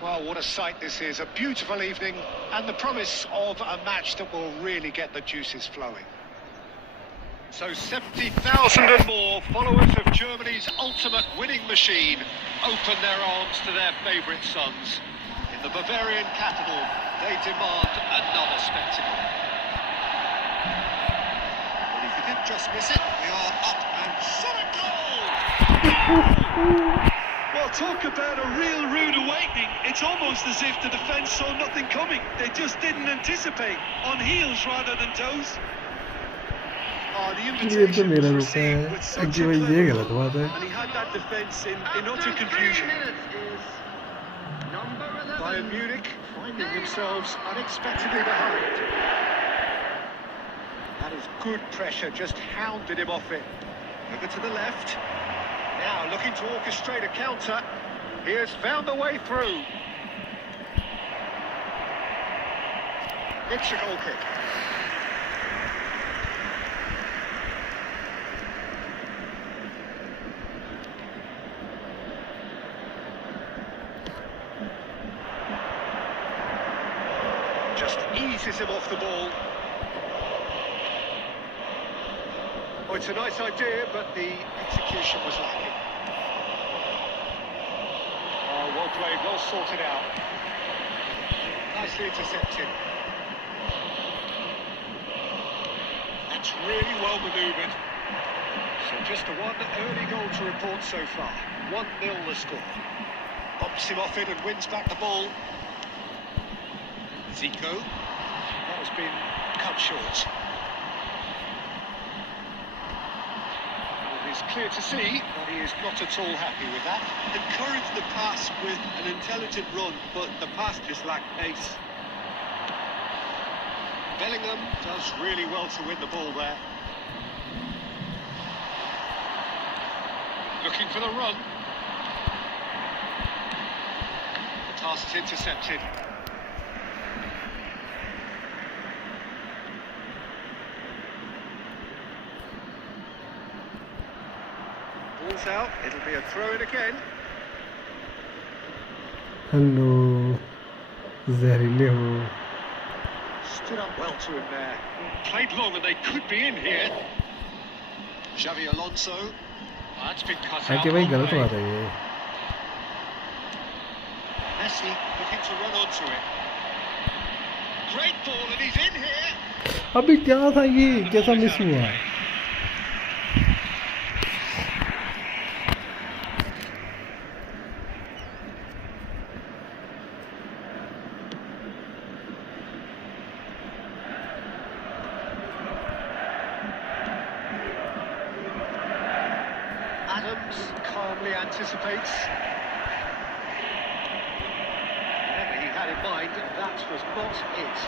Well, what a sight this is. A beautiful evening and the promise of a match that will really get the juices flowing. So 70,000 and more followers of Germany's ultimate winning machine open their arms to their favourite sons. In the Bavarian capital, they demand another spectacle. Well, if you didn't just miss it, we are up and shot a goal! Well, talk about a real rude awakening. It's almost as if the defence saw nothing coming. They just didn't anticipate. On heels rather than toes. Oh, the invitation was received with such a clever move, and he had that defence in utter confusion. Bayern Munich finding themselves unexpectedly behind. That is good pressure, just hounded him off it. Over to the left. Now looking to orchestrate a counter. He has found a way through. It's a goal kick. Just eases him off the ball. Oh, it's a nice idea, but the execution was lacking. Oh, well played, well sorted out. Nicely intercepted. That's really well manoeuvred. So just a one early goal to report so far. 1-0 the score. Bumps him off it and wins back the ball. Zico. That has been cut short. It's clear to see that he is not at all happy with that. Encouraged the pass with an intelligent run, but the pass just lacked pace. Bellingham does really well to win the ball there. Looking for the run. The pass is intercepted. Ball's out, it'll be a throw-in again. Hello, Zahrilio. Stood up well to him there. Played long and they could be in here. Xavi Alonso. Well, that's been cut out. भाई गलत बात है ये. Messi looking to run onto it. Great ball and he's in here. अभी क्या था ये? कैसा मिस हुआ? Adams calmly anticipates. Whatever he had in mind, that was not it.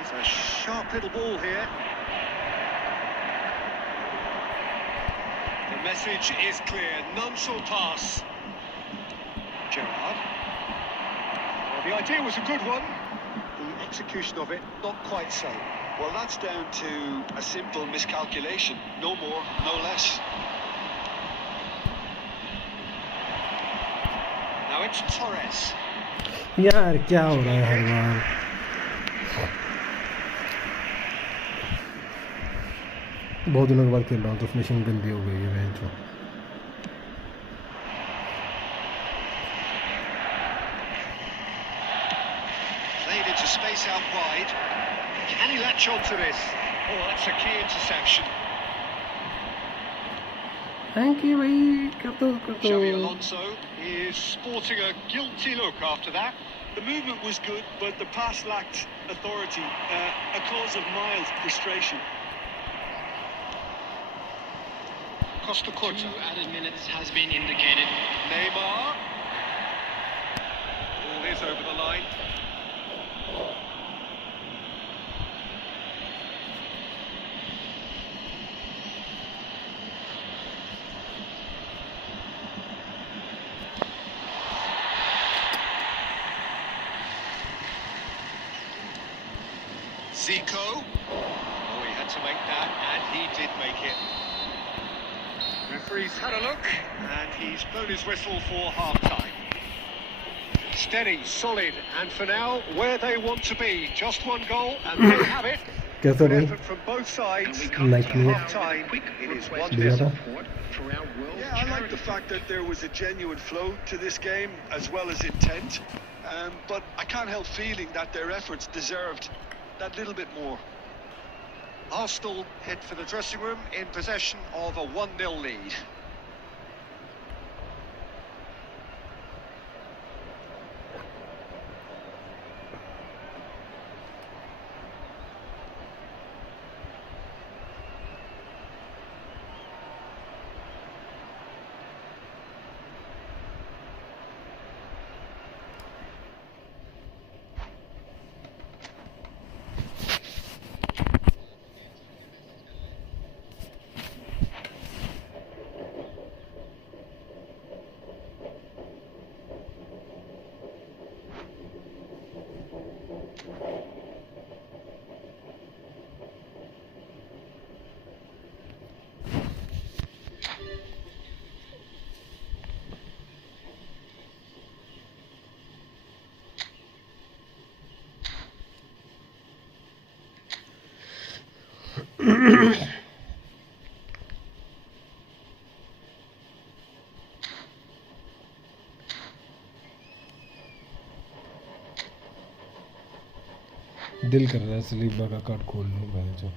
It's a sharp little ball here. The message is clear, none shall pass. Gerrard. Well, the idea was a good one. The execution of it, not quite so. Well, that's down to a simple miscalculation. No more, no less. Now it's Torres. यार क्या हो रहा है हर बार? बहुत दिनों के बाद खेल रहा हूँ तो फिनिशिंग गंदी हो गई है बेंच में. Played into space out wide. Can he latch on to this? Oh, that's a key interception. Thank you भाई. Xavi Alonso is sporting a guilty look after that. The movement was good, but the pass lacked authority. A cause of mild frustration. Costa Curta. 2 added minutes has been indicated. Neymar. Ball is over the line. Zico. Oh, he had to make that, and he did make it. referee's had a look, and he's blown his whistle for half-time. Steady, solid, and for now, where they want to be. Just one goal, and they have it. कैसा Good भाई effort from both sides. Like नहीं Half-time, it is 1-0. दिया था Yeah, I like the fact that there was a genuine flow to this game as well as intent. But I can't help feeling that their efforts deserved that little bit more. Arsenal head for the dressing room in possession of a 1-0 lead. दिल कर रहा है Saliba का card खोल लूँ मैं जो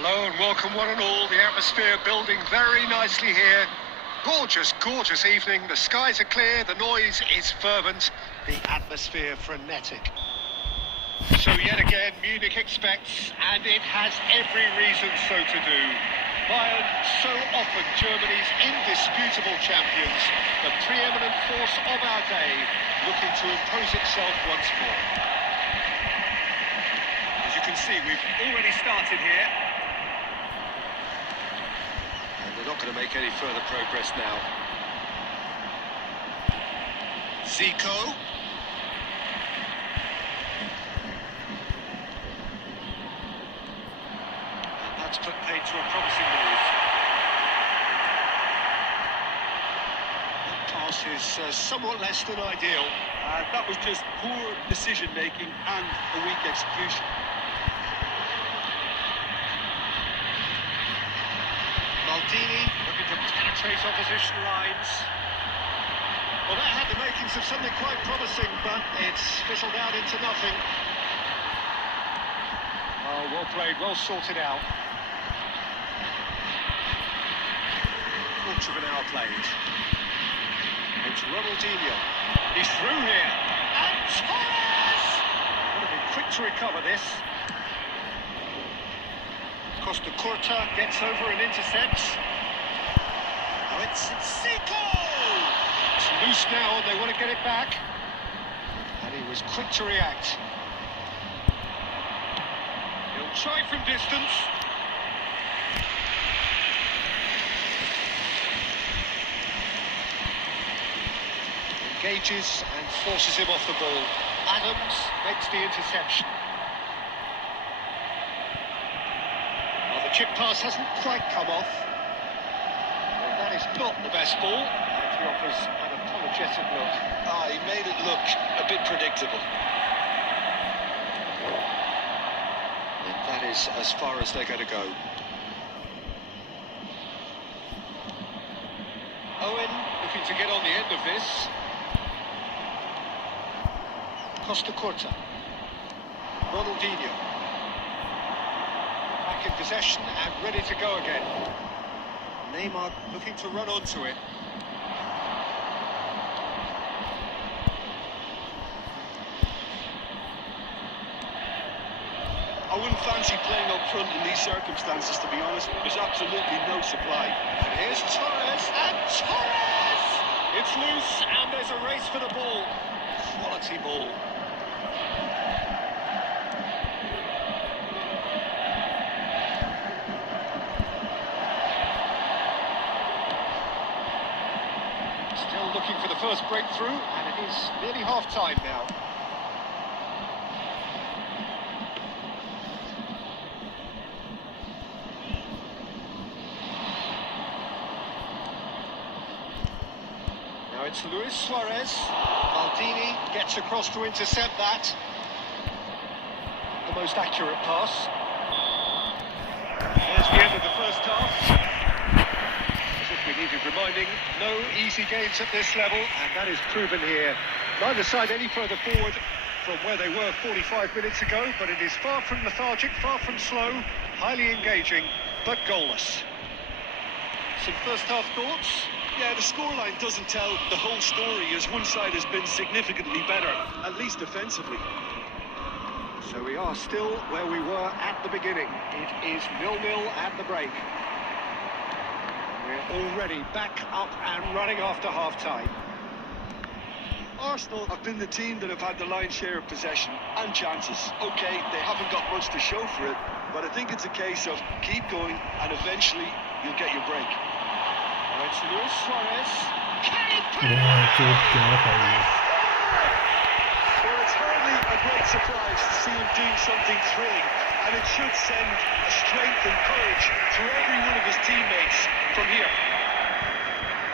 Hello and welcome one and all. The atmosphere building very nicely here. Gorgeous, gorgeous evening. The skies are clear, the noise is fervent, the atmosphere frenetic. So yet again, Munich expects, and it has every reason so to do. Bayern, so often Germany's indisputable champions, the preeminent force of our day, looking to impose itself once more. As you can see, we've already started here. And they're not going to make any further progress now. Zico. And that's put paid to a promising move. That pass is somewhat less than ideal. That was just poor decision-making and a weak execution. Maldini looking to penetrate opposition lines. makings of something quite promising, but it's fizzled out into nothing. Oh, well played, well sorted out. Quarter of an hour played. It's Ronaldinho. He's through here. And Torres! Would have been quick to recover this. Costa Curta gets over and intercepts. Oh, it's Zico! It's loose now, and they want to get it back. And he was quick to react. He'll try from distance. Engages and forces him off the ball. Adams makes the interception. Well, the chip pass hasn't quite come off. Well, that is not the best ball. And he offers an apologetic look. He made it look a bit predictable. And that is as far as they're going to go. Owen looking to get on the end of this. Costa Curta. Ronaldinho. Back in possession and ready to go again. Neymar looking to run onto it. I wouldn't fancy playing up front in these circumstances, to be honest. There's absolutely no supply. And here's Torres, and Torres! It's loose, and there's a race for the ball. Quality ball. Still looking for the first breakthrough, and it is nearly half-time now. Now it's Luis Suarez. Maldini gets across to intercept that. The most accurate pass. There's the end of the first half. As if we needed reminding, no easy games at this level, and that is proven here. Neither side any further forward from where they were 45 minutes ago, but it is far from lethargic, far from slow, highly engaging, but goalless. Some first half thoughts? Yeah, the scoreline doesn't tell the whole story, as one side has been significantly better, at least defensively. So we are still where we were at the beginning. It is 0-0 at the break. We're already back up and running after half-time. Arsenal have been the team that have had the lion's share of possession and chances. OK, they haven't got much to show for it, but I think it's a case of keep going and eventually you'll get your break. Now it's Luis Suarez. Can he put it Yeah, away? good job. Well, it's hardly a great surprise to see him doing something thrilling, and it should send a strength and courage to every one of his teammates from here.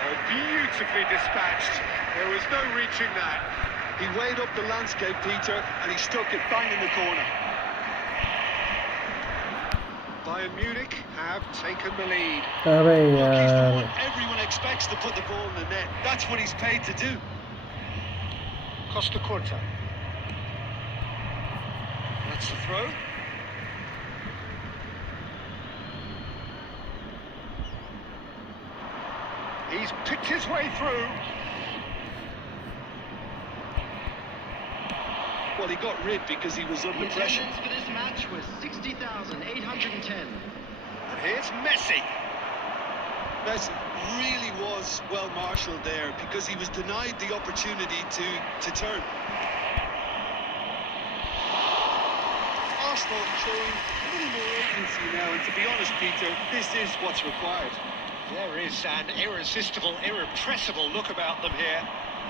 Oh, beautifully dispatched. There was no reaching that. He weighed up the landscape, Peter, and he stuck it bang in the corner. Bayern Munich have taken the lead. अबे He's the यार one everyone expects to put the ball in the net. That's what he's paid to do. Costa Curta. That's the throw. He's picked his way through. Well, he got rid because he was under The pressure. attendance for this match was 60,810. And here's Messi. Messi really was well marshalled there because he was denied the opportunity to turn. Arsenal showing a little more agency now, and to be honest, Peter, this is what's required. There is an irresistible, irrepressible look about them here.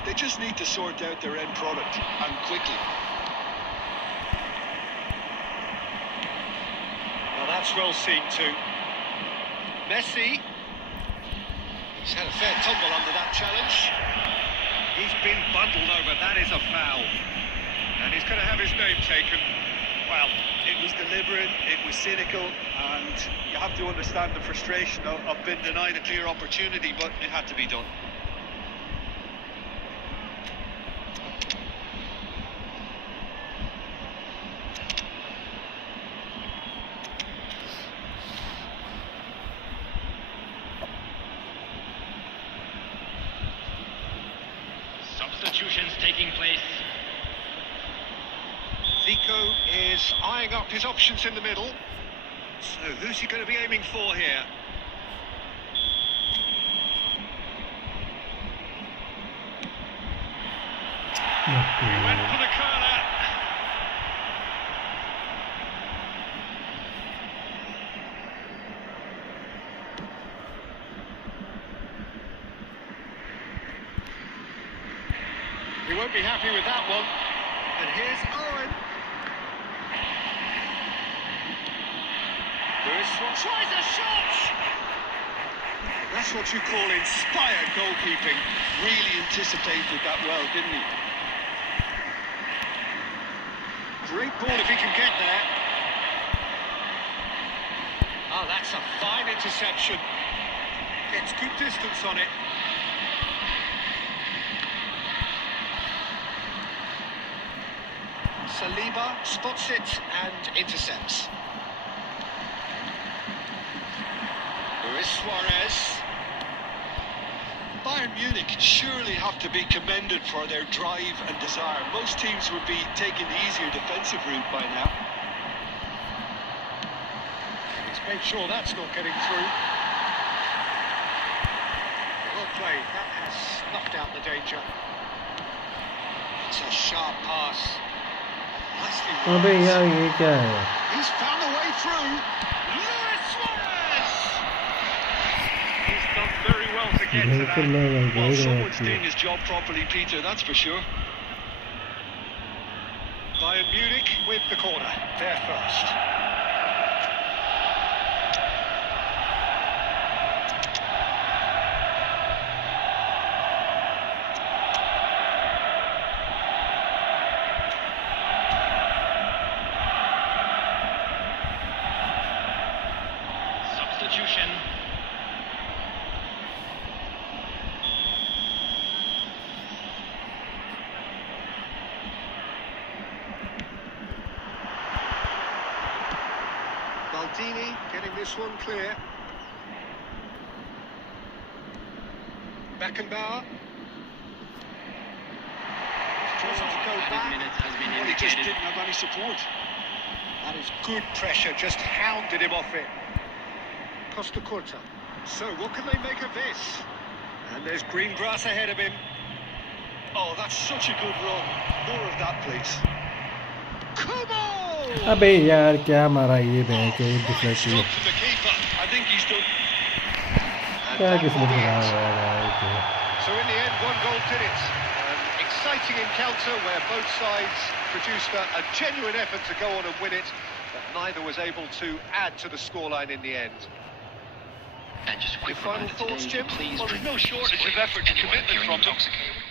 They just need to sort out their end product, and quickly. Well, that's well seen too. Messi. He's had a fair tumble under that challenge. He's been bundled over. That is a foul. And he's going to have his name taken. Well, it was deliberate, it was cynical, and you have to understand the frustration of being denied a clear opportunity, but it had to be done. taking place. Zico is eyeing up his options in the middle. So who's he going to be aiming for here? He went for the curler. He won't be happy with that one. And here's Owen. Tries a shot! That's what you call inspired goalkeeping. Really anticipated that well, didn't he? Great ball if he can get there. Oh, that's a fine interception. Gets good distance on it. Saliba spots it and intercepts. Suarez. Bayern Munich surely have to be commended for their drive and desire. Most teams would be taking the easier defensive route by now. Let's make sure that's not getting through. Well played. That has snuffed out the danger. It's a sharp pass. अबे यार ये क्या है? He's found a way through. Luis Suarez. He's done very well to get to that. Well, someone's doing his job properly, Peter, that's for sure. Bayern Munich with the corner. They're first. Substitution. Maldini getting this one clear. Beckenbauer. Tries to go back. Minutes has been Well, he just indicated. didn't have any support. That is good pressure, just hounded him off it. Costa Curta. So what can they make of this? And there's green grass ahead of him. Oh, that's such a good run. More of that, please. Kubo! अबे यार क्या मारा ये back है deflect Stop from the keeper. I think he's done. And क्या that किस्मत will be खराब it. है यार So in the end, one goal did it. An exciting encounter where both sides produced a genuine effort to go on and win it, but neither was able to add to the scoreline in the end. And just a quick Your final reminder thoughts, today, Jim? please Well, there's drink no shortage of responsibly. effort and Anyone commitment appearing from them. intoxicated.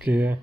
Okay.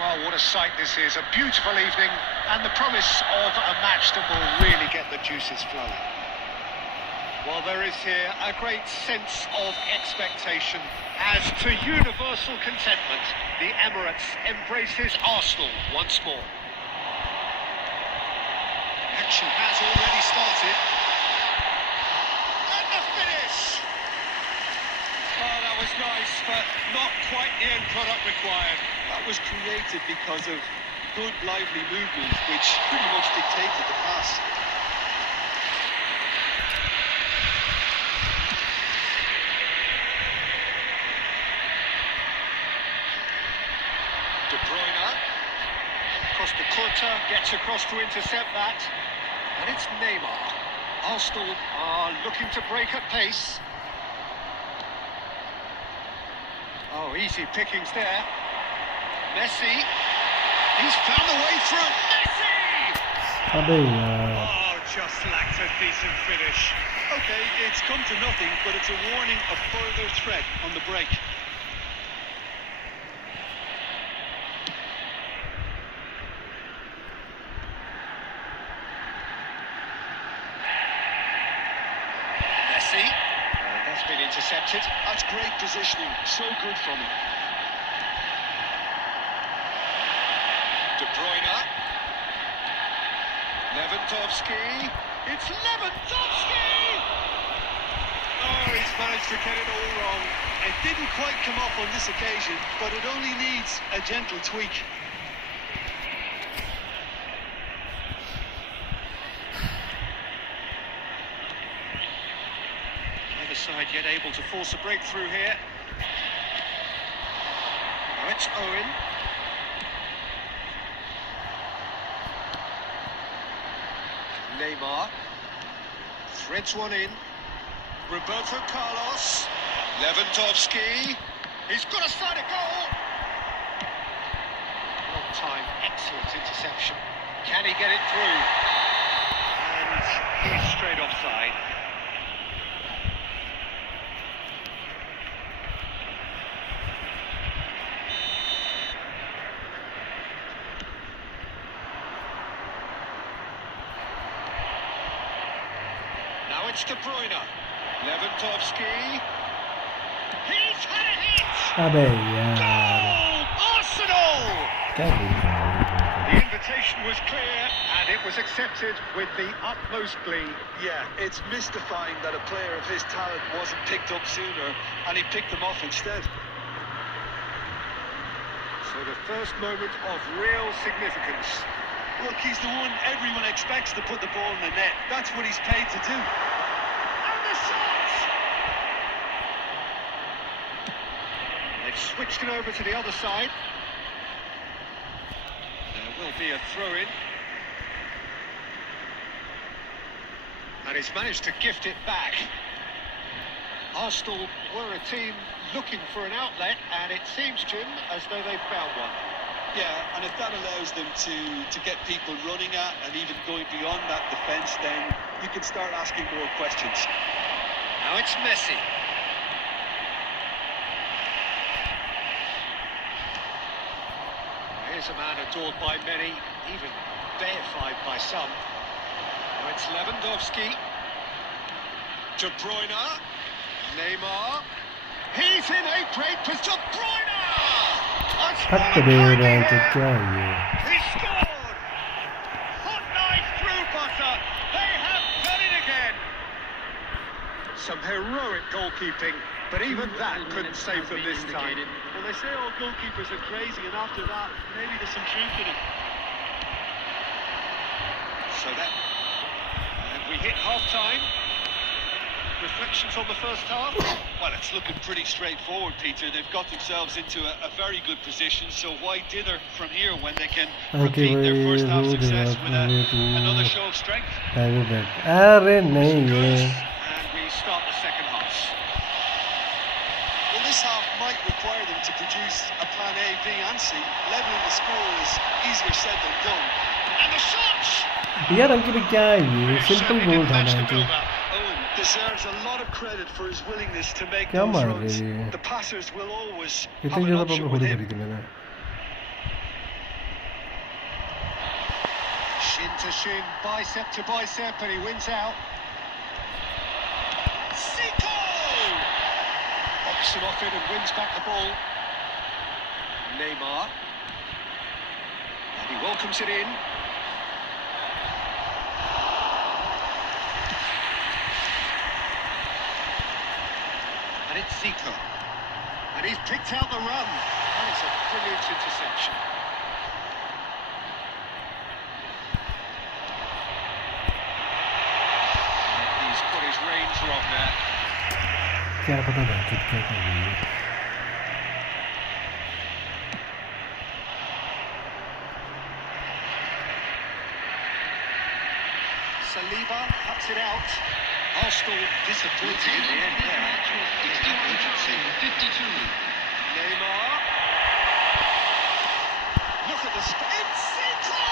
Well, what a sight this is. A beautiful evening and the promise of a match that will really get the juices flowing. Well, there is here a great sense of expectation as to universal contentment. The Emirates embraces Arsenal once more. Action has already started. And the finish! Oh, that was nice, but not quite the end product required. That was created because of good, lively movement, which pretty much dictated the pass. De Bruyne. Costa Curta gets across to intercept that. And it's Neymar. Arsenal are looking to break at pace. Oh, easy pickings there. Messi. He's found the way through. Messi! अबे यार Oh, just lacked a decent finish. Okay, it's come to nothing, but it's a warning of further threat on the break. Messi. That's been intercepted. That's great positioning, so good from him. De Bruyne. Lewandowski. It's Lewandowski! Oh, he's managed to get it all wrong. It didn't quite come off on this occasion, but it only needs a gentle tweak. Neither side yet able to force a breakthrough here. Now it's Owen. Neymar. Threads one in. Roberto Carlos. Lewandowski. He's got a side of goal. Long time, excellent interception. Can he get it through? And he's straight offside. Now it's De Bruyne. Lewandowski. He's had a hit! अबे यार Goal! Arsenal! क्या बोल रहा है The invitation was clear and it was accepted with the utmost glee. Yeah, it's mystifying that a player of his talent wasn't picked up sooner, and he picked them off instead. So the first moment of real significance. Look, he's the one everyone expects to put the ball in the net. That's what he's paid to do. And the shot! They've switched it over to the other side. There will be a throw-in. And he's managed to gift it back. Arsenal were a team looking for an outlet, and it seems, Jim, as though they've found one. Yeah, and if that allows them to get people running at and even going beyond that defence, then you can start asking more questions. Now it's Messi. Here's a man adored by many, even deified by some. Now it's Lewandowski. De Bruyne. Neymar. He's in a great position. De Bruyne! हट दे रहा है तो क्या है ये He scored! Hot knife through butter. They have done it again. Some heroic goalkeeping, but even that couldn't save them this time. Well, they say all goalkeepers are crazy, and after that, maybe there's some truth in it. So that, and we hit half-time. Reflections on the first half? Well, it's looking pretty straightforward, Peter. They've got themselves into a very good position, so why dither from here when they can repeat their first half success with another show of strength? अरे नहीं ये And we start the second half. Well, this half might require them to produce a plan A, B and C. Levelling the score is easier said than done. And the shots! यार अंकित क्या है ये simple गोल था ना कि Deserves a lot of credit for his willingness to make क्या those मार runs. रही है The passers will always have इतनी an ज़्यादा option प्रॉब्लम with होती him. करी थी मैंने Shin to shin, bicep to bicep, and he wins out. Zico! Bops him off it and wins back the ball. Neymar. And he welcomes it in. And it's Zico. And he's picked out the run. And it's a brilliant interception. He's got his range wrong there. क्या पता था क्या कर रही है Saliba cuts it out. Arsenal disappointing in the end there. 52. Neymar. Look at the spin. Zico!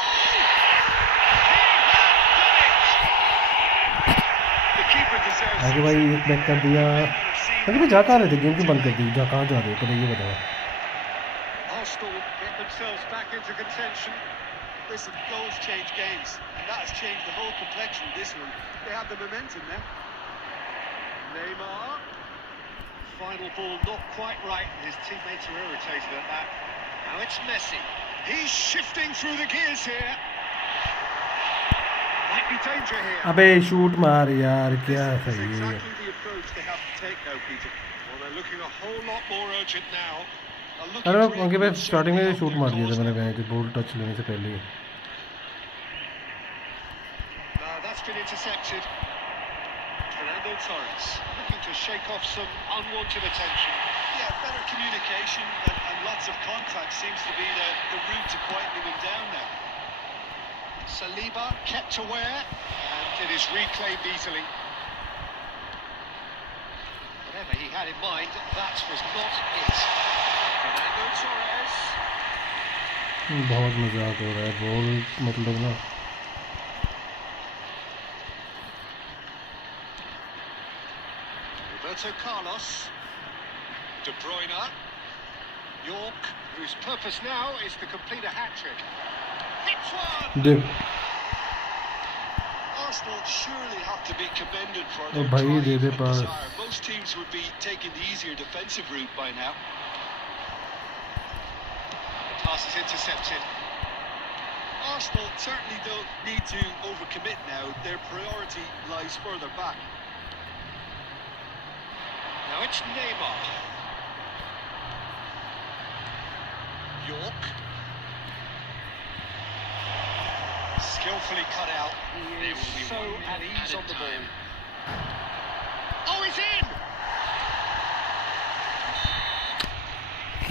The keeper deserves आगे भाई एक बैक कर दिया आगे भाई जा कहाँ रहे थे गेम क्यों बंद कर दी जा कहाँ जा रहे हो पहले ये बताओ Arsenal get themselves back into contention. Listen, goals change games, and that has changed the whole complexion of this one. They have the momentum now. Neymar. Final ball not quite right. His teammates are irritated at that. Now it's Messi. He's shifting through the gears here. Might be danger here. अबे shoot मार यार क्या This is सही है exactly the approach they have to take now, Peter. Well, they're looking a whole lot more urgent now. अरे उनके पे starting में शूट मार दिया था मैंने कहा कि बॉल टच लेने से पहले ही No, that's been intercepted. Fernando Torres looking to shake off some unwanted attention. Yeah, better communication and lots of contact seems to be the route to quietening them down now. Saliba kept aware, and it is reclaimed easily. Whatever he had in mind, that was not it. Fernando Torres. बहुत मजाक हो रहा है ball मतलब ना Roberto Carlos. De Bruyne. York, whose purpose now is to complete a hat-trick. Hits one! देख Arsenal surely have to be commended for O their भाई drive they they and pass desire. Most teams would be taking the easier defensive route by now. The pass is intercepted. Arsenal certainly don't need to overcommit now. Their priority lies further back. Now it's Neymar. York. Skillfully cut out. He is so at ease on the ball. Oh, he's in!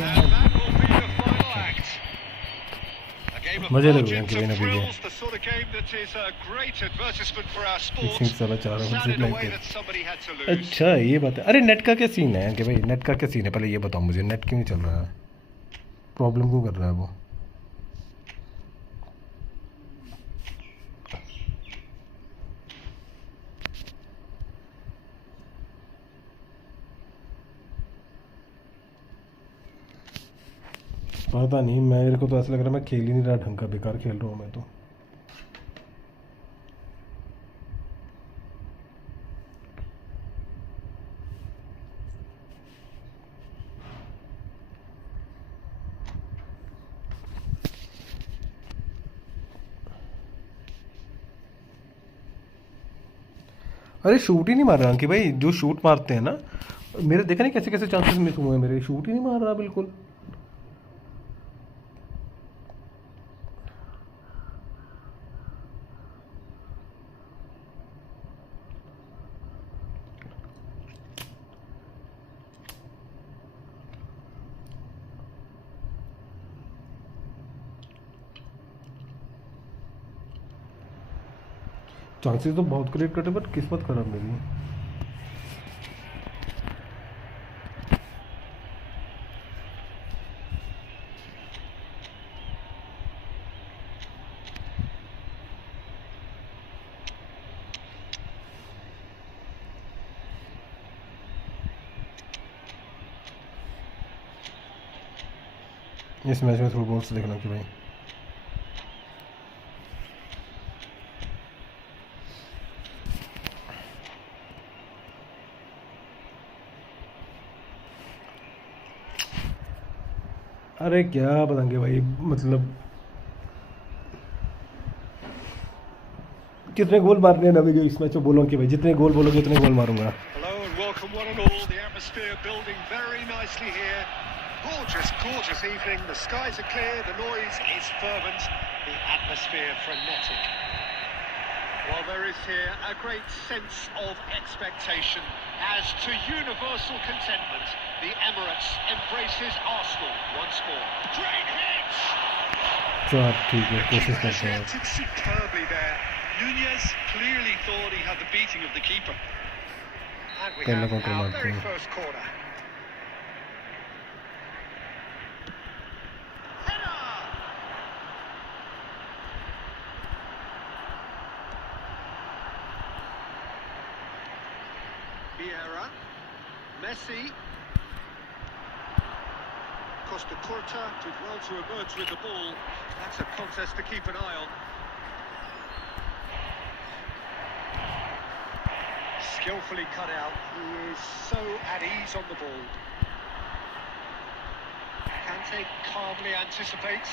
And that will be the final act. A game of मजे लग रहे हैं margins कि and ना भी thrills, the sort of game that is a great advertisement for our sport. Pitching साला चाह रहा हूँ Sad in a way that somebody had to lose. अच्छा ये बात है अरे नेट का क्या सीन है कि भाई नेट का क्या सीन है पहले ये बताओ मुझे नेट क्यों नहीं चल रहा है प्रॉब्लम क्यों कर रहा है वो पता नहीं मेरे को तो ऐसा लग रहा है मैं खेल ही नहीं रहा ढंग का बेकार खेल रहा हूँ मैं तो अरे शूट ही नहीं मार रहा कि भाई जो शूट मारते हैं ना मेरे देखा नहीं कैसे कैसे चांसेस मिस हुए हैं मेरे शूट ही नहीं मार रहा बिल्कुल चांसेस तो बहुत क्रिएट करते बट किस्मत खराब मेरी इस मैच में थ्रू बॉल्स देखना कि भाई अरे क्या बताएंगे भाई, मतलब कितने गोल मारने हैं नबी के इस मैच में, बोलो कि भाई जितने गोल बोलोगे उतने गोल मारूंगा. Hello and welcome one and all. The atmosphere building very nicely here. Gorgeous, gorgeous evening. The skies are clear, the noise is fervent, the atmosphere frenetic. Well, there is here a great sense of expectation. As to universal contentment, the Emirates embraces Arsenal once more. Great hits! तो आप ठीक है, कोशिश करते हैं. Reacted superbly there. Nunez clearly thought he had the beating of the keeper. And we Pehla have counter our मारते very हैं. first corner. Vieira, Messi, Costa Curta did well to emerge with the ball. That's a contest to keep an eye on. Skillfully cut out. He is so at ease on the ball. Kante calmly anticipates.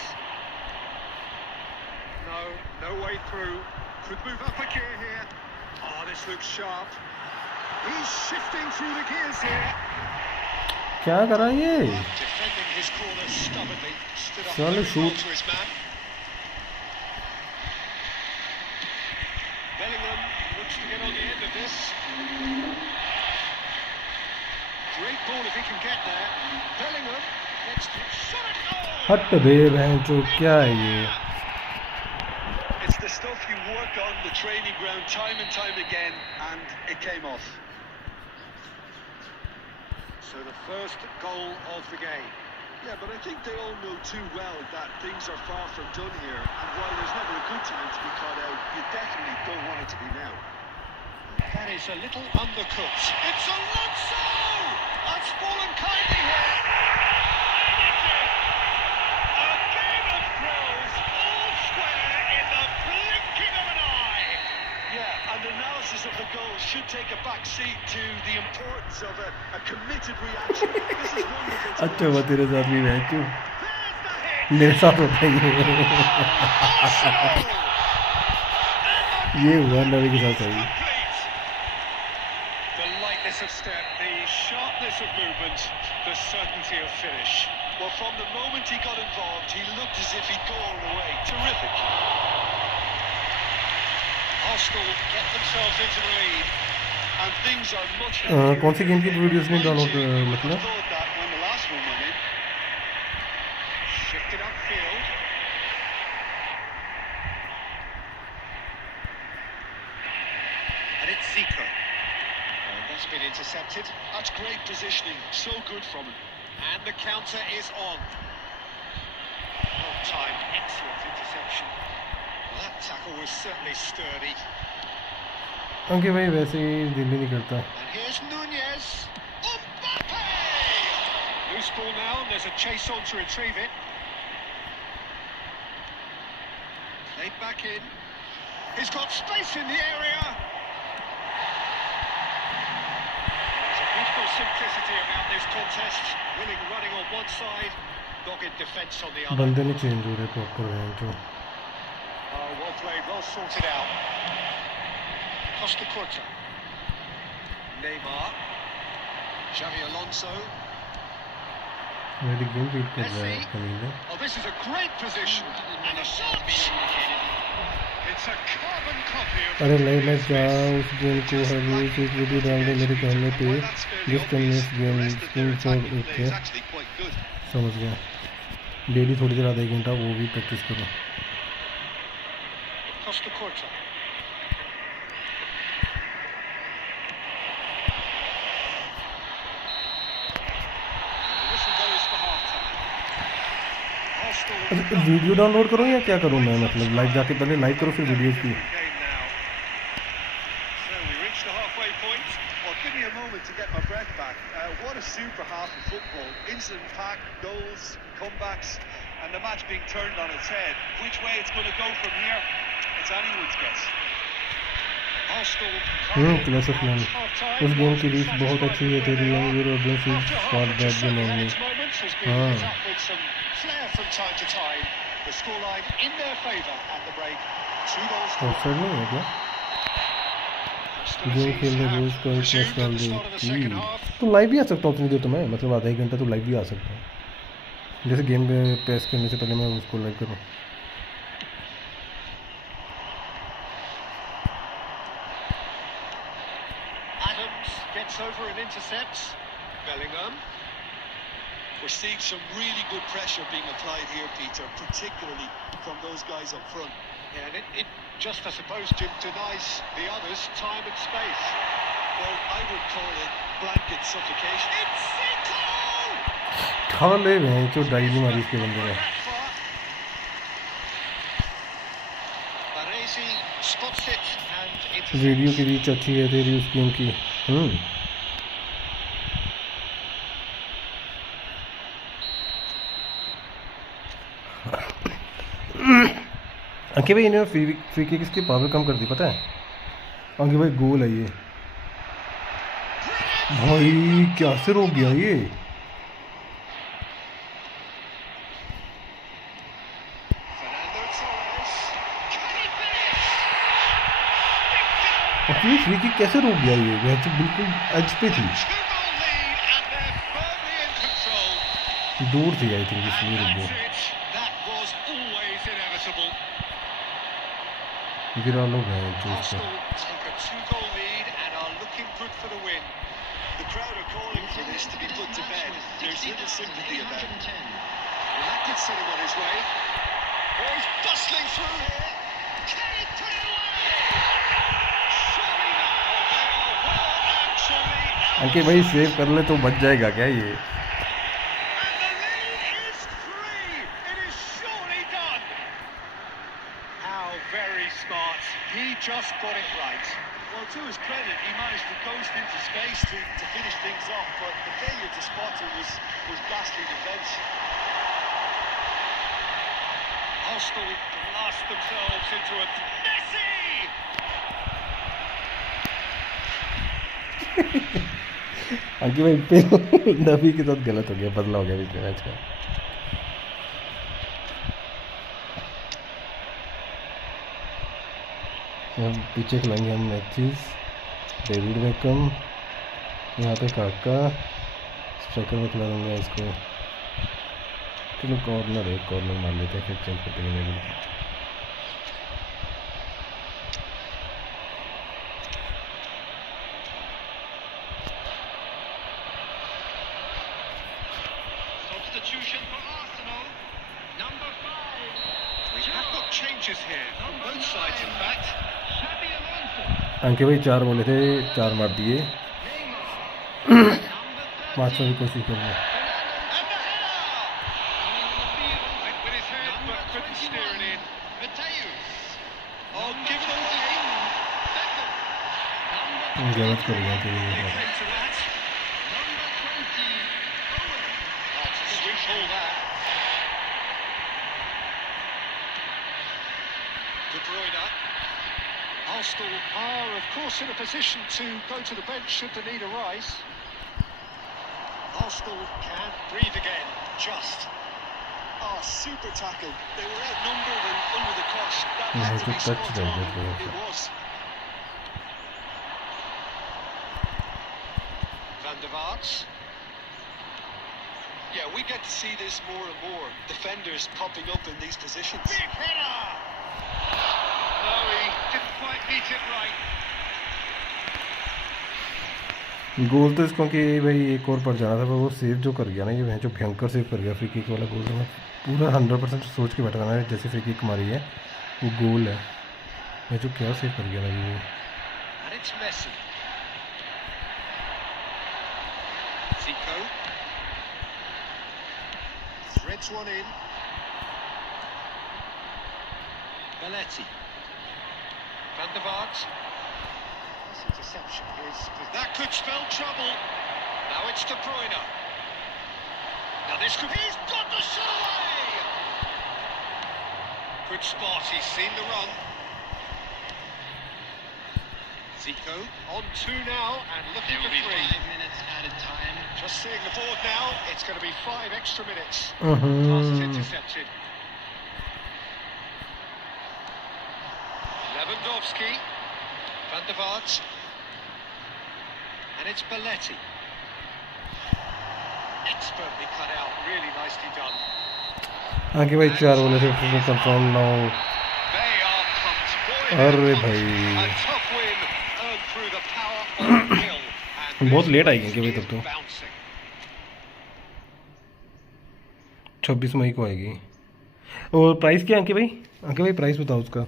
No way through. Could move up a gear here. Oh, this looks sharp. He's shifting through the gears here. क्या करा ये? Defending his corner stubbornly. Stood up Surely very well shoot. to his man. Bellingham looks to get on the end of this. Great ball if he can get there. Bellingham gets to shot it. Oh! हट बे बहन चो, क्या है ये? It's the stuff you work on the training ground time and time again, and it came off. So the first goal of the game. Yeah, but I think they all know too well that things are far from done here, and while there's never a good time to be caught out, you definitely don't want it to be now. That is a little undercooked. It's Alonso! That's fallen kindly here. A game of thrills, all square in the blinking of an eye. Yeah, and analysis of the goal should take a back seat to the importance of a committed reaction. This is wonderful to अच्छा watch. हुआ तेरे साथ भी बहन चो, There's the hit. मेरे साथ होता है Arsenal! ये हुआ नबी के साथ सही. Complete. The lightness of step, the sharpness of movement, the certainty of finish. Well, from the moment he got involved, he looked as if he'd go all the way. Terrific. Arsenal get themselves into the lead. And things are much कौन सी game की videos नहीं download मतलब? thought that when the last one went in. Shifted upfield. And it's Zico. And that's been intercepted. That's great positioning. So good from him. And the counter is on. Well timed, excellent interception. That tackle was certainly sturdy. अंके भाई वैसे ही दिल ही नहीं करता. And here's Nunez. Mbappe! Loose ball now, and there's a chase on to retrieve it. Played back in. He's got space in the area. There's a beautiful simplicity about this contest. Willing running on one side, dogged defence on the other. बंदे नहीं change हो रहे proper बहन चो. Oh, well played, well sorted out. Costa Curta. Neymar. Xavi Alonso. मेरी game read कर रहा है Messi. कमीना. Oh, this is a great position. And a shot! It's a carbon copy of... अरे नहीं, मैं क्या उस गेम को हर रोज एक वीडियो डाल दे मेरे कहने पे. जिस टाइम इस गेम स्क्रीन शॉट ओके समझ गया. डेली थोड़ी देर आधा एक घंटा वो भी प्रैक्टिस करो. Costa Curta. वीडियो डाउनलोड करूँ या क्या करूँ मैं, मतलब लाइव जाके पहले लाइव करो फिर वीडियोस की. So we reached the halfway point. Well, give me a moment to get my breath back. What a super half of football. Instant pack, goals, comebacks, and the match being turned on its head. Which way it's going to go from here, it's anyone's guess. Clash of clans. उस game की reach बहुत अच्छी है तेरी. European for that game only. हाँ flair from time to time. The scoreline in their favour at the break. 2 goals to offside नहीं है क्या? गेम खेल रहे रोज को एक मैच डाल दे तो लाइव भी आ सकता हूँ ऑप्शन दे तो मैं मतलब आधा एक घंटा तो लाइव भी आ सकता हूँ जैसे गेम में प्रेस करने से पहले मैं उसको लाइव करूँ Gets over and intercepts. Bellingham. We're seeing some really good pressure being applied here, Peter, particularly from those guys up front. Yeah, and it just, I suppose, Jim, denies the others time and space. Well, I would call it blanket suffocation. It's Zico! खा ले भाई जो die नहीं मारी इसके बंदे ने Baresi spots it and intercepts. Video की रीच अच्छी है तेरी उस गेम की अंकित भाई इन्होंने फ्री किक की पावर कम कर दी पता है अंकित भाई गोल है ये भाई क्या से रोक गया ये फ्री किक कैसे रोक गया ये वह तो बिल्कुल एज पे थी दूर थी आई थिंक इसलिए रुक गया गिरा लोग हैं जो इससे The crowd are calling for this to be put to bed. There's little sympathy about it. Well, that could set him on his way. Oh, he's bustling through here. Can he put it away? Surely not. Well, actually. अंकित भाई save कर ले तो बच जाएगा क्या ये And the lead is 3. It is surely done. How very smart. He just got it right. Well, to his credit, he managed to coast into space to finish things off, but the failure to spot it was ghastly defence. Arsenal blast themselves into a Messi! अंकित भाई पे नबी के साथ गलत हो गया बदला हो गया बीच में मैच का हम पीछे खिलाएंगे हम मैचेस डेविड बेकम यहाँ पे काका स्ट्राइकर में खिला दूंगा इसको चलो कॉर्नर है कॉर्नर मान लेते हैं फिर चेंज करते हैं Substitution for Arsenal. Number 5. We have got changes here on both sides, in fact. अंकित भाई 4 बोले थे 4 मार दिए 5 की कोशिश कर रहे गलत कर गया Arsenal are, of course, in a position to go to the bench should the need arise. Arsenal can breathe again, just. Oh, super tackle. They were outnumbered and under the cosh. That had to be spot on. It was. Van der Vaart. Yeah, we get to see this more and more. Defenders popping up in these positions. Big header! No, he didn't quite beat it right. गोल तो इसको कि भाई एक और पर जाना था पर वो सेव जो कर गया ना ये जो भयंकर सेव कर गया फ्री किक वाला गोल तो मैं पूरा 100% सोच के बैठा था मैंने जैसे फ्री किक मारी है वो गोल है मैं जो क्या सेव कर गया ना ये And it's Messi. Zico. Threads one in. Belletti. Van der Vaart. This interception is... That could spell trouble. Now it's De Bruyne. Now this could... He's got the shot away! Good spot, he's seen the run. Zico on 2 now and looking There will for be 3. 5 minutes added time. Just seeing the board now, it's going to be 5 extra minutes. Mhm. Pass is intercepted. Lewandowski, Van der Vaart, and it's Belletti. Expertly cut out, really nicely done. आगे भाई 4 बोले से confirm ना हो। They are pumped. Boy, अरे they're pumped. भाई। A tough win earned through the power of will. And बहुत this late आएगी place कि भाई is तब तो। bouncing. 26 मई को आएगी। और प्राइस क्या अंके भाई? अंके भाई प्राइस बताओ उसका।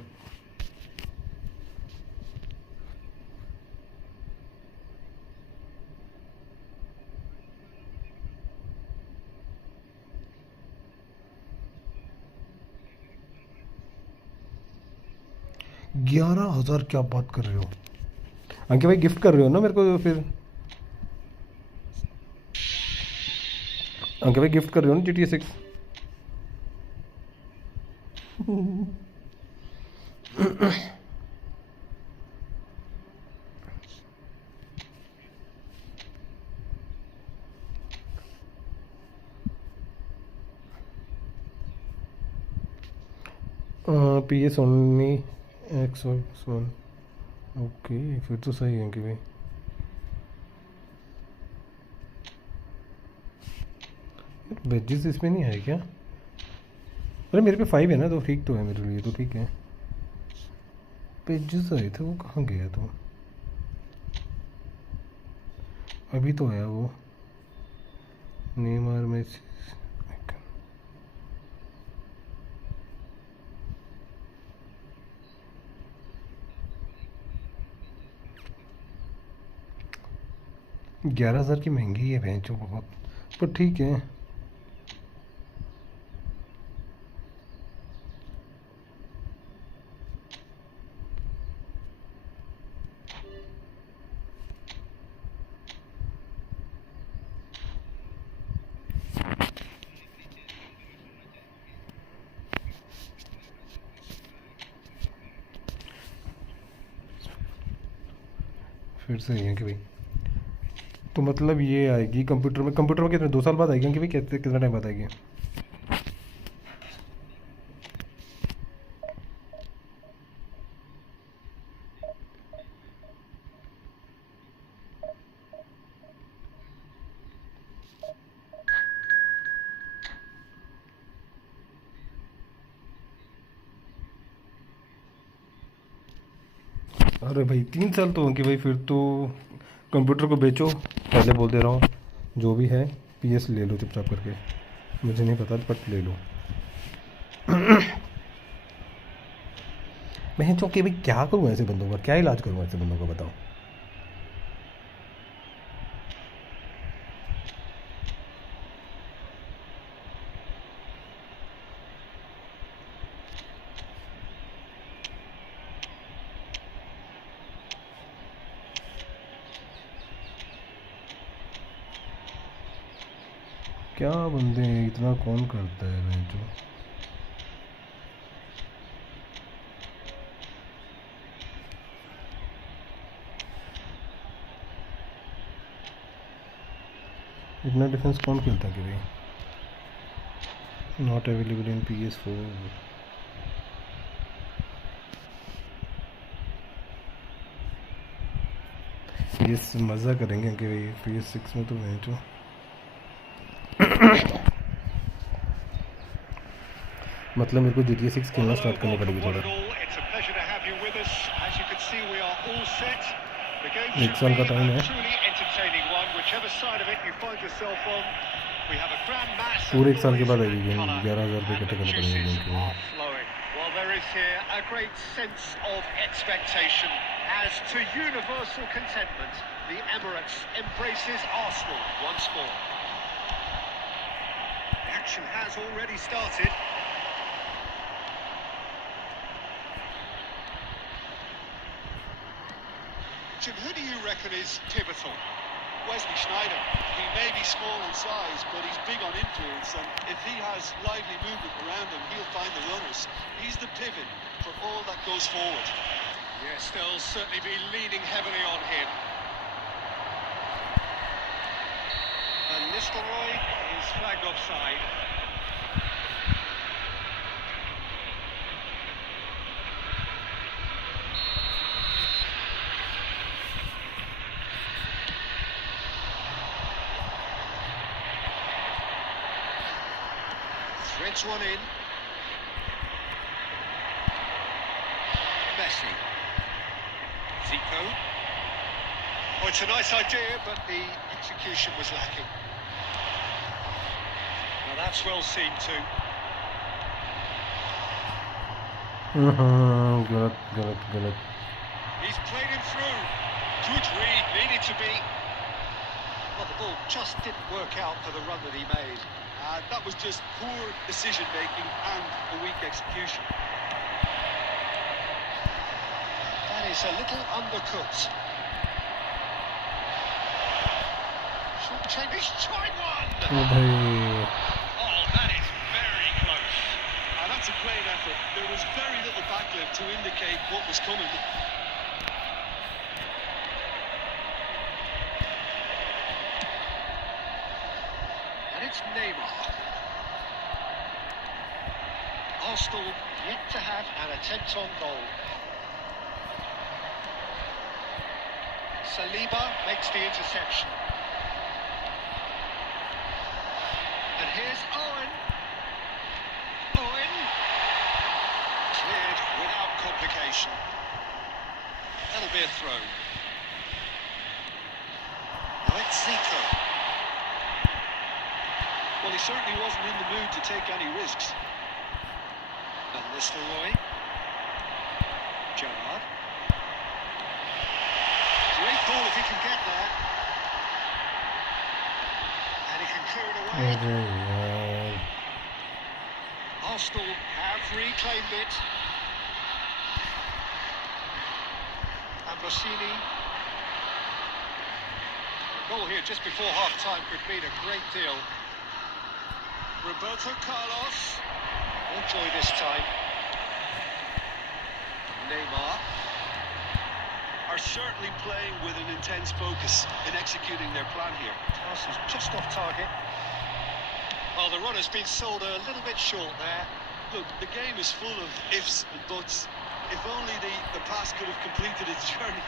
$11,000 क्या बात कर रहे हो अंके भाई? गिफ्ट कर रहे हो ना मेरे को? फिर अंके भाई गिफ्ट कर रहे हो ना GTA 6? PS only X1। Okay फिर तो सही है कि भाई। वेजेस इसमें नहीं है क्या? अरे मेरे पे 5 है ना, तो ठीक तो है मेरे लिए, तो ठीक है। पेजेस आए थे, वो कहाँ गया? तो अभी तो आया वो नेमार में। $11,000 की महंगी है भैंचो बहुत, पर ठीक है। फिर से है कि भाई, तो मतलब ये आएगी कंप्यूटर में। कंप्यूटर में कितने 2 साल बाद आएगी कि भाई? कैसे कितना टाइम बाद आएगी? अरे भाई 3 साल तो होंगे भाई। फिर तो कंप्यूटर को बेचो, पहले बोल दे रहा हूँ। जो भी है PS ले लो चुपचाप करके, मुझे नहीं पता बट ले लो। मैं चौके भाई क्या करूँ ऐसे बंदों का? क्या इलाज करूँ ऐसे बंदों का बताओ? क्या बंदे हैं, इतना कौन करता है मैं जो। इतना डिफेंस कौन खेलता है कि भाई? Not available in PS4। PS मज़ा करेंगे कि भाई PS6 में तो मैं जो मतलब मेरे को GTA 6 खेलना स्टार्ट करनी पड़ेगी थोड़ा। 1 साल का टाइम है, पूरे 1 साल के बाद आएगी गेम। 11,000 रुपये इकट्ठे करने पड़ेंगे गेम के लिए। Well, there is here a great sense of expectation. As to universal contentment, the Emirates embraces Arsenal once more. The action has already started. Jim, who do you reckon is pivotal? Wesley Sneijder. He may be small in size, but he's big on influence, and if he has lively movement around him, he'll find the runners. He's the pivot for all that goes forward. Yes, they'll certainly be leaning heavily on him. And Nistelrooy is flagged offside. Threads one in. Messi. Zico. Oh, it's a nice idea, but the execution was lacking. Now that's well seen too. Good. He's played him through. Good read, needed to be. Well, the ball just didn't work out for the run that he made. That was just poor decision-making and a weak execution. That is a little undercut. Short change, he's tried one! Oh, bhai. Oh, that is very close. That's a great effort. There was very little backlift to indicate what was coming. And it's Neymar. Arsenal yet to have an attempt on goal. Saliba makes the interception. And here's Owen. Owen. Cleared without complication. That'll be a throw. Now it's Zico. Well, he certainly wasn't in the mood to take any risks. And Nistelrooy. Gerrard. Great ball if he can get there. And he can clear it away. Arsenal have reclaimed it. And Rossini. A goal here just before half-time could mean a great deal. Roberto Carlos. Enjoy this time. Neymar. Are certainly playing with an intense focus in executing their plan here. Pass is just off target. Oh, the run has been sold a little bit short there. Look, the game is full of ifs and buts. If only the pass could have completed its journey.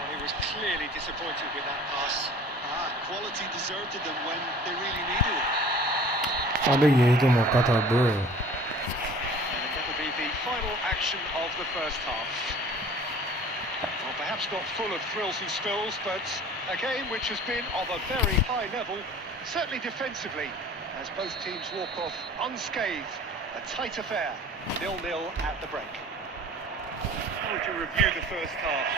Well, he was clearly disappointed with that pass. Quality deserted them when they really needed it. अबे यही तो मौका था अब. And that'll be the final action of the first half. Well, perhaps not full of thrills and spills, but a game which has been of a very high level, certainly defensively, as both teams walk off unscathed. A tight affair, 0-0 at the break. How would you review the first half?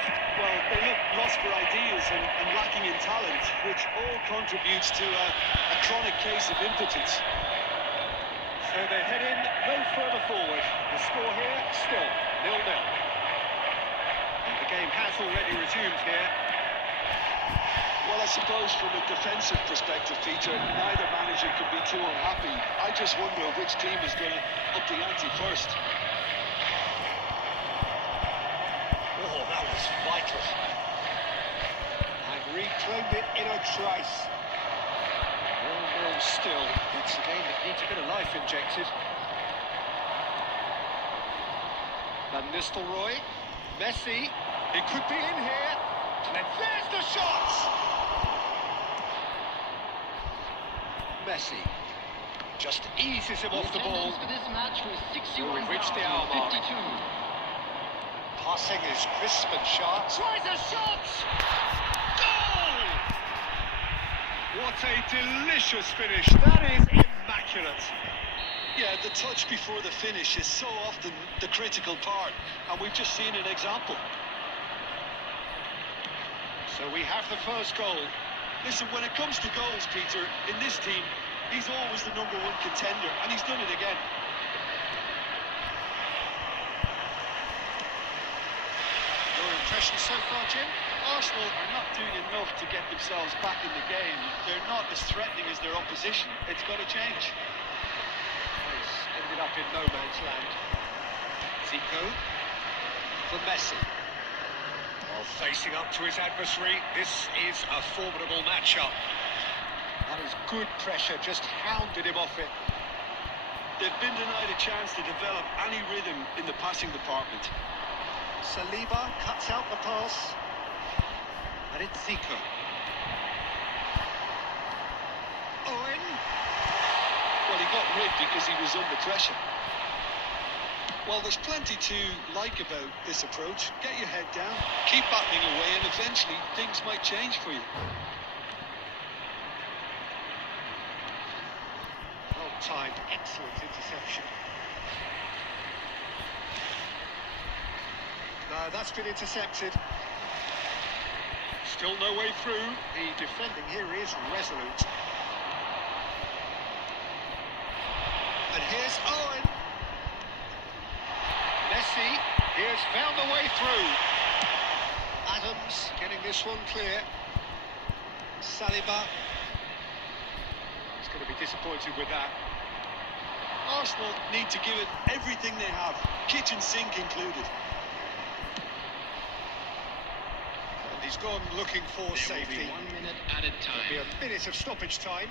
Well, they look lost for ideas and lacking in talent, which all contributes to a chronic case of impotence. So they head in no further forward. The score here, still 0-0. And the game has already resumed here. Well, I suppose from a defensive perspective, Peter, neither manager could be too unhappy. I just wonder which team is going to up the ante first. Oh, that was vital. And reclaimed it in a trice. 0-0 still. It's a game that needs a bit of life injected. Van Nistelrooy. Messi. It could be in here. And there's the shot! Messi. Just eases him off the ball. For this match was We've reached the hour mark. 52. Passing is crisp and sharp. Tries a shot! Goal! What a delicious finish. That is immaculate. Yeah, the touch before the finish is so often the critical part, and we've just seen an example. So we have the first goal. Listen, when it comes to goals, Peter, in this team, he's always the #1 contender, and he's done it again. Your impression so far, Jim? Arsenal are not doing enough to get themselves back in the game. They're not as threatening as their opposition. It's got to change. He's ended up in no man's land. Zico for Messi. While facing up to his adversary, this is a formidable matchup. That is good pressure, just hounded him off it. They've been denied a chance to develop any rhythm in the passing department. Saliba cuts out the pass. And it's Zico. Owen. Well, he got rid because he was under pressure. Well, there's plenty to like about this approach. Get your head down, keep battling away, and eventually things might change for you. Well-timed, excellent interception. No, that's been intercepted. Still no way through. The defending here is resolute. And here's Owen. Messi, he has found the way through. Adams getting this one clear. Saliba. He's going to be disappointed with that. Arsenal need to give it everything they have, kitchen sink included. And he's gone looking for safety. There will be 1 minute added time. There'll be a minute of stoppage time.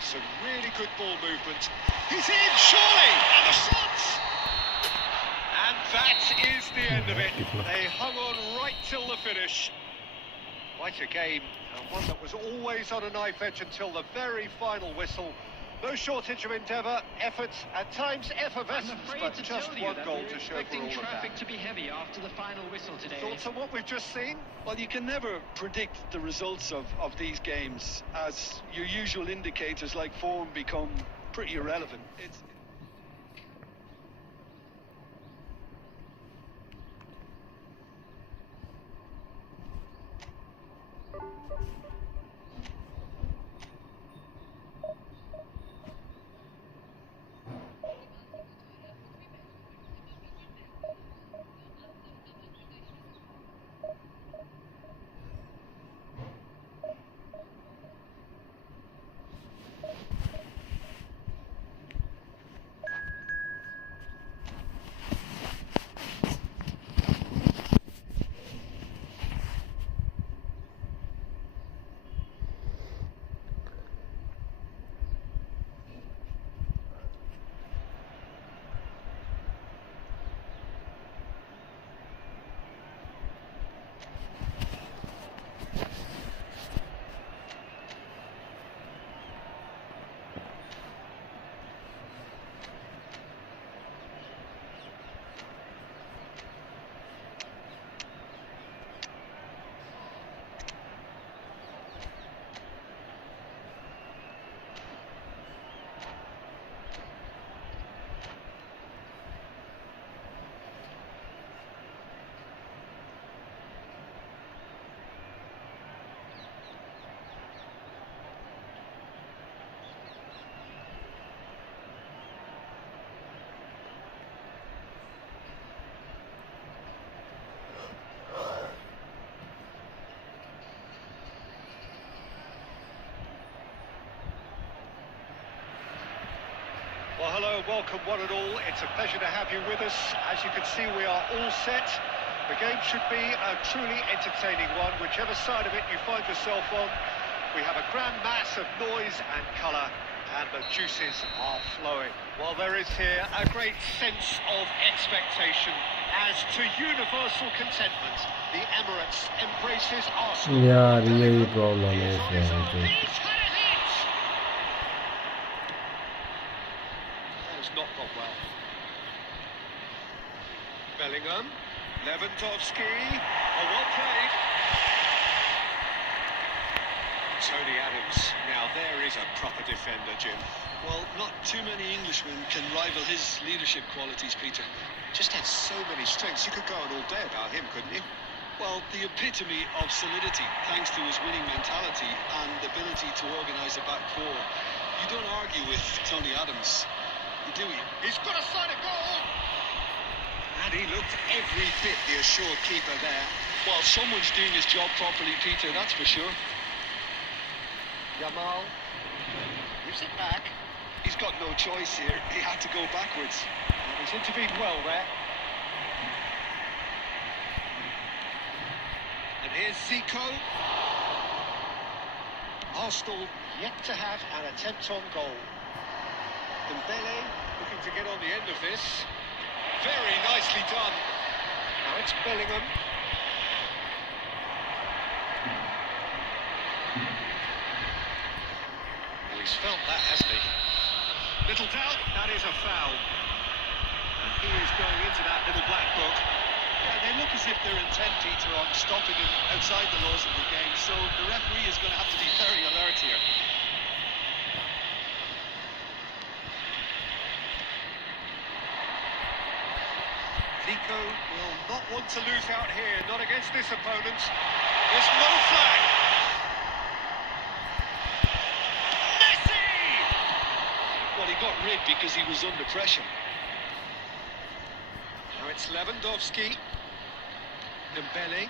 Some really good ball movement. He's in, surely! And the shot! And that is the end of it. They hung on right till the finish. Quite a game, and one that was always on a knife edge until the very final whistle. No shortage of endeavour, effort, at times effervescence, but just one goal to show for all of traffic that. to be heavy after the final whistle today. Thoughts on what we've just seen? Well, you can never predict the results of these games, as your usual indicators like form become pretty irrelevant. Well, hello, welcome one and all. It's a pleasure to have you with us. As you can see, we are all set. The game should be a truly entertaining one, whichever side of it you find yourself on. We have a grand mass of noise and colour, and the juices are flowing. Well, there is here a great sense of expectation. As to universal contentment, the Emirates embraces Arsenal. यार यही problem है इसमें। He's had a hit! That has not gone well. Bellingham, Lewandowski, oh, well played. Tony Adams, now there is a proper defender, Jim. Well, not too many Englishmen can rival his leadership qualities, Peter. Just had so many strengths, you could go on all day about him, couldn't you? Well, the epitome of solidity, thanks to his winning mentality and ability to organise a back four. You don't argue with Tony Adams, do you? He's got a sight of goal! And he looked every bit the assured keeper there. Well, someone's doing his job properly, Peter, that's for sure. Yamal gives it back. He's got no choice here. He had to go backwards. And he's intervened well there. And here's Zico. Arsenal yet to have an attempt on goal. Dembele looking to get on the end of this. Very nicely done. Now it's Bellingham. Oh, he's felt that, hasn't he? Little doubt, that is a foul. And he is going into that little black book. Yeah, they look as if they're intent, Peter, on stopping him outside the laws of the game, so the referee is going to have to be very alert here. Zico will not want to lose out here, not against this opponent. There's no flag. Messi! Well, he got rid because he was under pressure. Now it's Lewandowski. Dembele.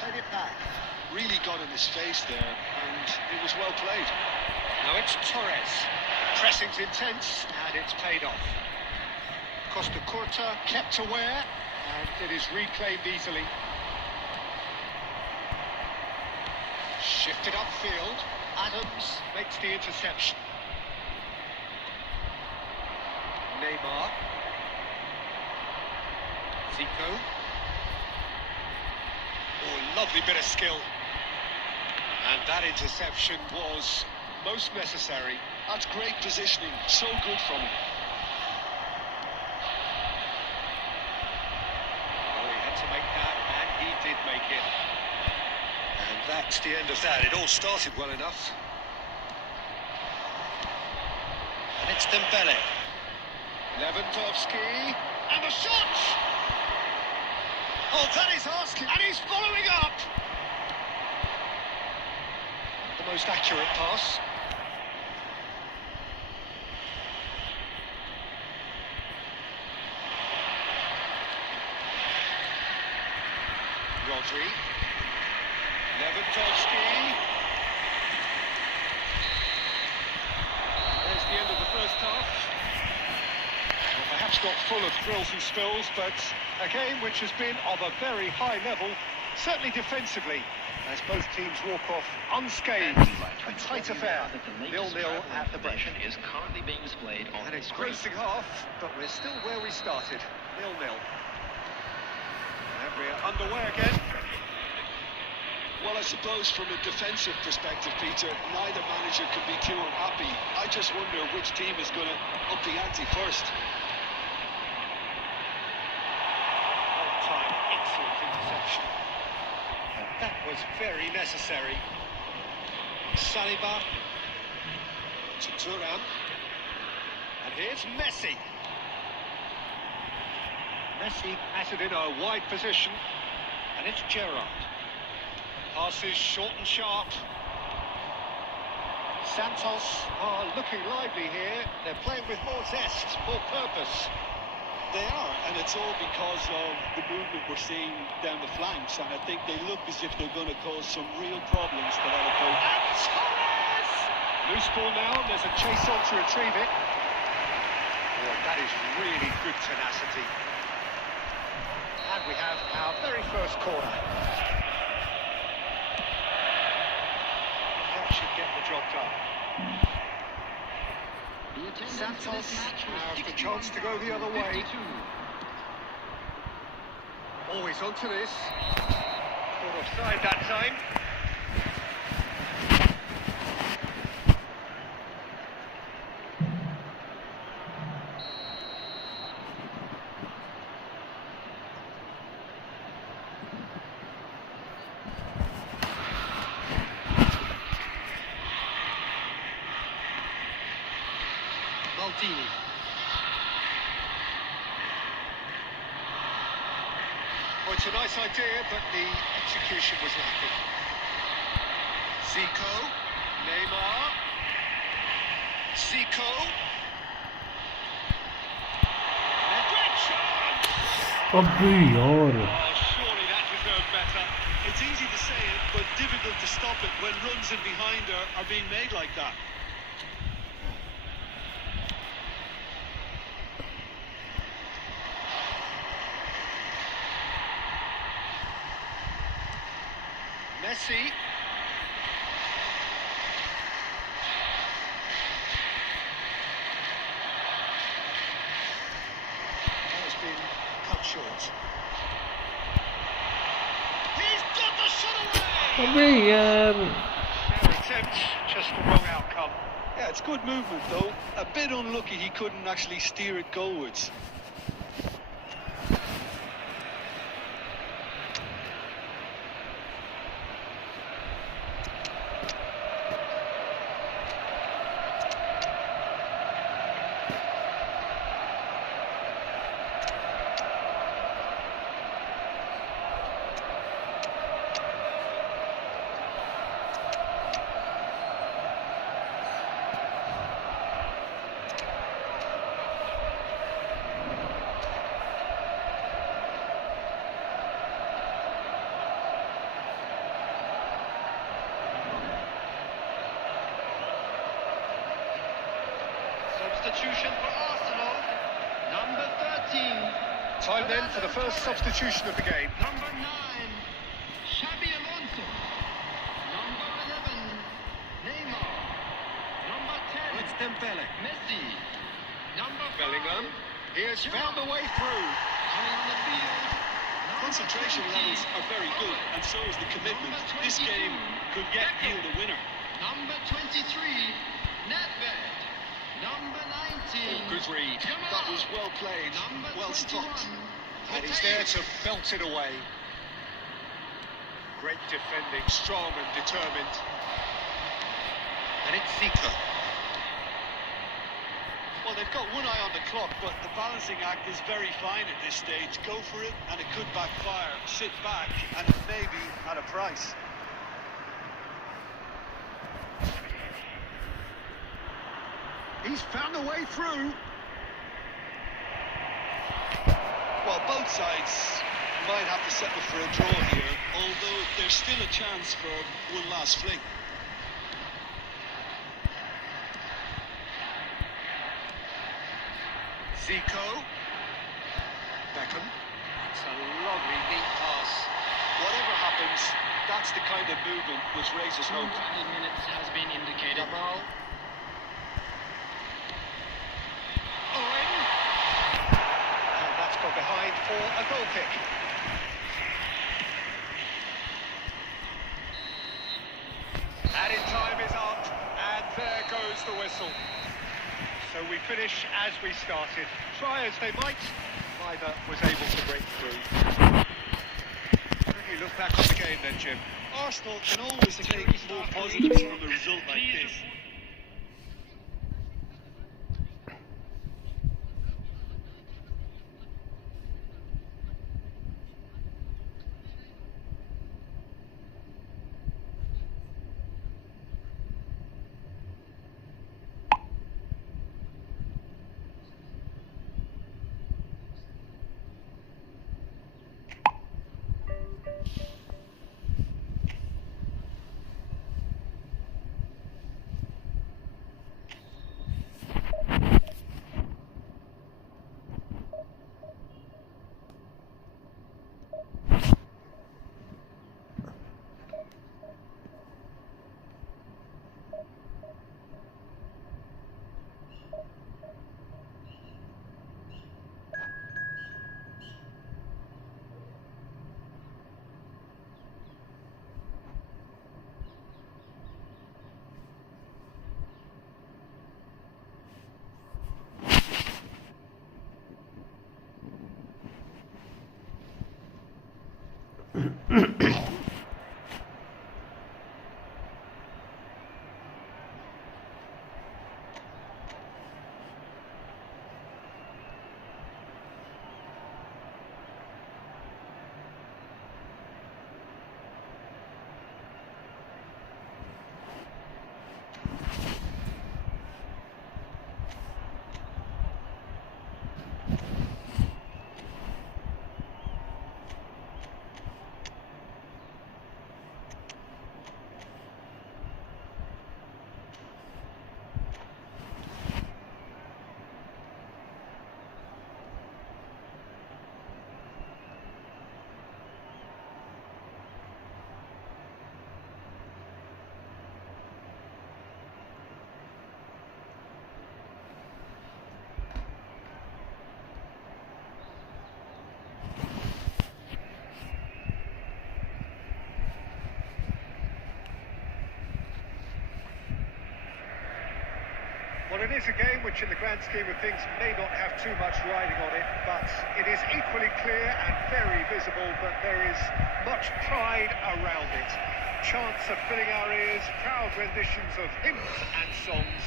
Played it back. Really got in his face there, and it was well played. Now it's Torres. Pressing's intense, and it's paid off. Costa Curta kept aware, and it is reclaimed easily. Shifted upfield. Adams makes the interception. Neymar. Zico. Oh, lovely bit of skill. And that interception was most necessary. That's great positioning, so good from him. Oh, he had to make that, and he did make it. And that's the end of that. It all started well enough. And it's Dembele. Lewandowski. And the shot! Oh, that is asking. And he's following up! The most accurate pass. Rodri. Lewandowski. There's the end of the first half. Well, perhaps not full of thrills and spills, but a game which has been of a very high level, certainly defensively, as both teams walk off unscathed. A tight affair, 0-0 at the break. Is currently being displayed on An the screen. engrossing half, but we're still where we started, 0-0. And we're underway again. Well, I suppose from a defensive perspective, Peter, neither manager can be too unhappy. I just wonder which team is going to up the ante first. Time, excellent interception. And that was very necessary. Saliba to Turnip. And here's Messi. Messi has it in a wide position. And it's Gerrard. Passes short and sharp. Santos are looking lively here. They're playing with more zest, more purpose. They are, and it's all because of the movement we're seeing down the flanks, and I think they look as if they're going to cause some real problems to that opponent. And Torres! Loose ball now, and there's a chase on to retrieve it. Oh, that is really good tenacity. And we have our very first corner. That should get the job done. Santos has the chance to go the other way. Always onto this. Caught offside that time. Maldini. Well, it's a nice idea, but the execution was lacking. Zico, Neymar, Zico. अबे यार Oh, surely that deserved better. It's easy to say it, but difficult difficult to stop it when runs in behind are being made like that. Messi. Has been cut short. He's got the shot away! अबे यार Fair attempt, just the wrong outcome. Yeah, it's good movement though. A bit unlucky he couldn't actually steer it goalwards. Substitution for Arsenal. Number 13. Time then for the first substitution of the game. Number 9. Xabi Alonso. Number 11. Neymar. Number 10. It's Dembele. Messi. Number 5. Bellingham. He has found a way through. Coming on the field. Number Concentration 20. levels are very good, and so is the commitment. Number This 22. game could yet yield a winner. Number 23. Nedved. Number 19. Good read. That was well played, Number well 21. stopped. And he's there to belt it away. Great defending, strong and determined. And it's Zico. Well, they've got one eye on the clock, but the balancing act is very fine at this stage. Go for it, and it could backfire. Sit back, and it may be at a price. He's found a way through. Well, both sides might have to settle for a draw here, although there's still a chance for one last fling. Zico. Beckham. It's a lovely neat pass. Whatever happens, that's the kind of movement which raises 2 hope. added minutes has been indicated. Yamal. Owen. And that's got behind for a goal kick. Added time is up, and there goes the whistle. So we finish as we started. Try as they might, neither was able to break through. When you look back on the game then, Jim? Arsenal can always take more positives from a result like this. Well, it is a game which in the grand scheme of things may not have too much riding on it, but it is equally clear and very visible that there is much pride around it. Chants are filling our ears, proud renditions of hymns and songs.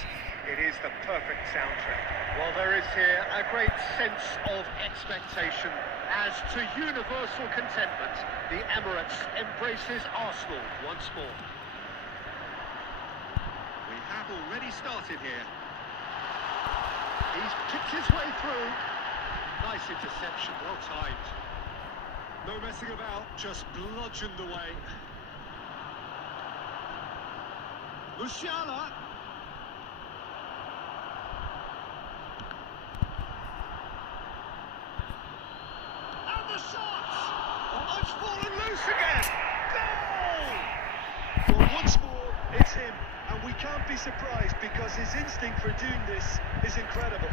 It is the perfect soundtrack. Well, there is here a great sense of expectation as to universal contentment. The Emirates embraces Arsenal once more. We have already started here. He's picked his way through. Nice interception, well timed. No messing about, just bludgeoned away. Musiala. And the shot! Oh, it's fallen loose again! Goal! Well, once more, it's him. And we can't be surprised because his instinct for doing this is incredible.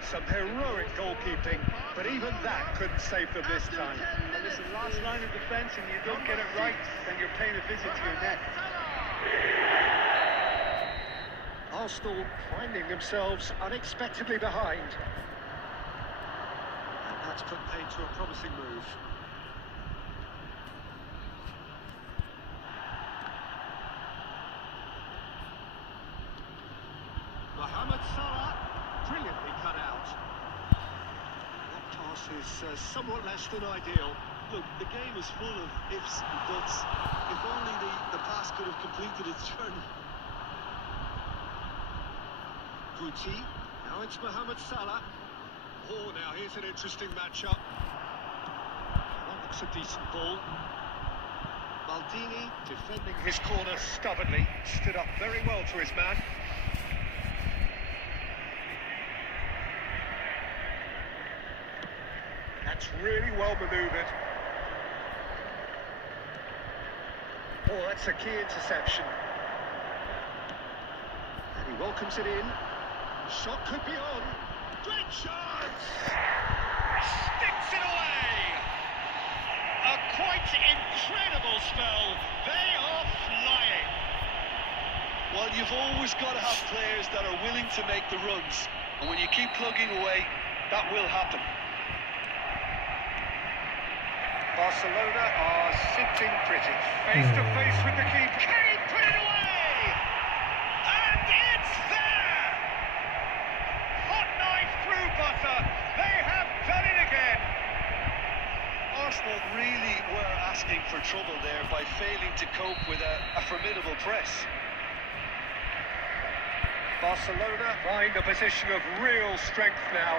Some heroic goalkeeping, but even that couldn't save them this time. Well, listen, last line of defence, and you don't get it right, then you're paying a visit to your net. Arsenal finding themselves unexpectedly behind. And that's put paid to a promising move. Mohamed Salah, brilliantly cut out. That pass is somewhat less than ideal. Look, the game is full of ifs and buts. If only the pass could have completed its journey. Guti, now it's Mohamed Salah. Oh, now here's an interesting matchup. That looks a decent ball. Maldini defending his corner stubbornly, stood up very well to his man. That's really well manoeuvred. Oh, that's a key interception. And he welcomes it in. Shot could be on. Great chance! Sticks it away! A quite incredible spell. They are flying. Well, you've always got to have players that are willing to make the runs. And when you keep plugging away, that will happen. Barcelona are sitting pretty. Face to face with the keeper. Can he put it away? And it's there! Hot knife through butter. They have done it again. Arsenal really were asking for trouble there by failing to cope with a formidable press. Barcelona find a position of real strength now.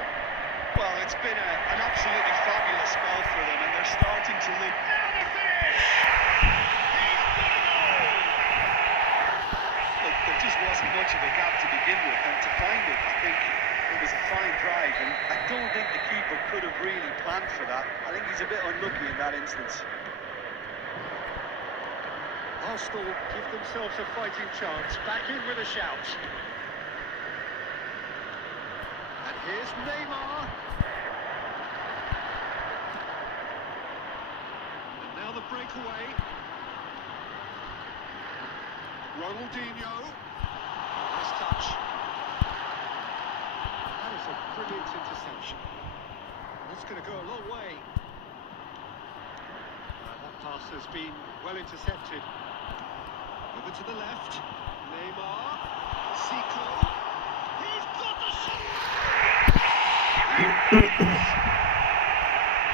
Well, it's been an absolutely fabulous spell for them, and they're starting to live. Now the finish! He's got a goal! Look, there just wasn't much of a gap to begin with, and to find it, I think it was a fine drive, and I don't think the keeper could have really planned for that. I think he's a bit unlucky in that instance. Arsenal give themselves a fighting chance. Back in with a shout. And here's Neymar. And now the breakaway. Ronaldinho. Nice touch. That is a brilliant interception. That's going to go a long way. That pass has been well intercepted. Over to the left. Neymar. Zico. He's got the shot!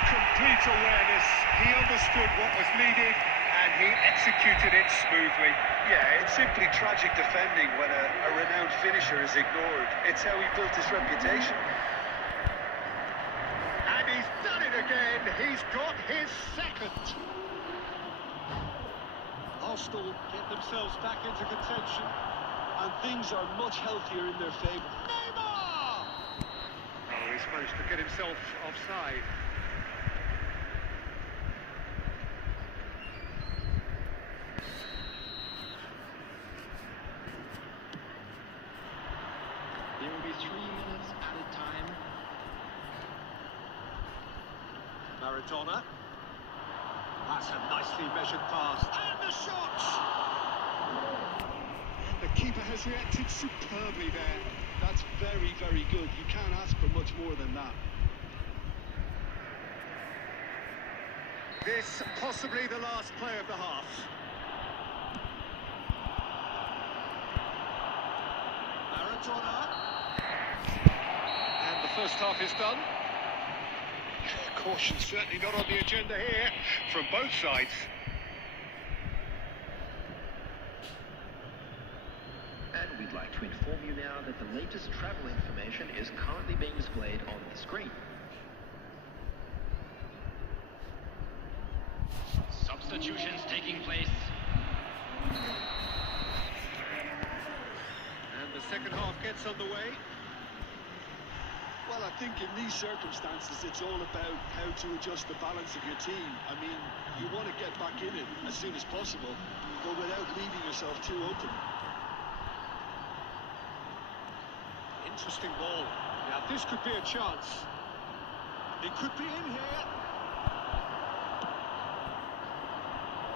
Complete awareness. He understood what was needed and he executed it smoothly. Yeah, it's simply tragic defending when a renowned finisher is ignored. It's how he built his reputation. And he's done it again. He's got his second. Arsenal get themselves back into contention. And things are much healthier in their favour. Neymar! Oh, he's managed to get himself offside. There will be 3 minutes added time. Maradona. That's a nicely measured pass. And the shot! Keeper has reacted superbly there. That's very, very good. You can't ask for much more than that. This possibly the last play of the half. Maradona. And the first half is done. Caution certainly not on the agenda here from both sides. And we'd like to inform you now that the latest travel information is currently being displayed on the screen. Substitutions taking place. And the second half gets underway. Well, I think in these circumstances, it's all about how to adjust the balance of your team. I mean, you want to get back in it as soon as possible, but without leaving yourself too open. Interesting ball. Now this could be a chance. It could be in here.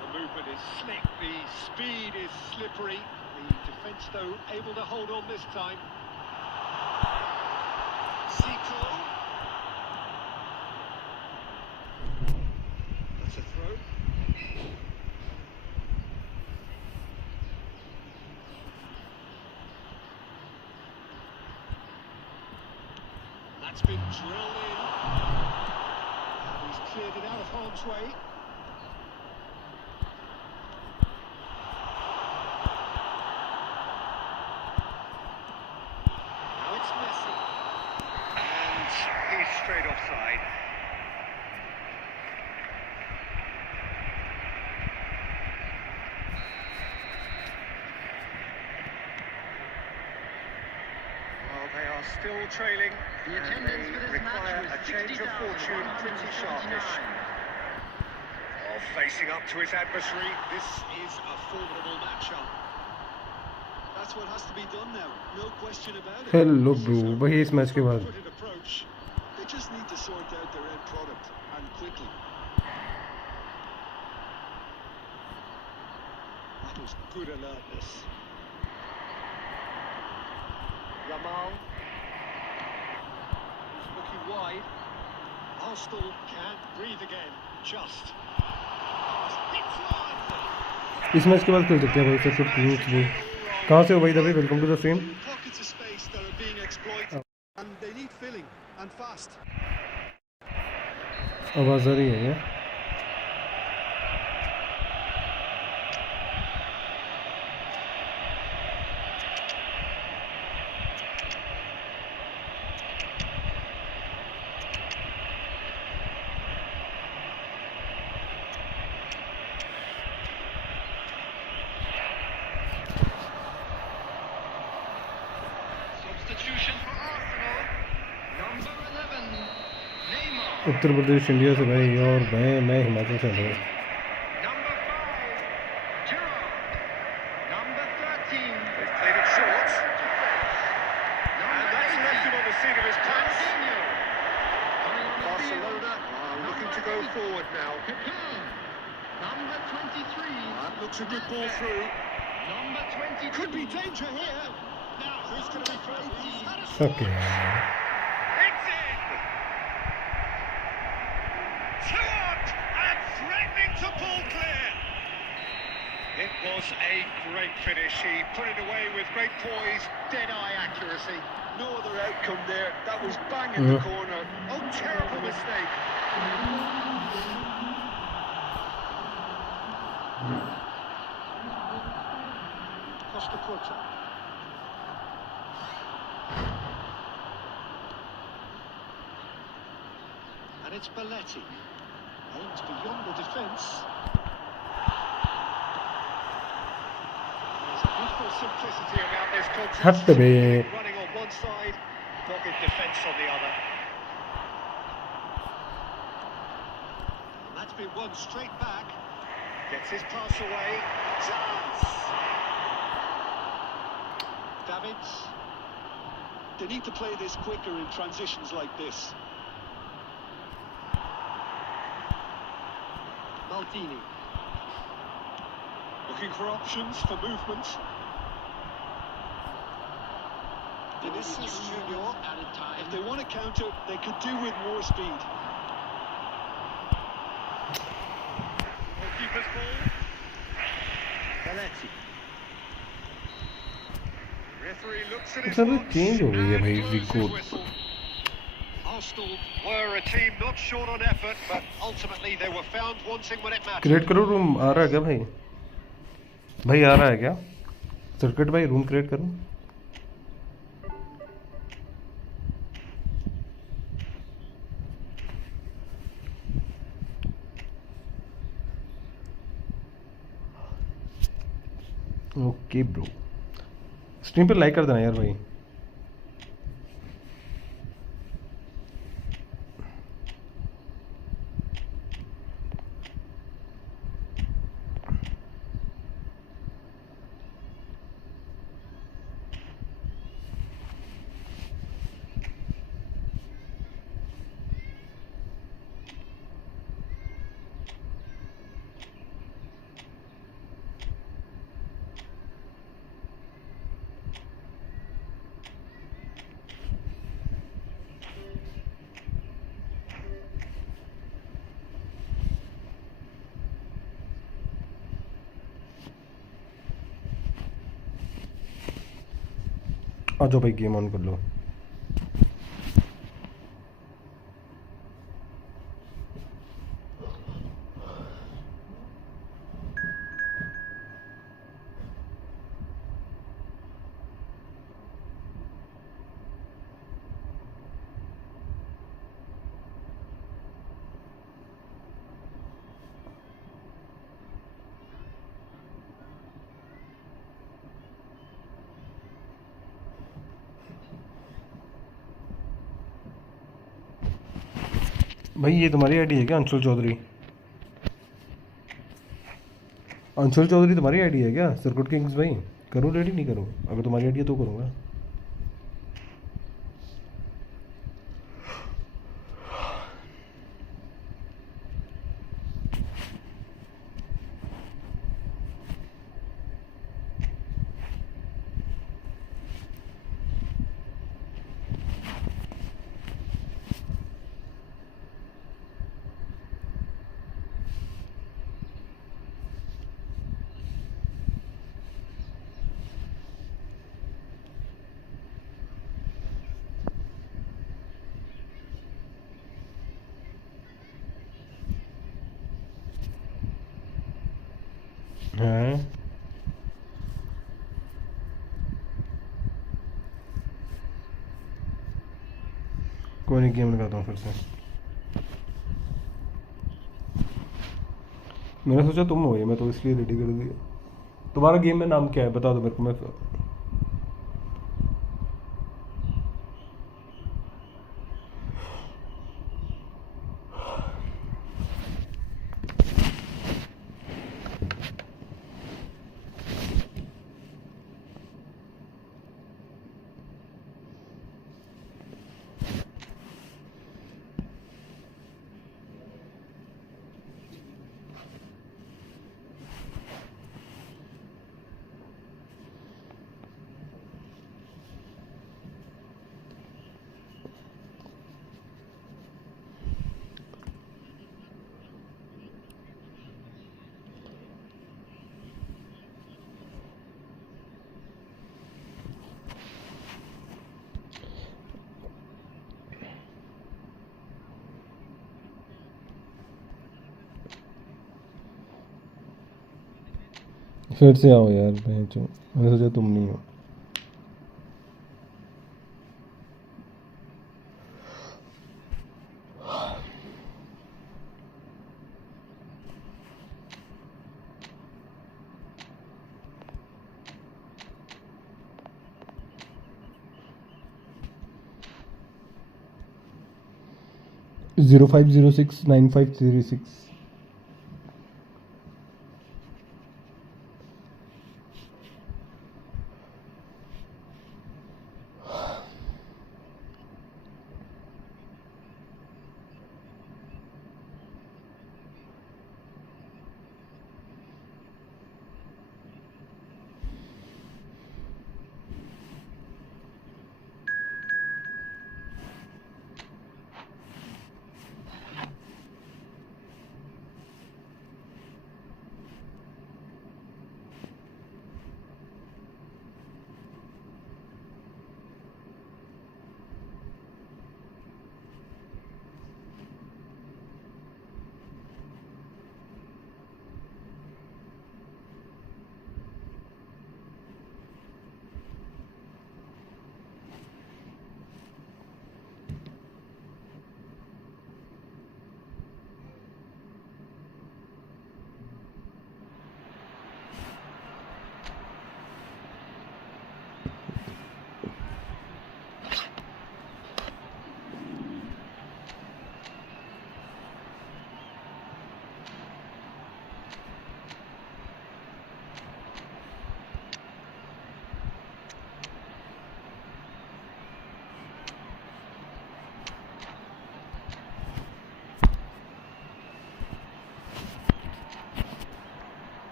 The movement is slick, the speed is slippery. The defence, though, able to hold on this time. Zico. That's a throw. That's been drilled in. He's cleared it out of harm's way. Now it's Messi. And he's straight offside. Well, they are still trailing. The attendance for this match Require was a change of fortune pretty sharpish. 60,129. Oh, facing up to his adversary, this is a formidable matchup. That's what has to be done now. No question about it. Hello bro वही इस match के बाद Footed approach. They just need to sort out their end product, and quickly. That was good alertness. Yamal. He's looking wide. Arsenal can't breathe again. Just. It's live. इस match के बाद खेल सकते हैं भाई सब टीम कहाँ से हो भाई दबे welcome to the stream Pockets of space that are being exploited, and they need filling, and fast. आवाज़ आ रही है क्या Substitution for Arsenal. Number 11, Neymar. Uttar Pradesh India से भाई और मैं हिमाचल से हूँ Number 5, Giroud. Number 13, They've played it short. And that's left him on the seat of his pants. Coutinho. Coming on the Barcelona field. are looking to go forward now. Kaká. Number 23, That looks a good ball through. number 22. Could be danger here. Now, who's going to be free? He's had a okay It's in! 2 up and threatening to pull clear. It was a great finish. He put it away with great poise, dead-eye accuracy. No other outcome there. That was bang in the corner. Oh, terrible mistake. Costa Curta. And it's Balletti. Aims beyond the defence. There's a beautiful simplicity about this contest. हट बे Running on one side, dogged defence on the other. And that's been won straight back. Gets his pass away. Chance! Davids. They need to play this quicker in transitions like this. Maldini. Looking for options for movement. Vinicius Junior. If they want to counter, they could do with more speed. Goalkeeper's ball. Belletti. Referee looks at his सब watch change हो गई है and भाई blows Vicco. his whistle. Arsenal were a team not short on effort, but ultimately they were found wanting when it mattered. Create करो room. आ रहा है क्या भाई? भाई आ रहा है क्या? सर्किट भाई रूम क्रिएट करो. Okay bro. स्ट्रीम पे लाइक कर देना यार भाई. आ जाओ भाई गेम ऑन कर लो. भाई ये तुम्हारी आईडी है क्या? अंशुल चौधरी. अंशुल चौधरी तुम्हारी आईडी है क्या? सर्किट किंग्स भाई करूँ रेडी नहीं करूँ? अगर तुम्हारी आईडी है तो करूँगा. हाँ कोई नहीं गेम लगाता हूँ फिर से. मैंने सोचा तुम हो, ये मैं तो इसलिए रेडी कर दिया. तुम्हारा गेम में नाम क्या है बता दो मेरे को. मैं फिर से आओ यार भैंचो, मैंने सोचा तुम नहीं हो. Zero 05069536.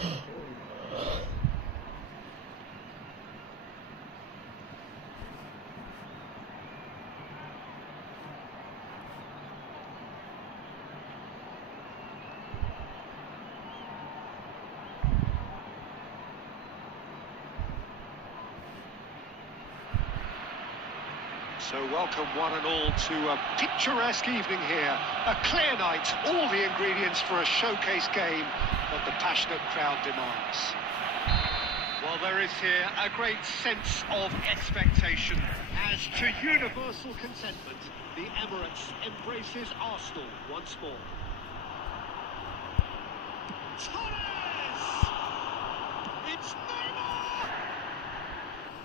So welcome one and all to a picturesque evening here. A clear night, all the ingredients for a showcase game that the passionate crowd demands. Well, there is here a great sense of expectation. As to universal contentment, the Emirates embraces Arsenal once more. Torres! It's Neymar!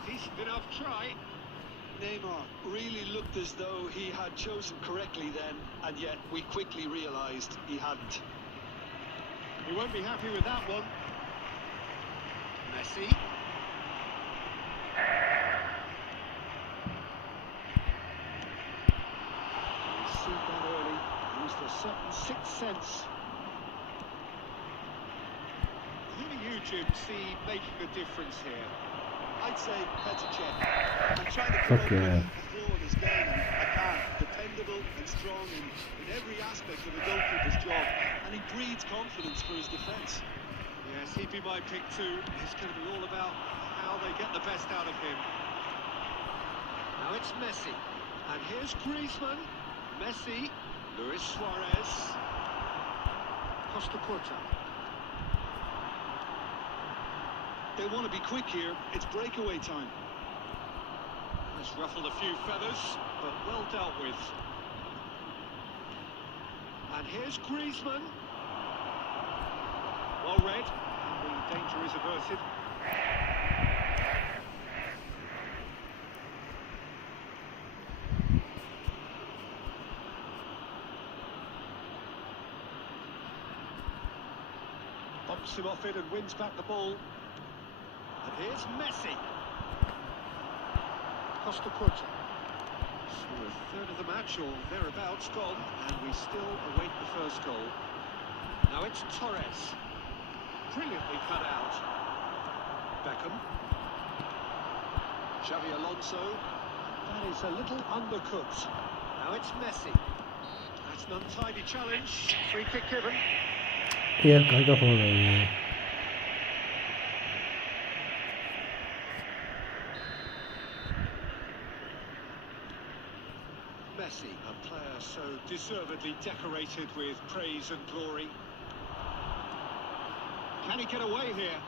Decent enough try. Neymar really looked as though he had chosen correctly then, and yet we quickly realised he hadn't. He won't be happy with that one. Messi. He's seen that early, used a certain sixth sense. Who do you, Jim, see making the difference here? I'd say Petr Cech. I'm trying to put Okay. a flaw in his game. I can't. Dependable and strong in every aspect of a goalkeeper's job, and he breeds confidence for his defence. Yes, he'd be my pick too. It's going to be all about how they get the best out of him. Now it's Messi. And here's Griezmann. Messi. Luis Suarez. Costa Curta. They want to be quick here. It's breakaway time. Has ruffled a few feathers, but well dealt with. And here's Griezmann. Well read. The danger is averted. Bumps him off it and wins back the ball. And here's Messi. Costa Curta. So a third of the match or thereabouts gone, and we still await the first goal. Now it's Torres. Brilliantly cut out. Beckham. Xavi Alonso. That is a little undercooked. Now it's Messi. That's an untidy challenge. Free kick given. यार काय का phone है Messi, a player so deservedly decorated with praise and glory. Can he get away here?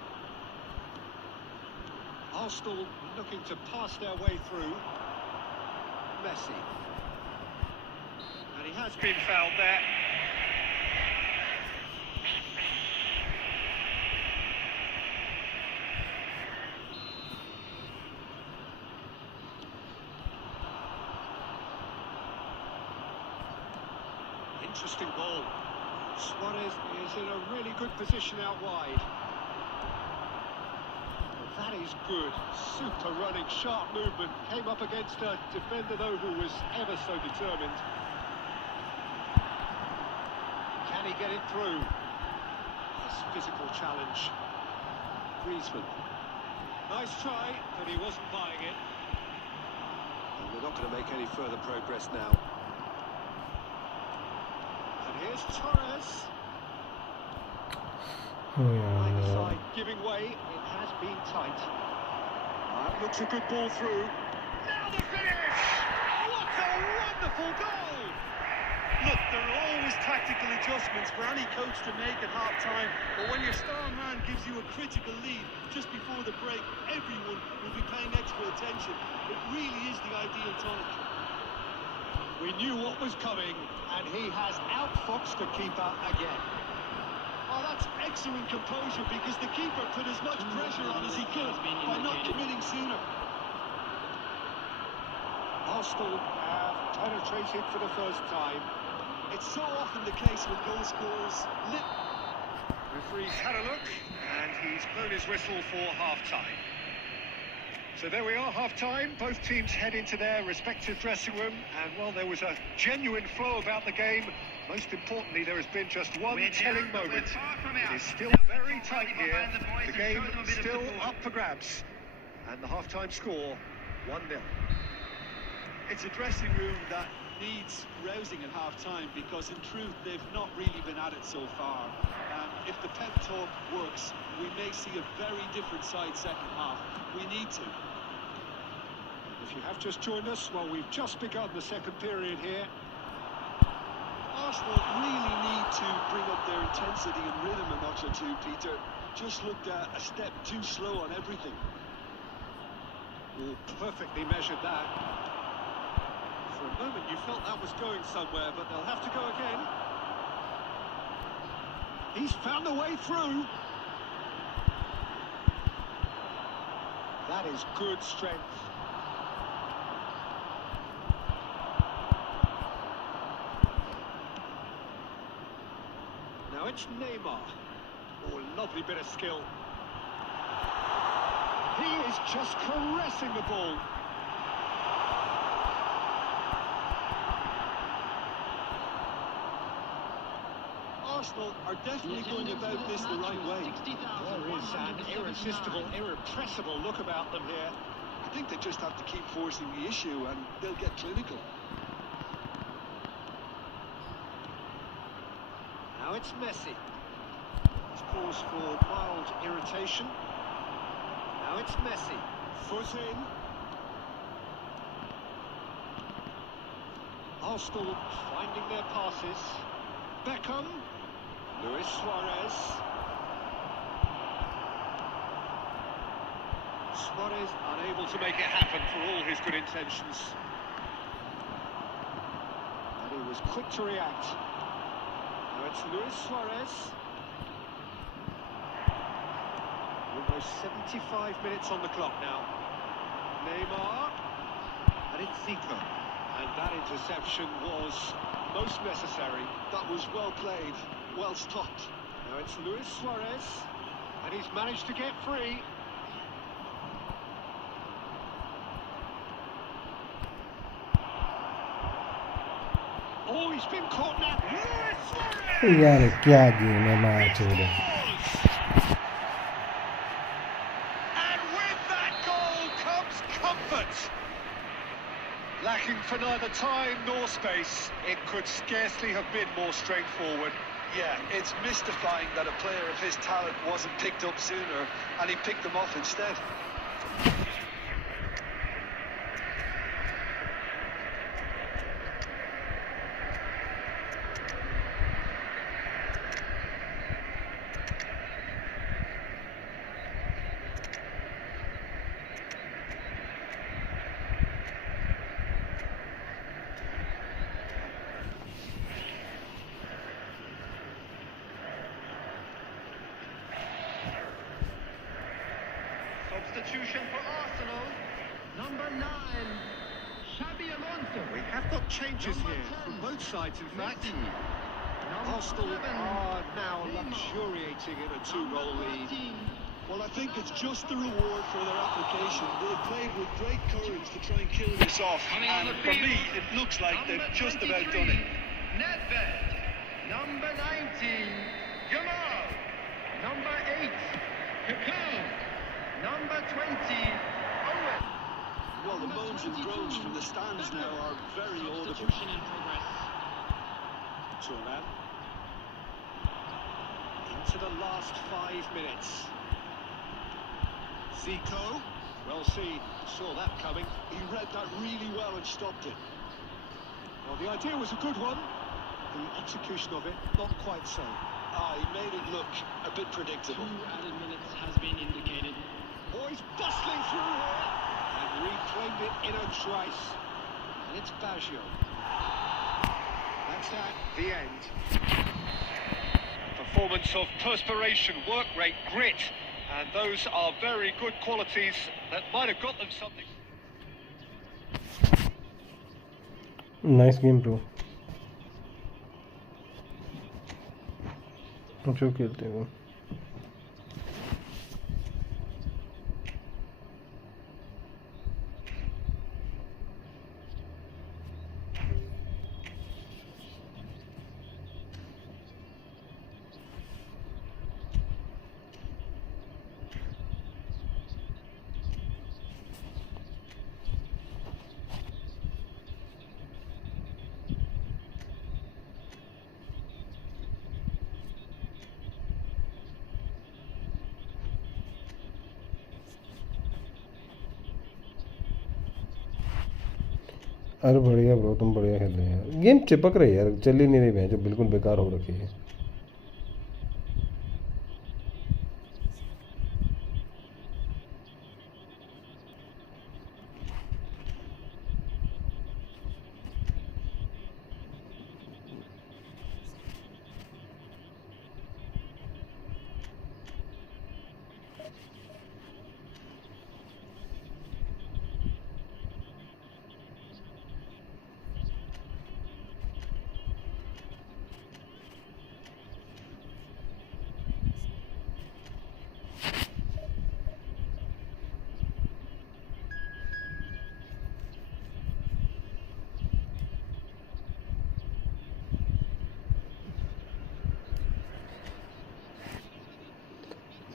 Arsenal looking to pass their way through. Messi. And he has been fouled there. Interesting ball. Suarez is in a really good position out wide. Well, that is good. Super running, sharp movement. Came up against a defender, though, who was ever so determined. Can he get it through? This physical challenge. Griezmann. Nice try, but he wasn't buying it. And we're not going to make any further progress now. Here's Torres. Either side giving way. It has been tight. That looks a good ball through. Now the finish! What a wonderful goal! Look, there are always tactical adjustments for any coach to make at half-time, but when your star man gives you a critical lead just before the break, everyone will be paying extra attention. It really is the ideal tonic. We knew what was coming, and he has outfoxed the keeper again. Oh, that's excellent composure, because the keeper put as much pressure on as he could by not committing sooner. Arsenal have penetrated for the first time. It's so often the case with goal scorers. Referee's had a look, and he's blown his whistle for half-time. So there we are, half-time. Both teams head into their respective dressing room, and while there was a genuine flow about the game, most importantly, there has been just one telling moment. It is still very very tight here. The game still up for grabs. And the half-time score, 1-0. It's a dressing room that needs rousing at half-time because, in truth, they've not really been at it so far. If the pep talk works, we may see a very different side second half. We need to. If you have just joined us, well, we've just begun the second period here. Arsenal really need to bring up their intensity and rhythm a notch or two, Peter. Just looked a step too slow on everything. Oh, perfectly measured that. For a moment you felt that was going somewhere, but they'll have to go again. He's found a way through. That is good strength. Now it's Neymar. Oh, lovely bit of skill. He is just caressing the ball. Arsenal are definitely going about this the right way. There is an irresistible, irrepressible look about them here. I think they just have to keep forcing the issue and they'll get clinical. Now it's Messi. It's cause for mild irritation. Now it's Messi. Foot in. Arsenal finding their passes. Beckham. Luis Suarez. Suarez unable to make it happen for all his good intentions. And he was quick to react. Now it's Luis Suarez. Almost 75 minutes on the clock now. Neymar. And it's Zico. And that interception was most necessary. That was well played, well stopped. Now it's Luis Suarez. And he's managed to get free. Oh, he's been caught now. Luis Suarez! यार क्या game है match हो रहा है. And with that goal comes comfort. Lacking for neither time nor space, it could scarcely have been more straightforward. Yeah, it's mystifying that a player of his talent wasn't picked up sooner and he picked them off instead. Substitution for Arsenal. Number 9, Xabi Alonso. We have got changes here from both sides, in fact. Arsenal are now luxuriating in a 2-goal lead. Well, I think it's just the reward for their application. They played with great courage to try and kill this off. And for me, it looks like they've just about done it. Nedved. Number 19, Jamal. Number 8, Kakao. Number 20, Owen. Well, the moans and groans from the stands now are very audible. Substitution in progress. Turan. Into the last 5 minutes. Zico. Well seen. Saw that coming. He read that really well and stopped it. Well, the idea was a good one. The execution of it, not quite so. He made it look a bit predictable. 2 added minutes has been indicated. Oh, he's bustling through here. And reclaimed it in a trice. And it's Baggio. That's at the end. Performance of perspiration, work rate, grit. And those are very good qualities that might have got them something. Nice game, bro. अच्छा खेलते हैं वो. अरे बढ़िया bro, तुम बढ़िया खेल रहे हैं यार। गेम चिपक रही है यार, चल ही नहीं रही है, जो बिल्कुल बेकार हो रखी है।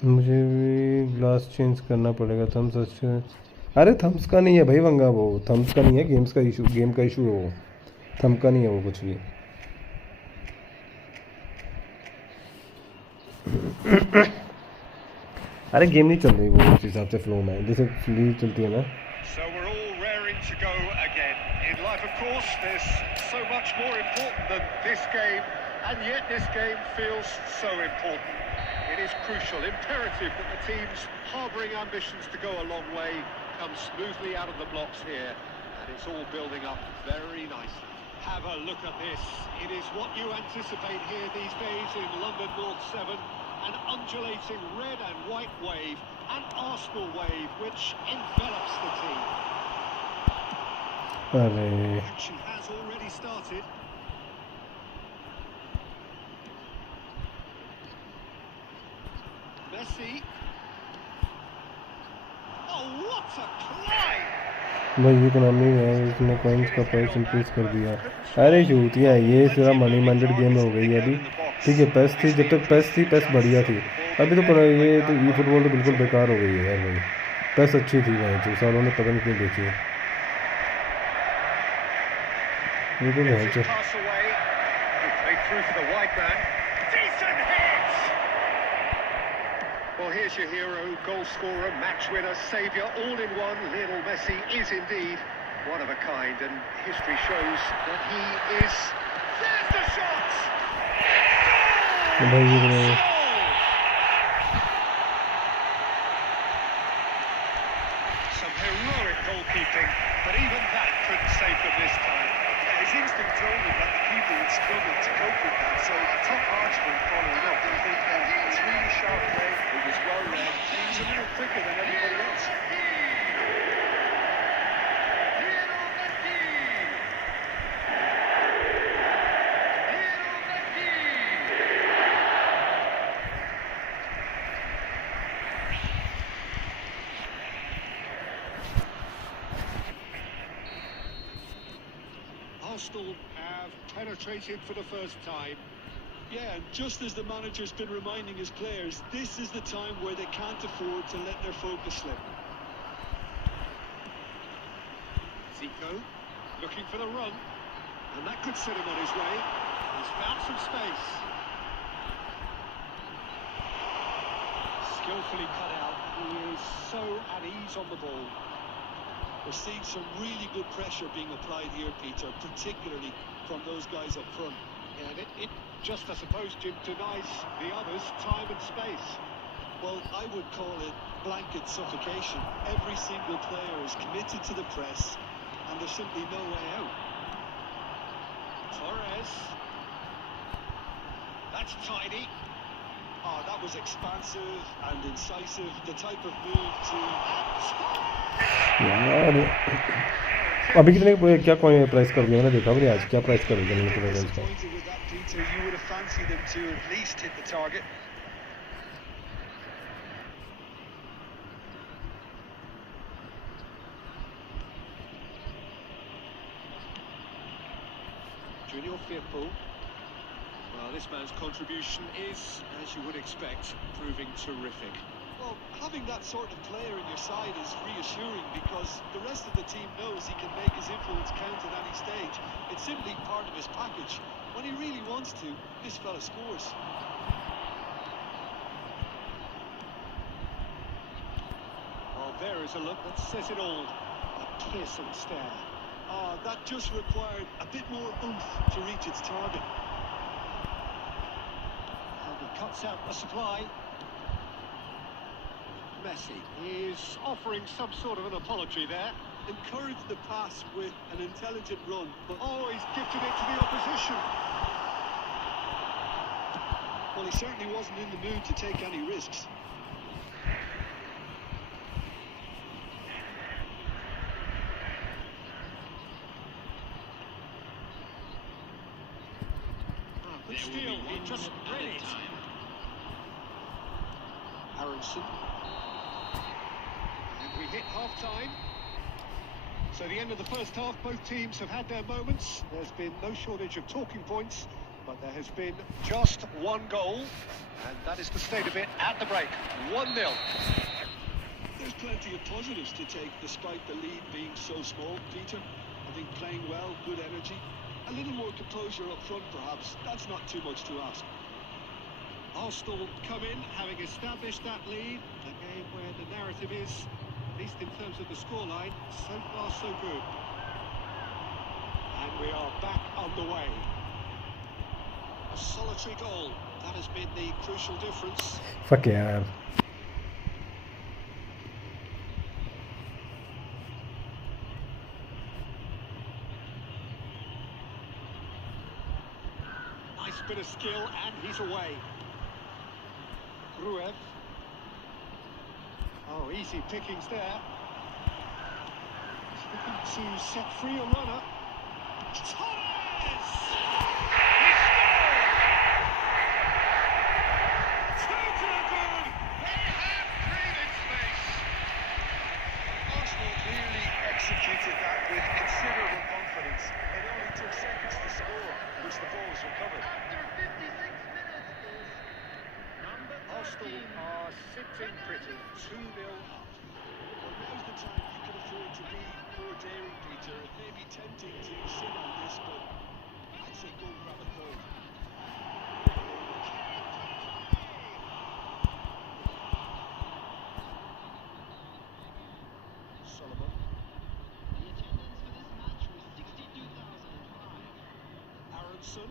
मुझे भी ग्लास चेंज करना पड़ेगा। थम्स अच्छा, अरे थम्स का नहीं है भाई वंगा, वो थम्स का नहीं है, गेम्स का इशू, गेम का इशू है वो, थम का नहीं है वो कुछ भी। अरे गेम नहीं चल रही वो उस हिसाब से फ्लो में, जैसे लीग चलती है ना। So we're all raring to go again. In life, of course, there's so much more important than this game, and yet this game feels so important. It is crucial, imperative that the teams harbouring ambitions to go a long way come smoothly out of the blocks here, and it's all building up very nicely. Have a look at this. It is what you anticipate here these days in London North 7, an undulating red and white wave, an Arsenal wave which envelops the team. अरे Action has already started. Messi. Oh, what a climb! भाई ये economy है, इसने coins का price increase कर दिया। अरे चूतियाँ, ये सिर्फ मनी माइंडेड गेम हो गई है अभी। ठीक है, पेस थी, जब तक पेस थी पेस बढ़िया थी। अभी तो ये तो ई फुटबॉल तो बिल्कुल बेकार हो गई है यार भाई। पेस अच्छी थी भाई, जो सालों ने पता नहीं क्यों देखी है। ये तो बहुत अच्छा। Pass away. He played through for the wide man. Decent hit! Well, here's your hero, goal scorer, match winner, saviour, all in one. Lionel Messi is indeed one of a kind, and history shows that he is. There's the shot! भाई ये Some heroic goalkeeping, but even that couldn't save them this time. His instinct told him that the keeper would struggle to cope with that, so a top marksman following up. I think it's really sharp play. It was well read. He was a little quicker than everybody else. Arsenal have penetrated for the first time. Yeah, and just as the manager's been reminding his players, this is the time where they can't afford to let their focus slip. Zico looking for the run, and that could set him on his way. He's found some space. Skillfully cut out. He is so at ease on the ball. We're seeing some really good pressure being applied here, Peter, particularly from those guys up front. And it just, I suppose, Jim, denies the others time and space. Well, I would call it blanket suffocation. Every single player is committed to the press, and there's simply no way out. Torres. That's tidy. Oh, that was expansive and incisive. The type of move to... यार अभी कितने क्या कोई price कर दिया, मैंने देखा भी आज क्या प्राइस कर दिया मैंने प्राइस का। Disappointed with that, Peter. You would have fancied them to at least hit the target. Junior Firpo. Well, this man's contribution is, as you would expect, proving terrific. Well, having that sort of player in your side is reassuring because the rest of the team knows he can make his influence count at any stage. It's simply part of his package. When he really wants to, this fella scores. Well, there is a look that says it all. A piercing stare. Oh, that just required a bit more oomph to reach its target. And he cuts out the supply. Messi is offering some sort of an apology there. Encourage the pass with an intelligent run, but Oh, he's gifted it to the opposition. well, he certainly wasn't in the mood to take any risks. But still, he just read it. Aronson. And we hit half-time. So the end of the first half, both teams have had their moments. There's been no shortage of talking points, but there has been just one goal, and that is the state of it at the break. 1-0. There's plenty of positives to take despite the lead being so small, Peter. I think playing well, good energy. A little more composure up front, perhaps. That's not too much to ask. Arsenal come in, having established that lead. A game where the narrative is, at least in terms of the scoreline, so far so good. And we are back underway. A solitary goal. That has been the crucial difference. Fuck yeah. Nice bit of skill, and he's away. Ruev. Oh, easy pickings there. He's looking to set free a runner. Torres! He scored! Two to the good! They have breathing space. Arsenal really executed that with considerable confidence. It only took seconds to score, which the ball was recovered. Arsenal are sitting pretty, 2-0 up. Well, now's the time you can afford to be more daring, Peter. It may be tempting to sit on this, but I'd say go grab a third. Saliba. The attendance for this match was 62,005. Aronson.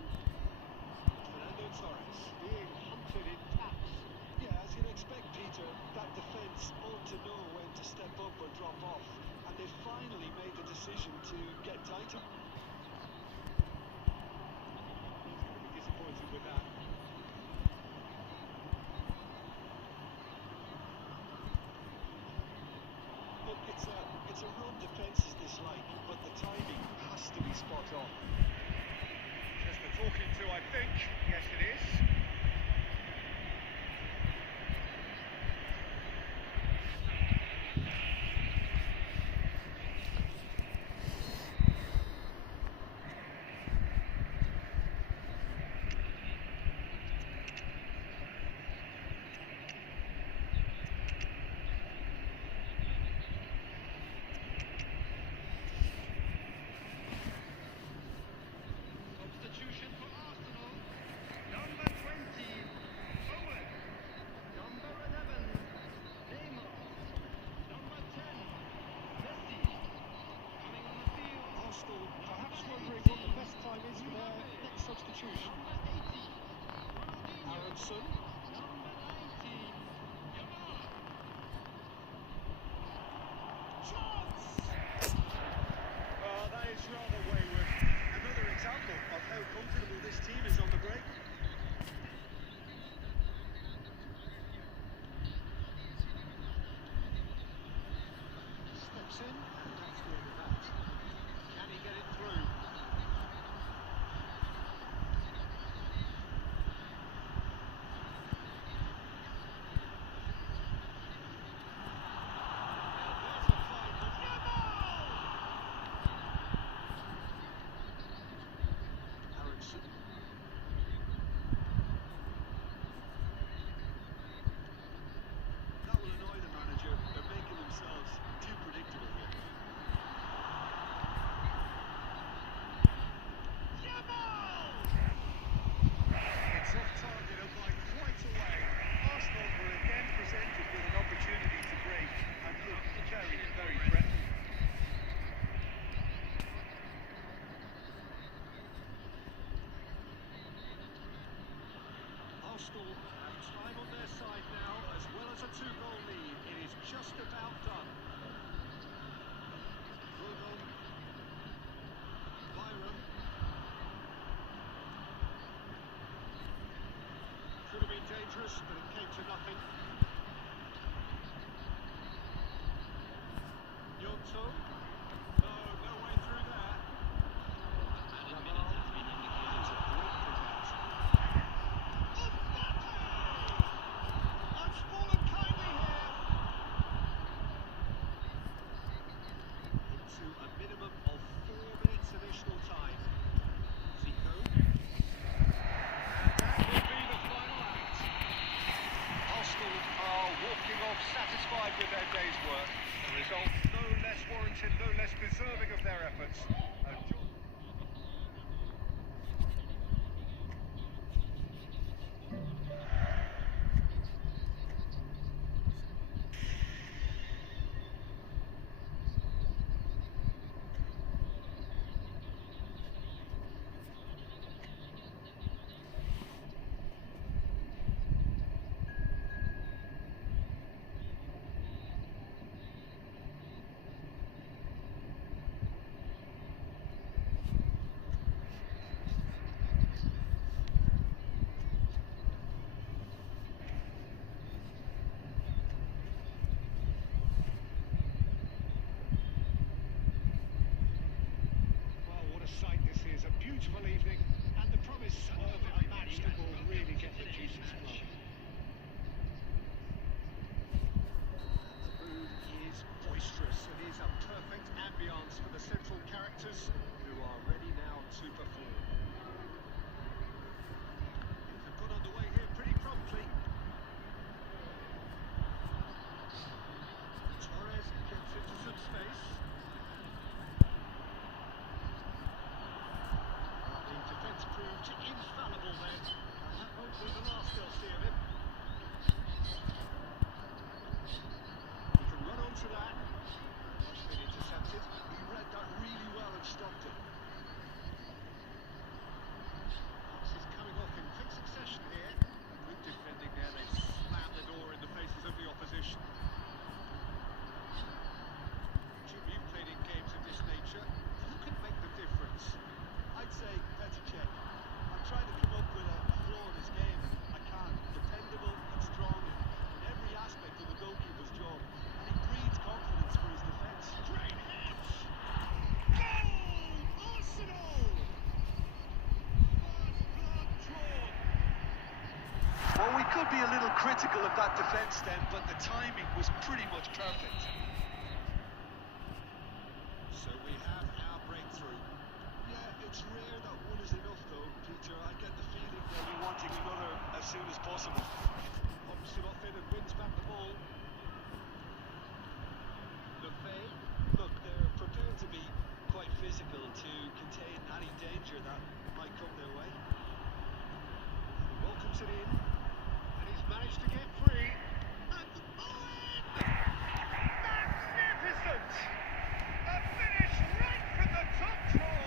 Fernando Torres being hunted in taps. Yeah, as you'd expect, Peter, that defence ought to know when to step up or drop off, and they finally made the decision to get tighter. He's going to be disappointed with that. Look, it's a run defences dislike, but the timing has to be spot on. Just the talking to, I think. Yes, it is. Substitution for Arsenal. Number 20, Owen. Number 11, Neymar. Number 10, Messi. Coming on the field. Arsenal perhaps wondering what the best time is for their next substitution. Number 80, Ronaldinho. Aronson. Number 90, Yamal. Well, that is rather wayward. Another example of how comfortable this team is on the break. Steps in, and that's where we're at. Can he get it through? Aronson. close, but it came to nothing. Yonto. No, no way through there. Ramal. It's a great protect. That's fallen kindly here. Into a minimum of 4 minutes additional time. Zico. And that will be the final act. Arsenal are walking off satisfied with their day's work. The result no less warranted, no less deserving of their efforts. Beautiful evening, and the promise of a match that will really get the juices flowing. The mood is boisterous. It is a perfect ambience for the central characters who are ready now to perform. They've got underway here pretty promptly. Torres gets into some space. Defence proved infallible then, and that won't be the last they'll see of him. He can run onto that. It's been intercepted. He read that really well and stopped it. This is coming off in quick succession here. Good defending there. They've slammed the door in the faces of the opposition. Jim, you've played in games of this nature. Who can make the difference? I'd say Petr Cech. I'm trying to come up with a flaw in his game, and I can't. Dependable and strong in every aspect of the goalkeeper's job, and he breeds confidence for his defence. Great hit! Goal! Arsenal! First blood drawn. Well, we could be a little critical of that defence then, but the timing was pretty much perfect. So we have our breakthrough. Yeah, it's rare that one is enough though, Peter. I get the feeling they'll be wanting another as soon as possible. Pops him off in and wins back the ball. Lefay. Look, they're prepared to be quite physical to contain any danger that might come their way. He welcomes it in, and he's managed to get free. And Owen! Magnificent! A finish right from the top draw.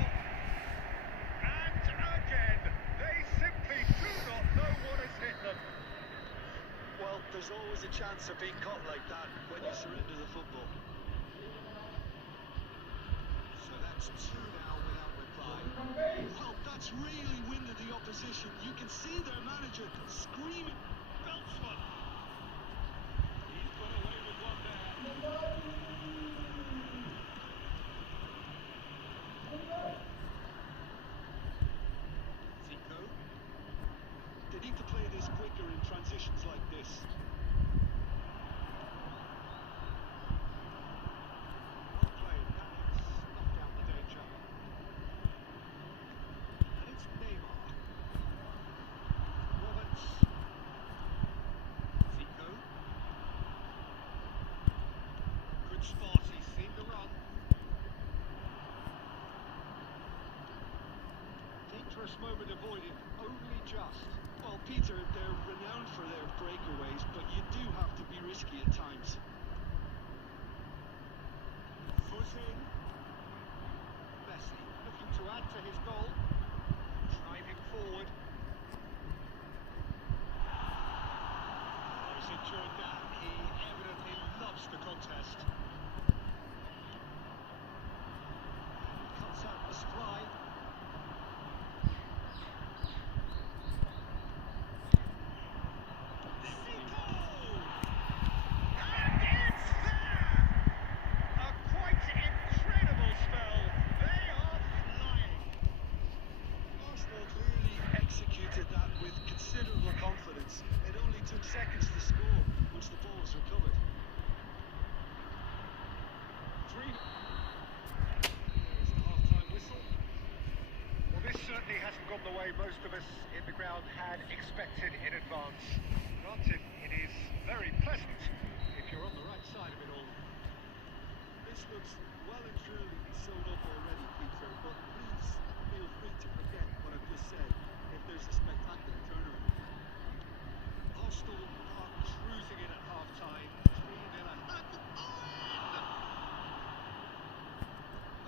And again, they simply do not know what has hit them. Well, there's always a chance of being caught like that when you surrender the football. So that's two now without reply. Well, that's really winded the opposition. You can see their manager screaming. Belts one. He's got away with one there. Zico. They need to play this quicker in transitions like this. Well played. That snuffed out the danger. And it's Neymar. Roberts. Zico. Good spot. He's seen the run. Dangerous moment avoided. Only just. Well, Peter, they're renowned for their breakaways, but you do have to be risky at times. Foot in. Messi looking to add to his goal. Driving forward. He's enjoyed that. He evidently loves the contest. Cuts out the supply. way most of us in the ground had expected in advance. Granted, it is very pleasant if you're on the right side of it all. This looks well and truly sewn up already, Peter, but please feel free to forget what I've just said if there's a spectacular turnaround. Arsenal are cruising in at half-time, 3-0 at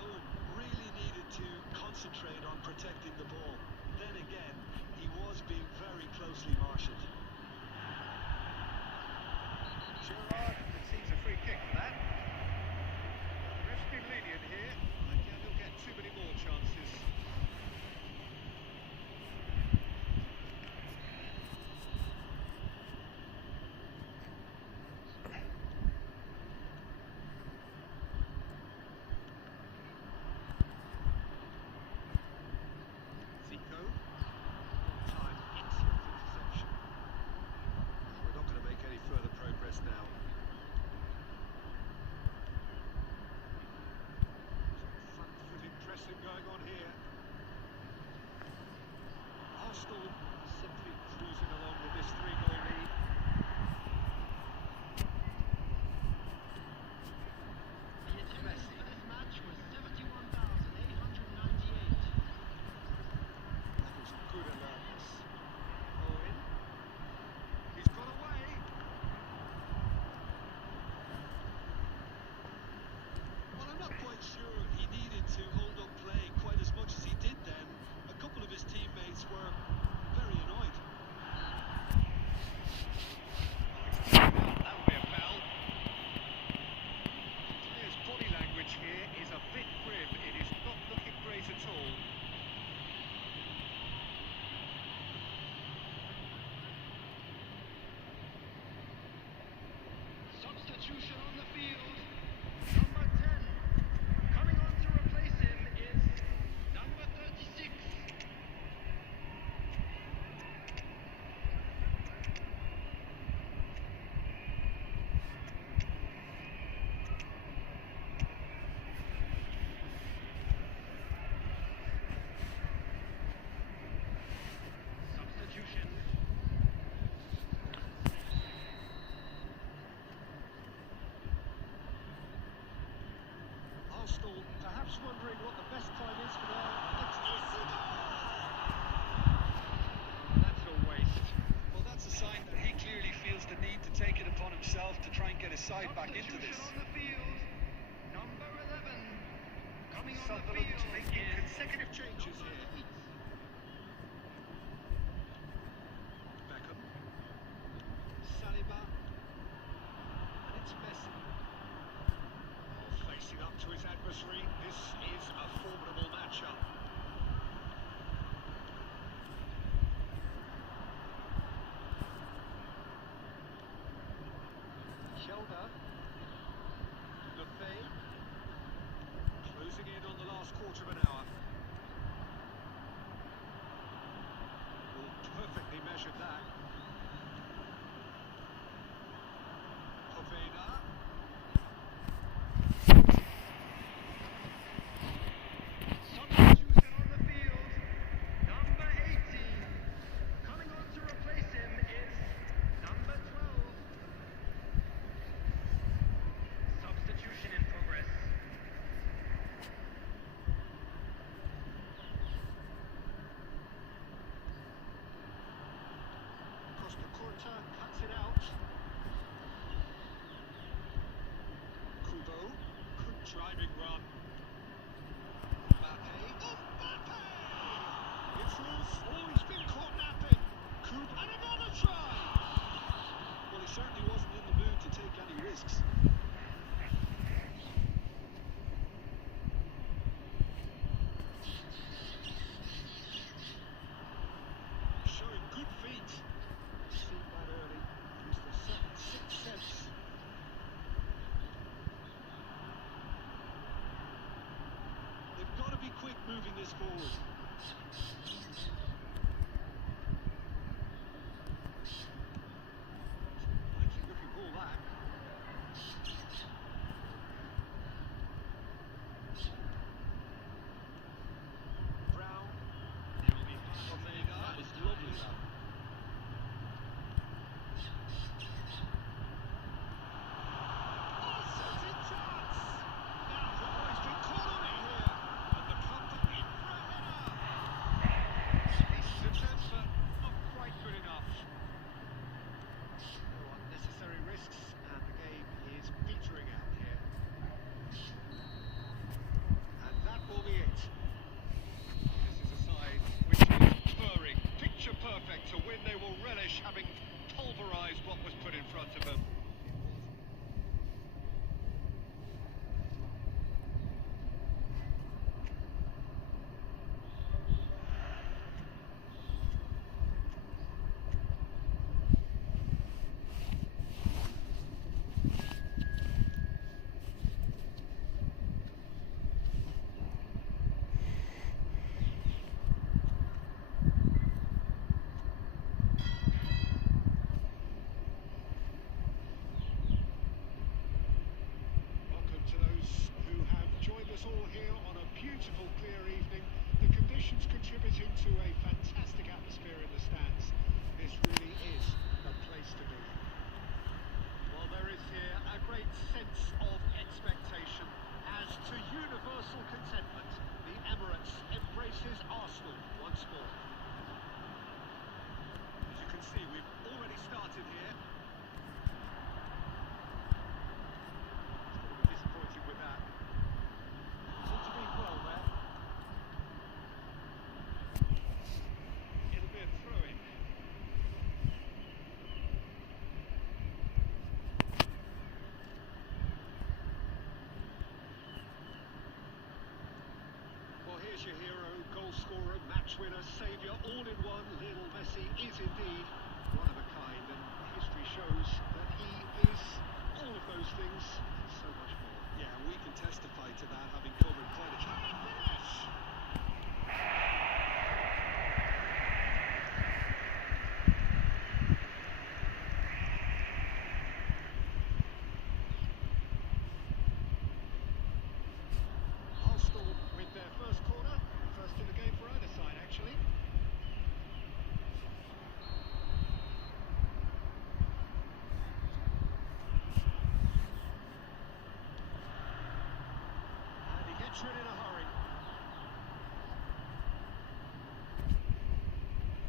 Owen really needed to concentrate on protecting the ball. Then again, he was being very closely marshalled. Gerrard conceives a free kick for that. The ref's been lenient here. I doubt he'll get too many more chances. Zico. Time excellent interception. We're not going to make any further progress now. Front-footed pressing going on here. Arsenal simply cruising along with this 3-goal lead. The attendance for this match was 71,898. That was good alertness. Owen. He's got away. Well, I'm not quite sure he needed to hold up play quite as much as he did then. A couple of his teammates were very annoyed. That will be a foul. His body language here is a bit grim. It is not looking great at all. Substitution on the field. Number 10. Coming on to replace him is number 36. Substitution. Arsenal perhaps wondering what the best time is for their... It's eFootball! That's a waste. Well, that's a sign that he clearly feels the need to take it upon himself to try and get his side back into this. Substitution on the field. Number 11. Coming on the Sunderland field making is consecutive changes here. Beckham. Saliba. And it's Messi. Facing up to his adversary, this is a formidable matchup. Shoulder. Lefebvre. Closing in on the last quarter of an hour. Well, perfectly measured that. Poveda. Substitution on the field. Number 18. Coming on to replace him is number 12. Substitution in progress. Costa Curta cuts it out. Kubo. Good driving run. Mbappe. Oh, Mbappe! It's loose. Oh, he's been caught napping. Kubo. And another try! Well, he certainly wasn't in the mood to take any risks. Showing good feet. Seen that early. Used the sixth sense. They've got to be quick moving this forward. Likely looking ball that. Brown. Poveda. beautiful, clear evening. The conditions contributing to a fantastic atmosphere in the stands. This really is a place to be. Well, there is here a great sense of expectation. As to universal contentment, the Emirates embraces Arsenal once more. As you can see, we've already started here. It's going to be disappointing with that. Seems to be well there. It'll be a throw-in. Well, here's your hero, goal scorer, match winner, saviour, all in one. Lionel Messi is indeed one of a kind, and history shows that he is all of those things and so much more. Yeah, we can testify to that, having covered quite a Arsenal with their first corner, first in the game for either side actually. And he gets rid in a hurry.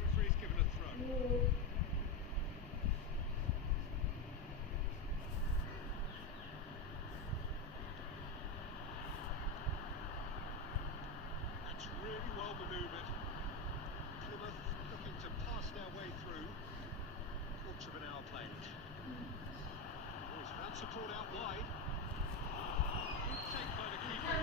Referee's given a throw. That's really well manoeuvred. Plymouth looking to pass their way through. Quarter of an hour played. Oh, he's found support out wide. Good take by the keeper.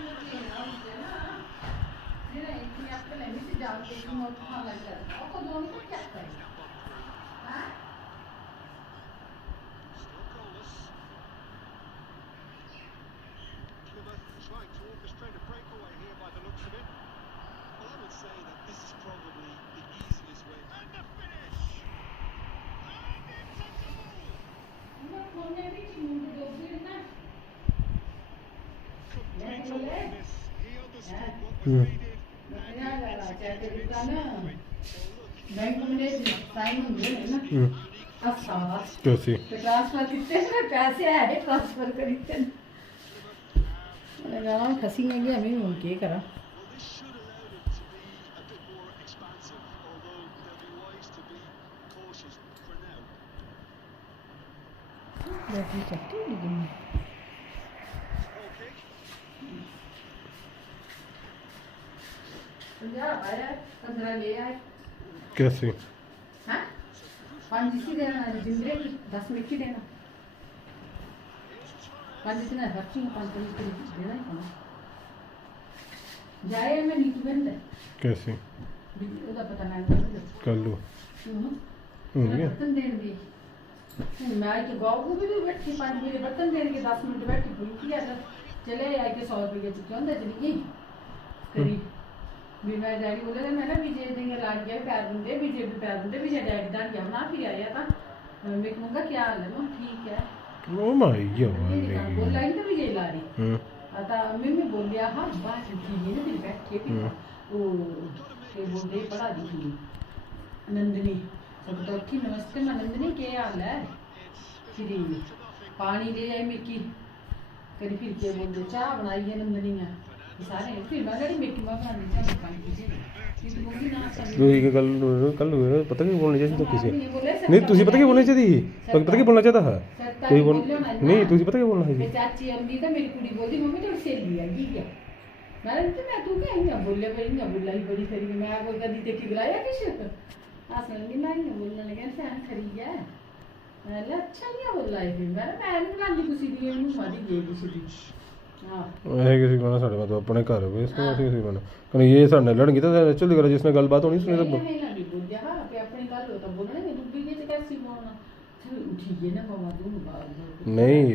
Still goalless. Plymouth trying to orchestrate a breakaway here by the looks of it. Well, I would say that this is probably the easiest way. And the finish! And it's a goal! Complete awareness. He understood what was needed and he executed it smoothly. Bank में time हुए है ना अब साहब कैसे transfer कितने में पैसे आए ट्रांसफर करीते मैंने खसी में गया मैं उनके करा Well, this should allow them to be a bit more expansive, although they'll be wise to be cautious for now. Battery चलती है लेकिन Ball kick. 50 आया 15 ले आए कैसे हाँ 5 इसी देना है जिंदगी की 10 मिनट ही देना 5 इतना खर्ची 5 पुलिस को देना ही पड़ा जाए मैं नीचे बंद है कैसे ਉਹਦਾ ਪਤਾ ਨਾ कर लो हो गया बर्तन देने दी मैं आज तो गाँव को भी नहीं बैठी 5 मेरे बर्तन देने के 10 मिनट बैठी हुई थी ऐसा चले आए के 100 रुपये चुके होंगे चली गई करी भी मैं डैडी बोले थे मैं ना विजय देंगे लाड़िया भी प्यार दूंगे विजय भी प्यार दूंगे विजय डैडी दाड़िया बना फिर आया था मैं कहूँगा क्या हाल है मैं ठीक है ओ माय बोल गॉड रही तो विजय ला रही आता मैं बोल दिया हाँ बात ठीक है ना फिर बैठे भी वो बोल रही पढ़ा दी थी नंदिनी सब तो की नमस्ते मैं नंदिनी क्या हाल है फिर पानी ले जाए मिकी कभी फिर के बोल दे चाह बनाई है नंदिनी ने सारे फिर मैं लड़ी मिकी मैं बना दी चाह पानी पीजिए फिर बोली ना लोही के कल पता नहीं बोलना चाहिए तो किसी नहीं तुझे पता क्या बोलना चाहिए पता क्या बोलना चाहता है कोई बोल नहीं तुझे पता क्या बोलना है चाची अम्मी तो मेरी कुड़ी बोलती मम्मी तो सहेली है ठीक है मैंने तो मैं तू क्या इंगा बोले भाई इंगा बोला ही बड़ी सारी मैं आपको कभी देख के बुलाया किस आसन नहीं मैं नहीं बोलने लगे से खरी है मैंने अच्छा नहीं बोला है फिर मैं नहीं बुलाती किसी दी मुंह मारी गई किसी दी हां ऐसे किसी को ना साढ़े में तो अपने घर हो इसको ऐसे किसी को ना कहीं ये साढ़े लड़नगी तो चल कर जिसने गल बात होनी सुने तो नहीं ना बोल दिया हां पे अपनी गल हो तो बोलना नहीं डूबी के कैसी बोलना ठीक है ना मामा तू बात नहीं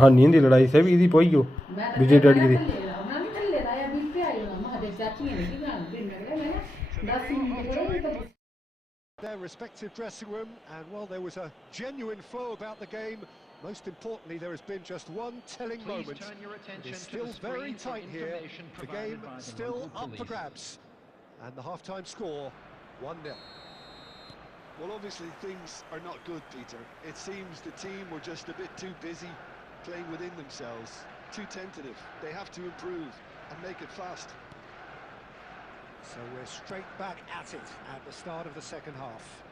हाँ नींद की लड़ाई से भी इदी पोई हो विजय डैडी दी मैं भी थल्ले दा या बिल पे आयो ना महादेव चाची ने की गाल पे मैं 10 minute Their respective dressing room, and while there was a genuine flow about the game, Most importantly, there has been just one telling Please moment. turn your It attention is to still the very screen for tight here. information The provided game by the still local up for police. grabs. And the half-time score, 1-0. Well, obviously things are not good, Peter. It seems the team were just a bit too busy playing within themselves, too tentative. They have to improve and make it fast. So we're straight back at it at the start of the second half.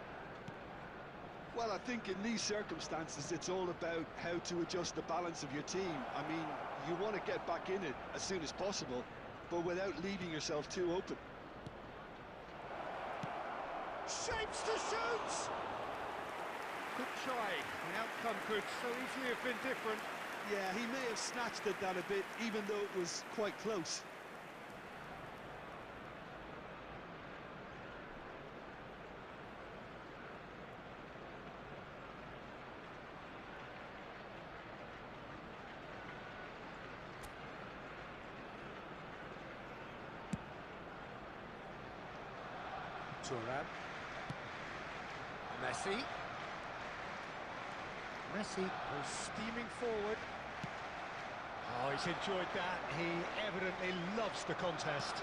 Well, I think in these circumstances, it's all about how to adjust the balance of your team. I mean, you want to get back in it as soon as possible, but without leaving yourself too open. Shapes to shoot! Good try. The outcome could so easily have been different. Yeah, he may have snatched at that a bit, even though it was quite close. Turnip. Messi was steaming forward. Oh, he's enjoyed that. He evidently loves the contest.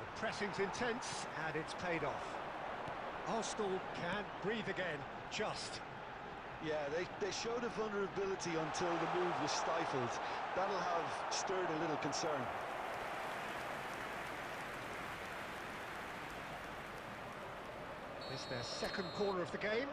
The pressing's intense, and it's paid off. Arsenal can breathe again, just. Yeah, they showed a vulnerability until the move was stifled. That'll have stirred a little concern. It's their second corner of the game.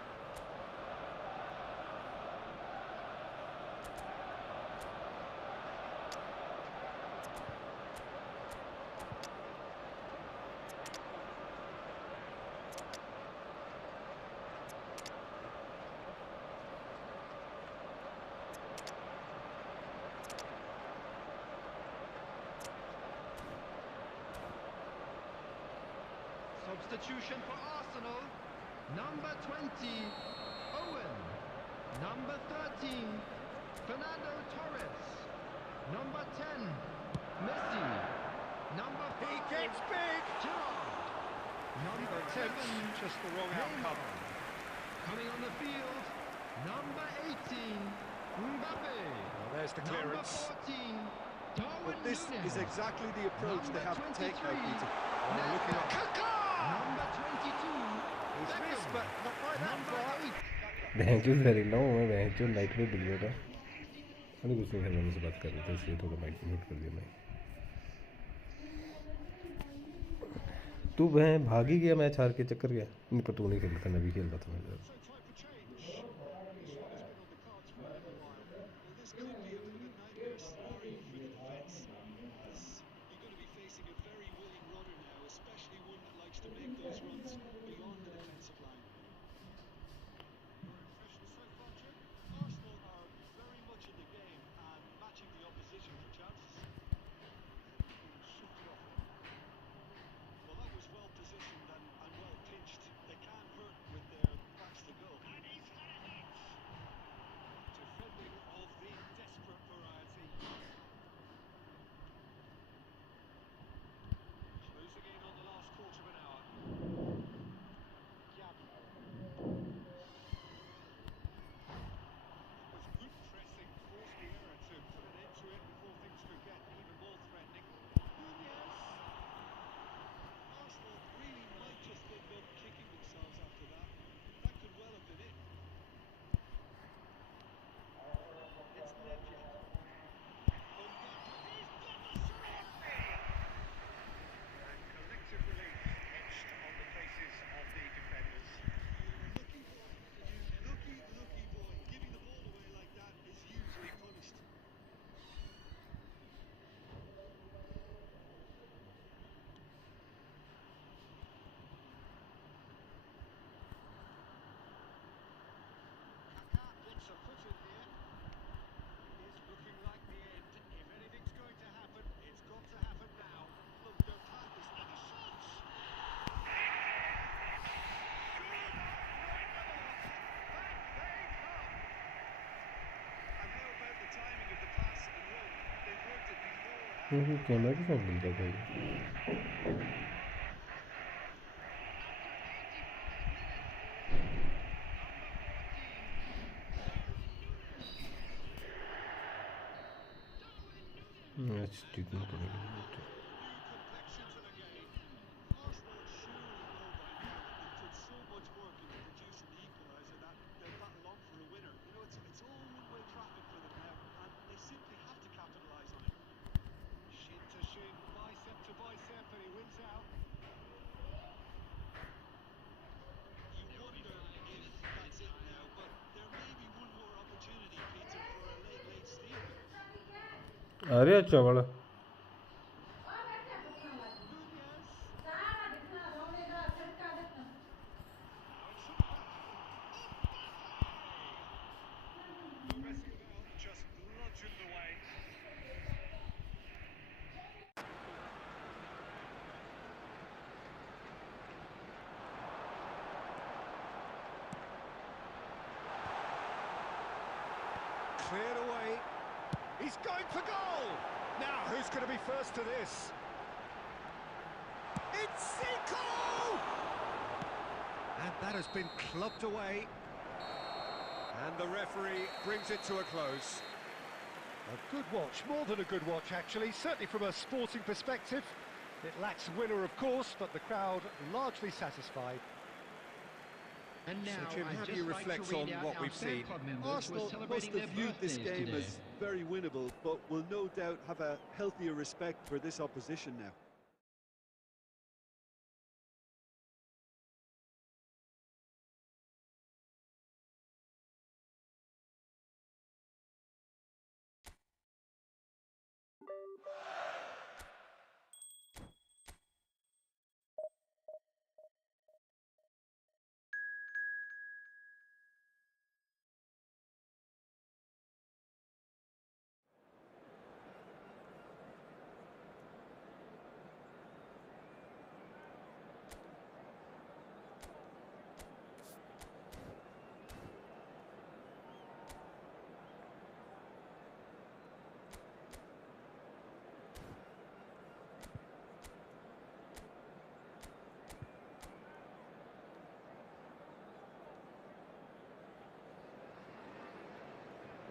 Substitution for Arsenal. Number 20, Owen. Number 13, Fernando Torres. Number 10, Messi. Number 5, He gets big! Gerrard. Number 7, Just the wrong outcome. coming on the field. Number 18, Mbappe. Well, there's the clearance. Number 14, Darwin But this Núñez. is exactly the approach they have to take now, Peter. Oh, looking at Kaka! Number 22, He's missed, but not by that far. बहन चो जहरीला हूँ मैं बहन चो light पे bill गया था अरे कुछ नहीं करना मुझसे बात कर रहे थे इसलिए थोड़ा माइक म्यूट कर दिया मैं तू वह भाग ही गया मैच हार के चक्कर गया नहीं पर तू नहीं खेल रहा था मैं भी खेल रहा था मैं कैमरा के साथ मिलता था मैच जीतना पड़ेगा। complexion to the game. Arsenal surely know by now that they've put so much work into producing the equaliser that they'll battle on for a winner. You know, it's all one-way traffic for them now, and they simply have to capitalise on it. Shin to shin, bicep to bicep, and he wins out. You wonder if that's it now, but there may be one more opportunity, Peter, for a late steal. अरे चावल Nunez. The messing about just bludgeoned away. Cleared away. He's going for goal! Now, who's going to be first to this? It's Zico! And that has been clubbed away. And the referee brings it to a close. A good watch, more than a good watch actually, certainly from a sporting perspective. It lacks winner of course, but the crowd largely satisfied. And now, So, Jim, how I'd do just you like reflect to read on out what our we've fan seen? club members who are Arsenal must celebrating have their viewed this birthdays game today. as very winnable, but will no doubt have a healthier respect for this opposition now.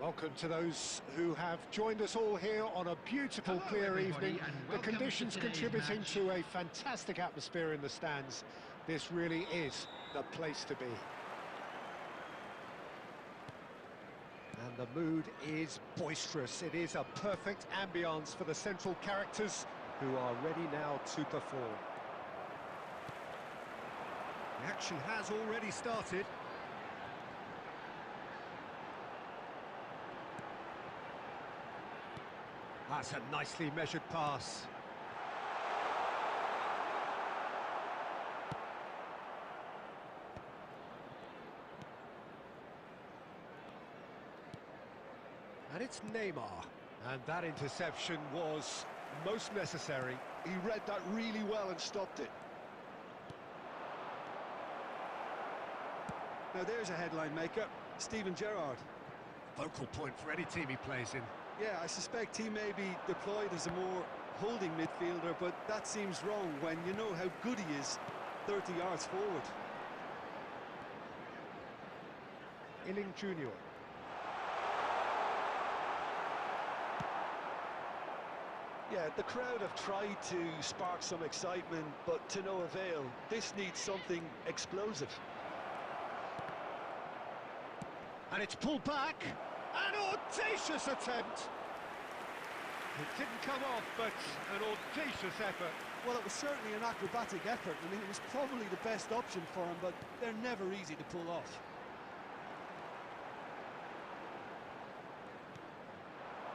Welcome to those who have joined us all here on a beautiful, Hello, clear everybody, evening. and The welcome to conditions today's contributing match. to a fantastic atmosphere in the stands. This really is the place to be. And the mood is boisterous. It is a perfect ambience for the central characters who are ready now to perform. The action has already started. That's a nicely measured pass. And it's Neymar. And that interception was most necessary. He read that really well and stopped it. Now there's a headline maker, Steven Gerrard. Focal point for any team he plays in. Yeah, I suspect he may be deployed as a more holding midfielder, but that seems wrong when you know how good he is 30 yards forward. Illing Jr. Yeah, the crowd have tried to spark some excitement, but to no avail. This needs something explosive. And it's pulled back. An audacious attempt. It didn't come off, but an audacious effort. Well, it was certainly an acrobatic effort. I mean, it was probably the best option for him, but they're never easy to pull off.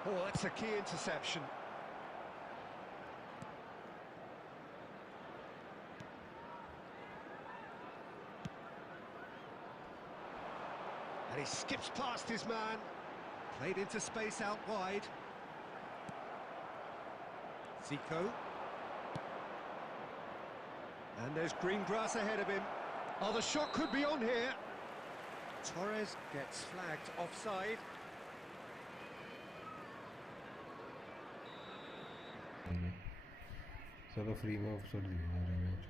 Oh, that's a key interception. And he skips past his man. Played into space out wide. Zico. And there's green grass ahead of him. Oh, the shot could be on here. Torres gets flagged offside. सारा free में offside दिया जा रहा है match.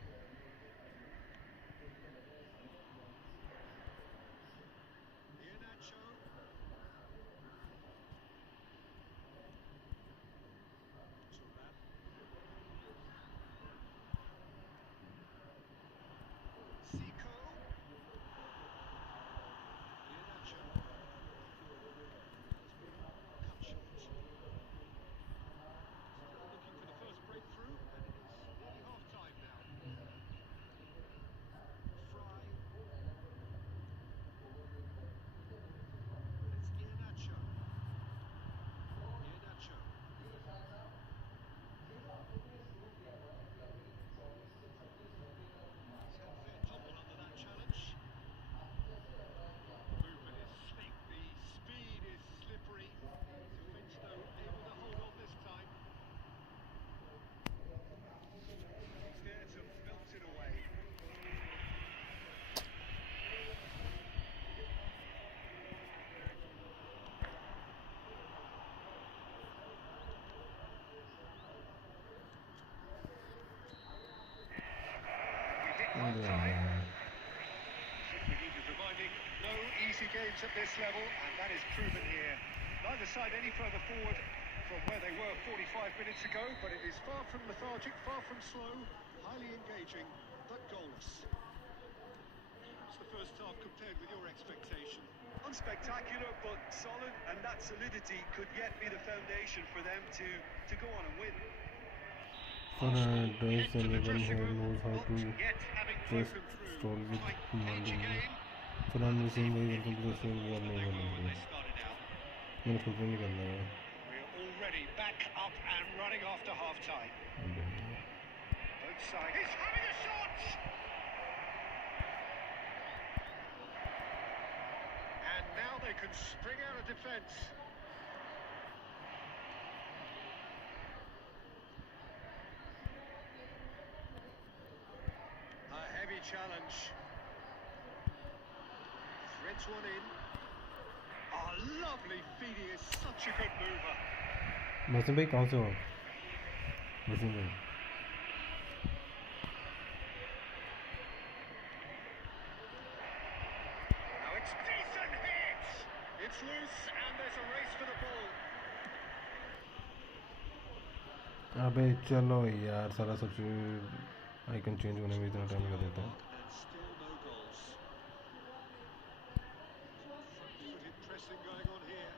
games at this level, and that is proven here. Neither side any further forward from where they were 45 minutes ago, but it is far from lethargic, far from slow, highly engaging, but goalless. What's the first half compared with your expectation? Unspectacular, but solid, and that solidity could yet be the foundation for them to go on and win. Does anyone here knows how to just stall with commanding? Farhan Wasim भाई welcome to the show. वो नहीं बनेंगे. मैंने खुद नहीं करना है. We're already back up and running after half-time. Both sides. He's having a shot! And now they can spring out of defence. A heavy challenge. Threads one in. Oh, lovely feed. He is such a good mover. Wasim भाई कहाँ से हो? वसीम भाई. Now it's decent hit. It's loose and there's a race for the ball. अबे चलो यार सारा substitute icon change होने में इतना टाइम लगा देता है. And still no goals. Front-footed pressing going on here.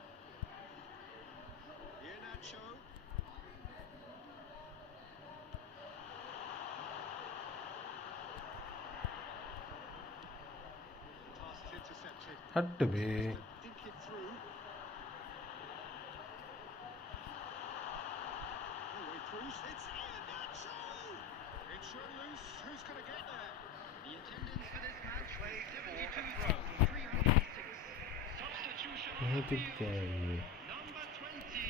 Here Nacho. Pass is intercepted. हट बे. Think it through. No way through. It's Nacho. It's run loose. Who's going to get there? The attendance for this match was 72,306. Substitution on यहाँ the तो क्या है field. ये? Number 20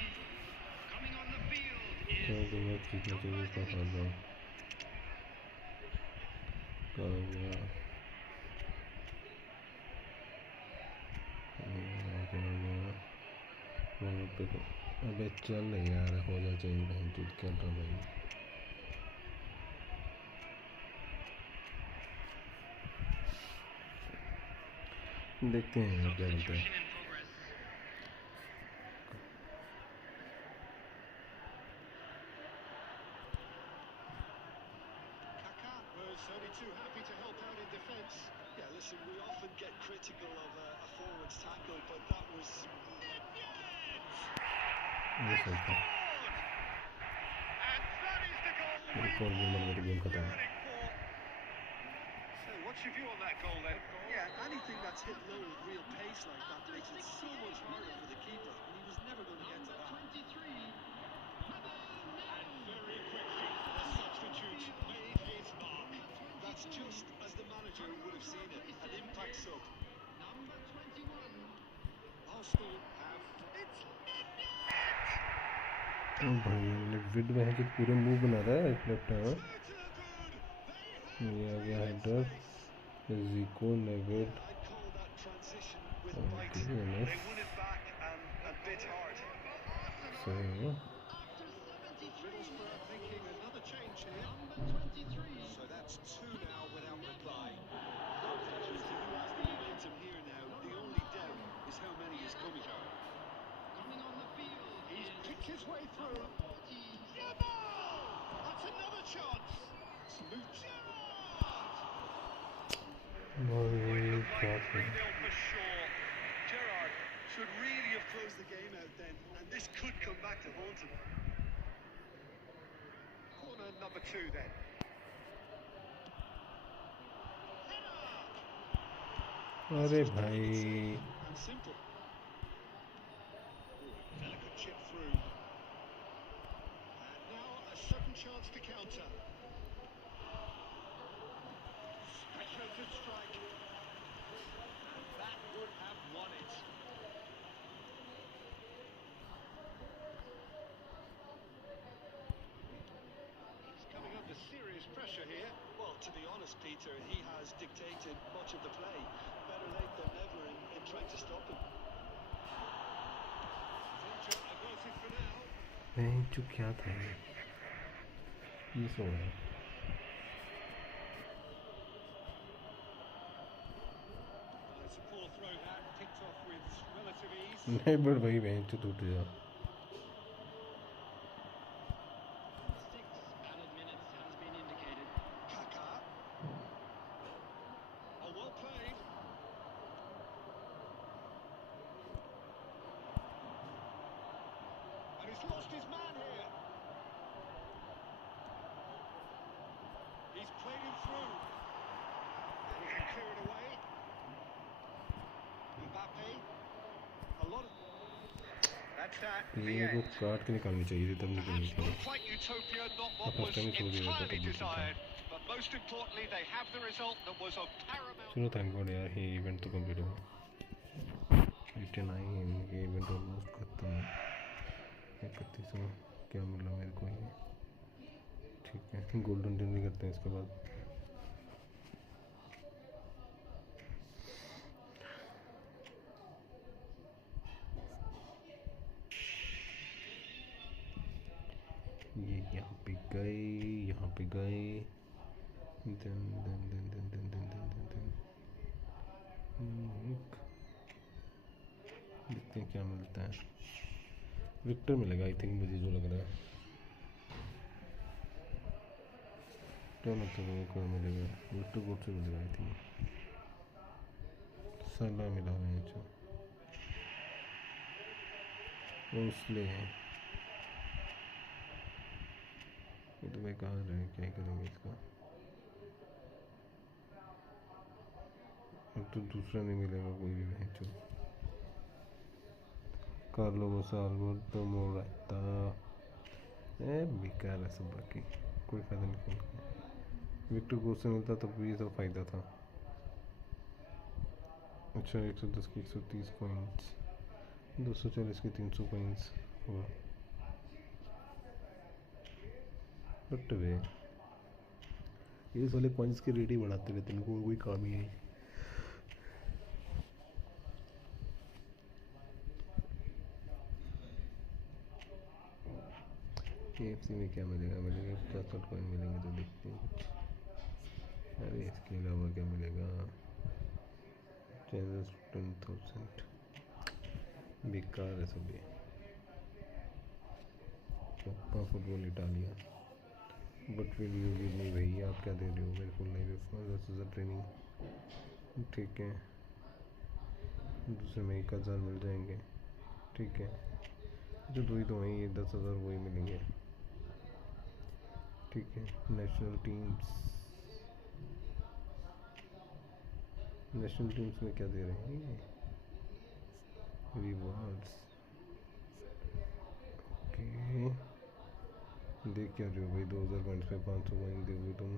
coming on the field क्या is तो match जीतना चाहिए था फायदा. कहाँ गया? वहाँ पे तो अबे चल यार हो जा चाहिए नहीं तो क्या था भाई. देखते हैं यार क्या बनता है. substitution in progress. Kaká was only too happy to help out in defence. Yeah, listen, we often get critical of a forward's tackle, but that was... ये सही था. And that is the goal एक और game मेरी game खत्म. running for. So what's your view on that goal then? Yeah, anything that's hit low with real pace like that makes it so much harder for the keeper, and he was never going to get to that. 23. And very quickly, the substitute made his mark. That's just as the manager would have seen it, an impact sub. Number 21. Arsenal have... It's भाई liquid में है कि पूरे मुंह बना रहा है एक लेफ्ट है. ये आ गया header. Zico Nevid. I'd call that transition with Oh, bite. goodness. They won it back and a bit hard. सही है. After 73. Middlesbrough thinking another change here. Number 23. So that's two now without reply. As to who has the momentum here now, the only doubt is how many is coming. Coming on the field. He's is picked his way through. 40. That's another chance. Smooth. भाई क्या 3-0 for sure. Gerrard should really have closed the game out then, and this could come back to haunt him. Corner number 2 then. अरे भाई And simple. Delicate chip through. And now a sudden chance to counter. Speculated strike. And that would have won it. He's coming under serious pressure here. Well, to be honest, Peter, he has dictated much of the play. Better late than never in trying to stop him. Danger averted for now. नहीं जो क्या था ये सो रहा है. It's a poor throw that, picked off नहीं but भाई bench तो टूट जा। 6 added minutes has been indicated. Kaka. Oh, well played. And he's lost his man here. He's played him through. And he can clear it away. Mbappe. A lot of... That's that. The ये को end. काट के निकालनी चाहिए थी तब निकलनी Perhaps not थी। quite utopia, not what first was time ही छोड़ दिया था entirely तब भी था। desired, but most importantly, they have the result that was of paramount. चलो थैंक गॉड यार ये इवेंट तो कंप्लीट हुआ। 89 ये इवेंट ऑलमोस्ट खत्म है। 31 में क्या मिला मेरे को ये, ठीक है गोल्डन डिन भी करते हैं इसके बाद। ये यहाँ पे गए, यहाँ पे गए, then then then then then then then then then देखते हैं क्या मिलता है। विक्टर मिलेगा आई थिंक, मुझे जो लग रहा है। क्या मतलब वो कोई मिलेगा, विक्टर कोड से मिलेगा आई थिंक। साला मिला है जो उसले है। ये तो मैं कहाँ रहे, क्या ही करेंगे इसका। अब तो दूसरा नहीं मिलेगा कोई भी नहीं। चलो कार्लो गोसाल्वर्तो मोराता बेकार है सब, बाकी कोई फ़ायदा नहीं खेल का। विक्टर गोल से मिलता तब भी ये सब फ़ायदा था। अच्छा 110 की 130 पॉइंट्स, 240 की 300 पॉइंट्स हुआ। बट वे ये साले कॉइन्स के रेट ही बढ़ाते रहते हैं, इनको कोई काम ही नहीं। KFC में क्या मिलेगा, मिलेगा 50 कॉइन मिलेंगे तो देखते हैं कुछ। अरे इसके अलावा क्या मिलेगा, चार्जेस 10,000 बेकार है सब ये। फुटबॉल इटालिया बट वीडियो भी नहीं भाई, आप क्या दे रहे हो मेरे को लाइव ट्रेनिंग, ठीक है दूसरे में 1,000 मिल जाएंगे, ठीक है जो दो ही तो वहीं 10,000 वही मिलेंगे, ठीक है। नेशनल टीम्स में क्या दे रहे हैं ये रिवार्ड्स, ओके देख क्या रहे हो भाई। 2,000 पॉइंट्स पे 500 पॉइंट दोगे तुम,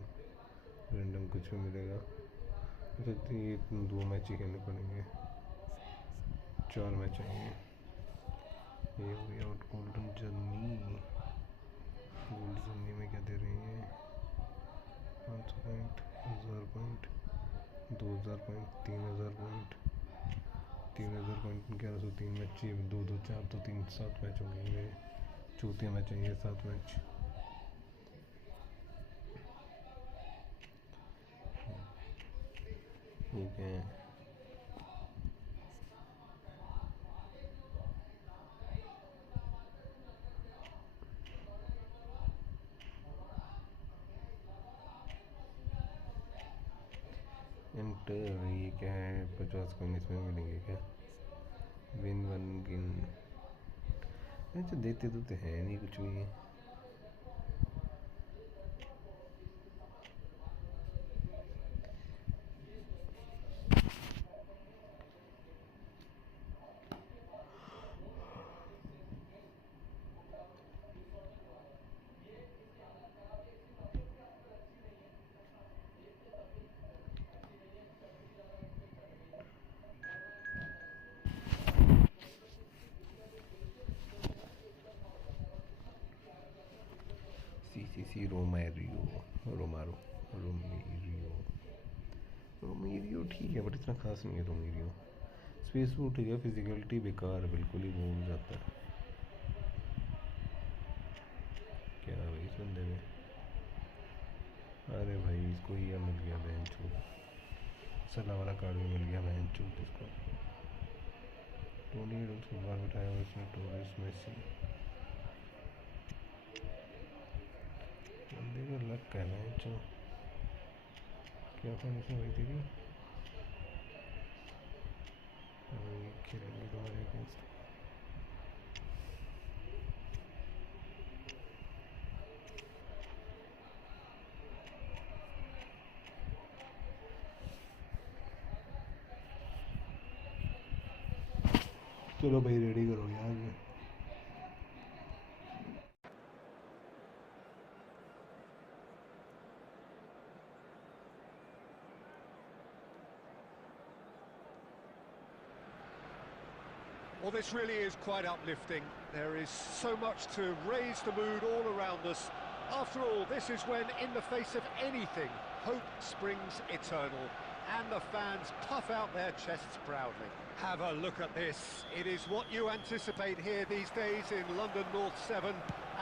रैंडम कुछ भी मिलेगा। अच्छा तो ये 2 मैच ही खेलने पड़ेंगे, 4 मैच चाहिए। ये हो गया और गोल्डन जर्नी में क्या दे रही है, 500 point, 1,000 point, 2,000 point, 3,000 point, 3,000 point 1103 match चाहिए, 2 2 4 तो 3 7 मैच होंगे मेरे, चौथे मैच चाहिए 7 मैच। ठीक है एंटर, ये क्या है 50 कॉइन इसमें मिलेंगे क्या, विन 1 गिन। अच्छा देते तो है नहीं कुछ भी। सी रोमेरियो ठीक है बट इतना खास नहीं है रोमेरियो। स्पेस वो ठीक है, फिजिकलिटी बेकार है बिल्कुल ही, वो हो जाता है। क्या भाई इस बंदे में, अरे भाई इसको ये मिल गया बहन चूत, सला वाला कार्ड भी मिल गया बहन चूत इसको। टोनी उसको बाहर बिठाया हुआ इसमें टोरेस मेसी बंदे को लग कहना है जो क्या फॉर्मेशन हुई थी खेलेंगे तुम्हारे अगेंस्ट चलो भाई रेडी करो यार Well, this really is quite uplifting. There is so much to raise the mood all around us. After all, this is when, in the face of anything, hope springs eternal, and the fans puff out their chests proudly. Have a look at this. It is what you anticipate here these days in London North 7,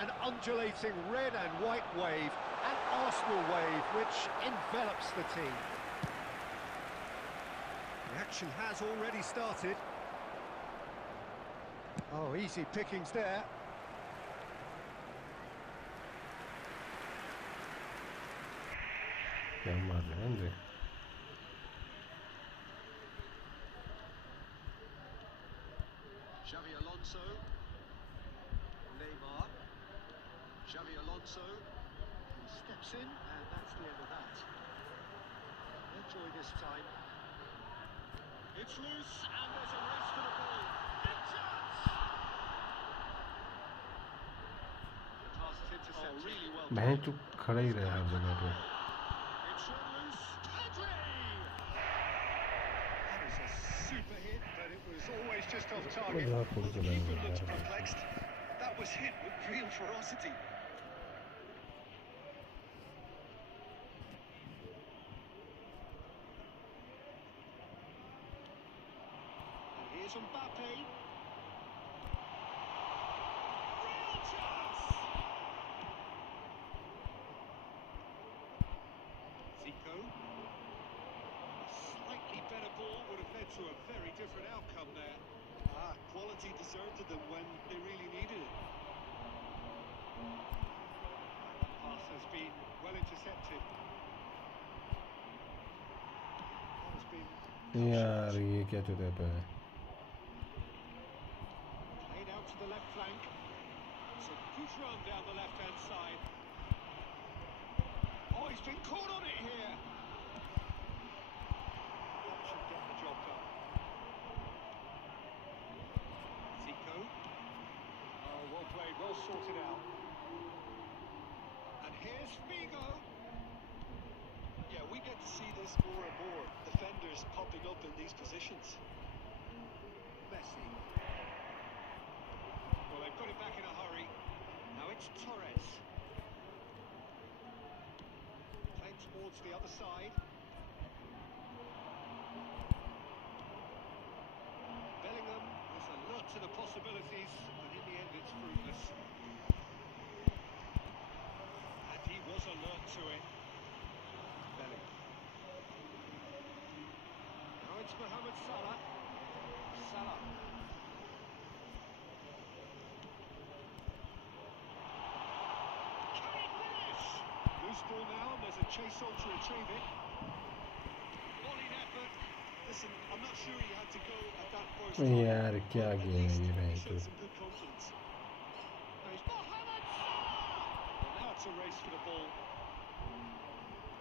an undulating red and white wave, an Arsenal wave which envelops the team. The action has already started. Oh, easy pickings there. Xavi Alonso, Neymar, Xavi Alonso, He steps in, and that's the end of that. Enjoy this time. It's loose, and there's a race for the ball. Big chance! The pass is intercepted. Oh, really well. बहन चुप खड़ा ही रहा हर जगह पे It's run loose. Pedri! That is a super hit, but it was always just off target. बहुत थोड़ी The चलाएंगे keeper looked यार perplexed. That was hit with real ferocity. And here's Mbappe. Real chance! Zico. A slightly better ball would have led to a very different outcome there. Quality deserted them when they really needed it. That pass has been well intercepted. That has been यार ये क्या चुता पे है played out to the left flank. It's a good run down the left-hand side. Oh, he's been caught on it here. That should get the job done. Zico. Oh, well played, well sorted out. And here's Figo. Yeah, we get to see this more and more. Defenders popping up in these positions. Messi. Well, they've got it back in a hurry. Now it's Torres. Played towards the other side. Bellingham is alert to the possibilities, but in the end it's fruitless. And he was alert to it. Bellingham. Now it's Mohamed Salah. Salah. Can he finish? Loose ball now, and there's a chase on to retrieve it. Volleyed effort. Listen, I'm not sure he had to go at that first यार क्या At game है least ये he बहन showed चो some good confidence. There's Mohamed Salah! Well, now it's a race for the ball.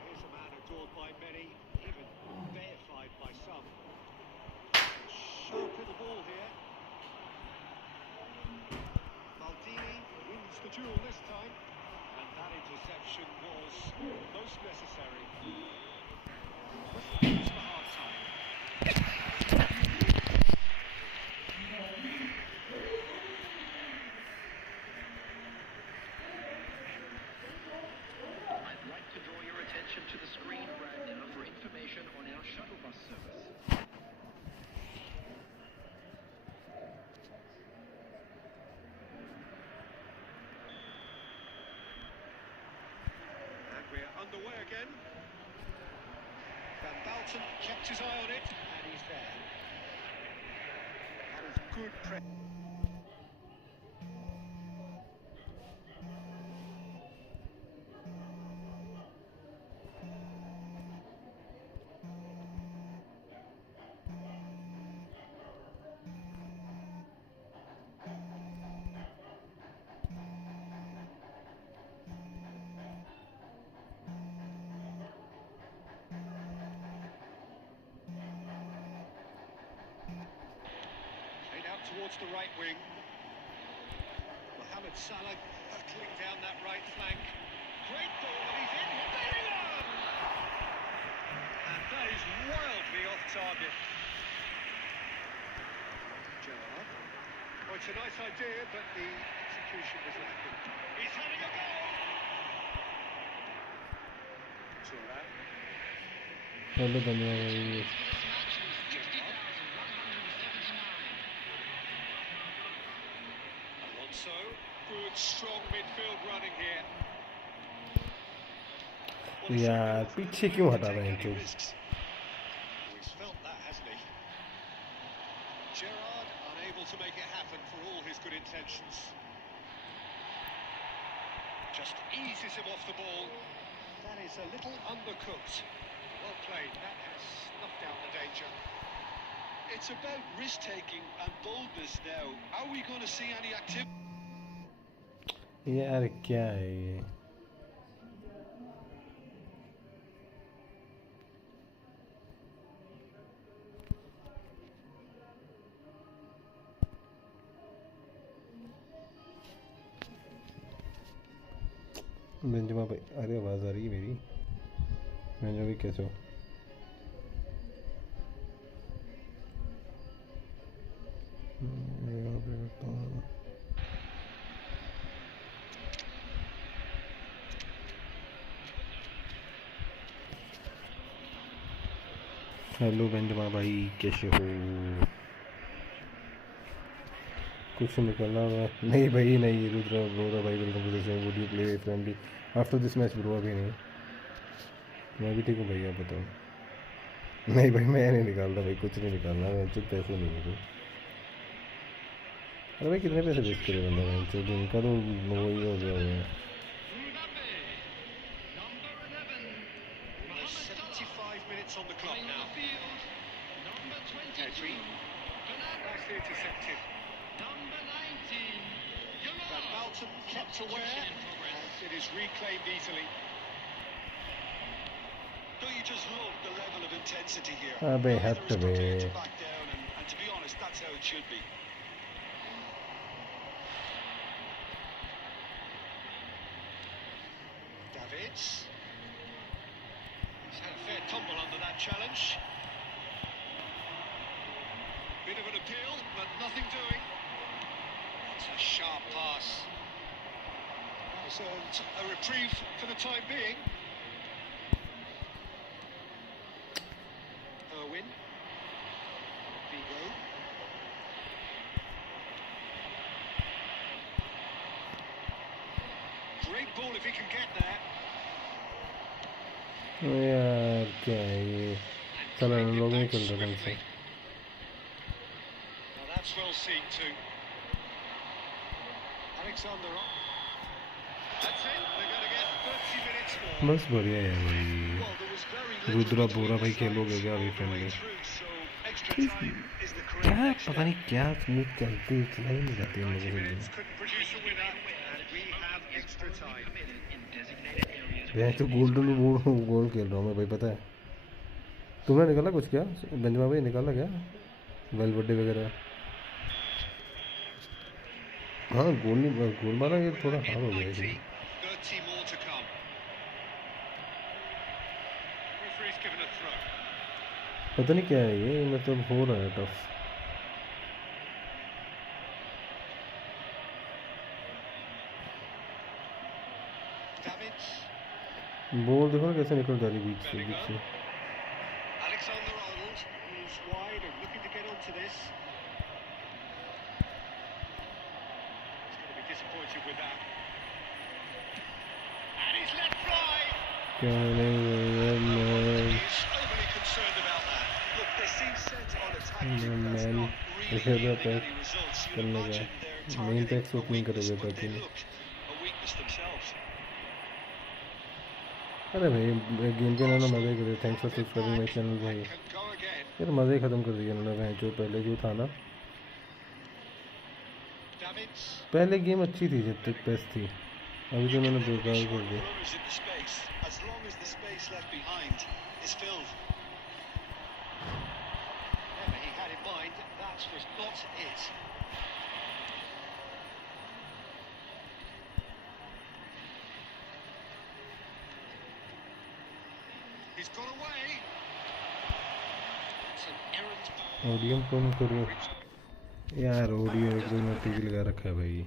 Here's a man adored by many, even deified by some. Sharp in the ball here. Maldini wins the duel this time. And that interception was most necessary. Whistle goes for half-time. I'd like to draw your attention to the screen right now for information on our shuttle bus service. And we're underway again. Van Balten kept his eye on it, and he's there. That is good press. Towards the right wing. Mohamed Salah hurtling down that right flank. Great ball, and he's in here. Bellingham! And that is wildly off target. Gerrard. Oh, it's a nice idea, but the execution was lacking. He's having a go! Gerrard. Hello धन्यवाद। Good, strong midfield running here. यार पीछे क्यों हटा रहे हैं तुम? He's felt that, hasn't he? Gerrard unable to make it happen for all his good intentions. Just eases him off the ball. That is a little undercooked. Well played. That has snuffed out the danger. It's about risk-taking and boldness now. Are we going to see any activity? यार क्या है ये? Benzema भाई, अरे आवाज़ आ रही है मेरी? बेंजमा भाई कैसे हो? हेलो बेंजमा भाई कैसे हो? कुछ निकलना है? नहीं भाई नहीं, रुद्रा ब्रो भाई welcome to the show. Would you play friendly after this match bro? अभी नहीं, मैं भी ठीक हूँ भाई, आप बताओ। नहीं भाई मैं नहीं निकालता भाई, कुछ नहीं निकालना, मैं चुप पैसे नहीं है। अरे भाई कितने पैसे वेस्ट करे बंदा भाई, तो इनका तो वही हो गया है। 75 minutes on the clock now. Pedri. Nicely intercepted. Van Balten kept aware, and it is reclaimed easily. Don't you just love the level of intensity here? अबे हट बे। To back down, and to be honest, that's how it should be. Davids. He's had a fair tumble under that challenge. Bit of an appeal, but nothing doing. It's a sharp pass. It's a reprieve for the time being. Irwin. Vigo. Great ball if he can get there. यार क्या है ये? चलो हम लोग नहीं खेल रहे हैं। Now that's well seen too. Alexander on. That's it. They're going to get 30 minutes more. बस बढ़िया है भाई। Well, there was very little Rudra to Bora do भाई this खेलोगे क्या अभी all the way friendly? through, so extra time is the correct क्या next पता step. नहीं क्या स्मूथ चलती चला ही नहीं जाती इन 90 लोगों minutes से। couldn't produce a winner, and we have extra time. मैं तो गोल्डन गोल खेल रहा हूँ मैं भाई, पता है? तुमने निकाला कुछ क्या? बेंजमा भाई निकाला क्या वेलवर्डे वगैरह? हाँ गोल नहीं, गोल मारा ये थोड़ा हार हो गया इसमें। 30 more to come. Referee's given a throw. पता नहीं क्या है ये, मतलब हो रहा है टफ। Davids. बॉल देखो ना कैसे निकल जा रही बीच से। Alexander Arnold, who's wide and looking to get onto this. He's going to be disappointed with that. And he's let fly. क्या नहीं He's overly concerned about that. Look, they seem set on attacking. Man. That's not लिखा था pack any results, you'd करने imagine का they're main targeting PACS a opening weakness, करोगे but pack they में। look a weakness themselves. अरे भाई game के ना मज़े ही कर दिए। Thanks for subscribing my channel भाई। And can go again. यार मज़े ही ख़त्म कर दिया इन्होंने भाई। जो पहले जो था ना, Davids. पहले गेम अच्छी थी जब तक पेस थी, अभी तो You can उन्होंने never be बेकार sure कर of दिया। runners in the space, as long as the space left behind is filled. Whatever he had in mind, that was not it. He's got away. It's an errant ball. ओडियम कौन करूँ यार? Audio एक दो minute TV लगा रखा है भाई।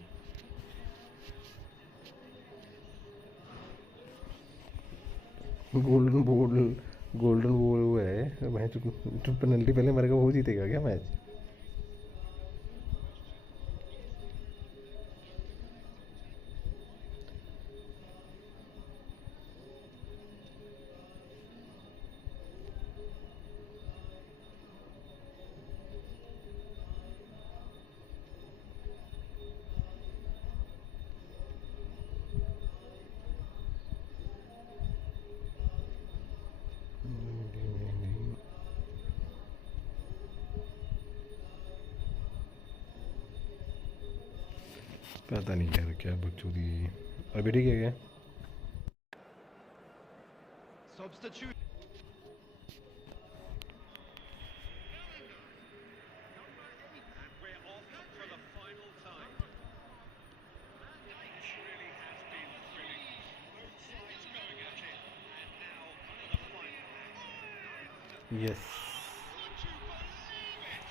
Golden ball वो है भाई। जो पेनल्टी पहले मरेगा वो जीतेगा क्या मैच? पता नहीं यार क्या बकचोदी है। अभी ठीक है क्या? Substitute. And we're off for the final time. This really has been thrilling. Both sides going at it. And now the final act. Yes Would you believe it?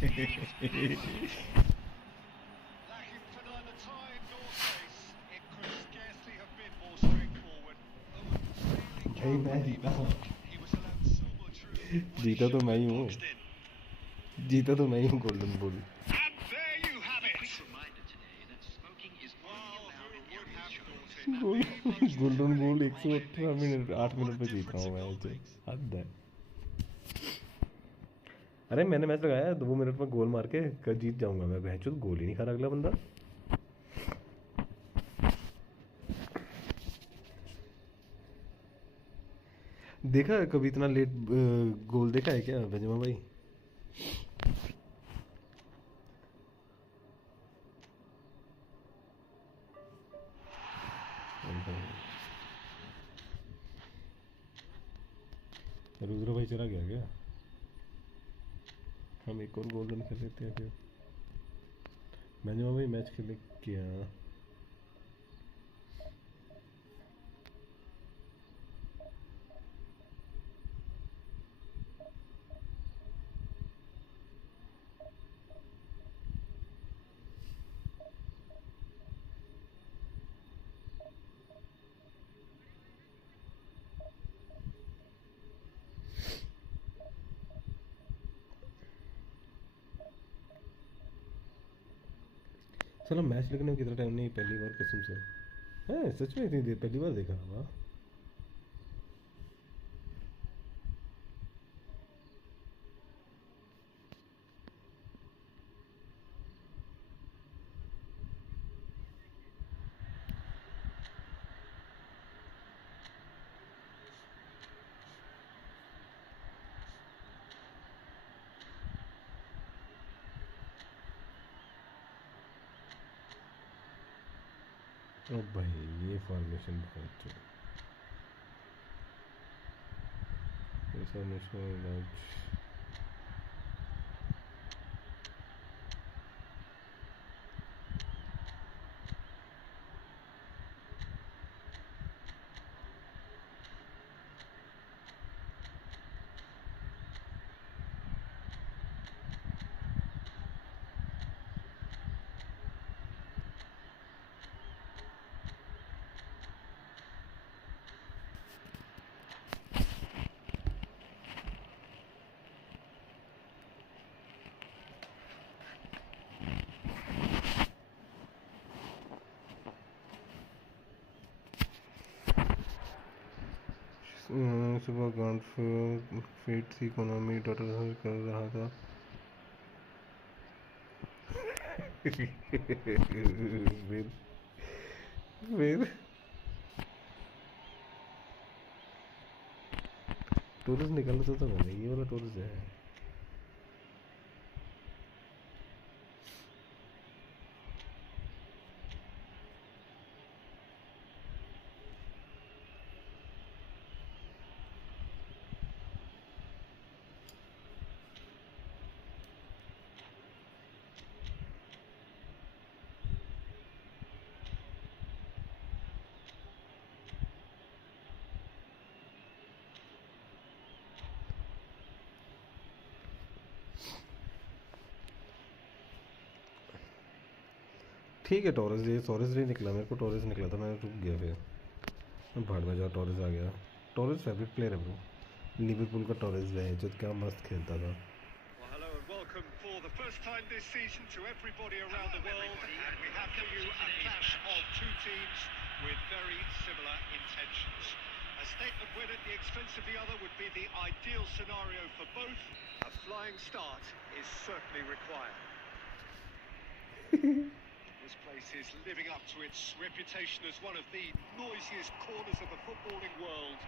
They willed it. Lacking for neither time nor pace, it could scarcely have been more straightforward. भाई मैं जीता हूँ। He was allowed so much room. जीता तो मैं ही हूँ। Boxed in. जीता तो मैं ही हूँ golden ball. And there you have it. Quick reminder today that smoking is only Well, allowed who in would have areas shown. thought it? Golden ball 118 minute 8 minute पे जीता हूँ मैं। हद है। अरे मैंने मैच लगाया 2 मिनट में गोल मार के कल जीत जाऊंगा मैं। भैंचो गोल ही नहीं खा रहा अगला बंदा। देखा कभी इतना लेट गोल देखा है क्या बेंजमा भाई? रुद्र भाई चला गया क्या? हम एक और गोल्डन खेल लेते हैं फिर। बेंजमा भाई मैच खेले क्या? चलो मैच लगने में कितना टाइम नहीं, पहली बार कसम से है सच में इतनी देर पहली बार देखा। वाह ओ भाई ये फॉर्मेशन बहुत है। ये फॉर्मेशन सुबह गांड फीट थी इकोनॉमी डॉटर कर रहा था। फिर टूरिस्ट निकाला तो मैंने, ये वाला टूरिस्ट है। ठीक है टॉरस, ये टॉरस नहीं निकला, मेरे को टॉरस निकला था, मैंने रुक गया फिर भाड़ में जाओ, टॉरस आ गया। टॉरस फेवरेट प्लेयर है ब्रो, लिवरपूल का टॉरस है जो क्या मस्त खेलता था। Well, hello and welcome for the first time this season to everybody around the world, and we have for you a clash of two teams with very similar intentions. A statement win at the expense of the other would be the ideal scenario for both. A flying start is certainly required. This place is living up to its reputation as one of the noisiest corners of the footballing world.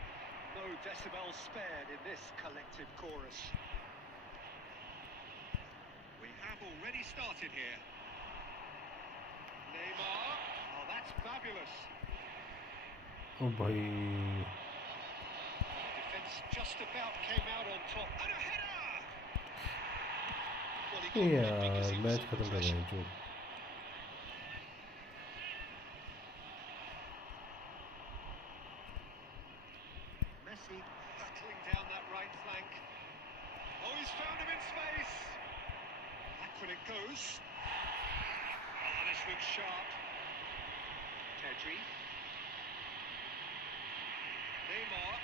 No decibels spared in this collective chorus. We have already started here. Neymar. Oh, that's fabulous. ओ भाई The defence just about came out on top. And a header! Well, he got it because यार he was match in खत्म कर रहे possession. हैं जो। Messi battling down that right flank. Oh, he's found him in space. Back when it goes. Oh, this one's sharp. Pedri. Neymar.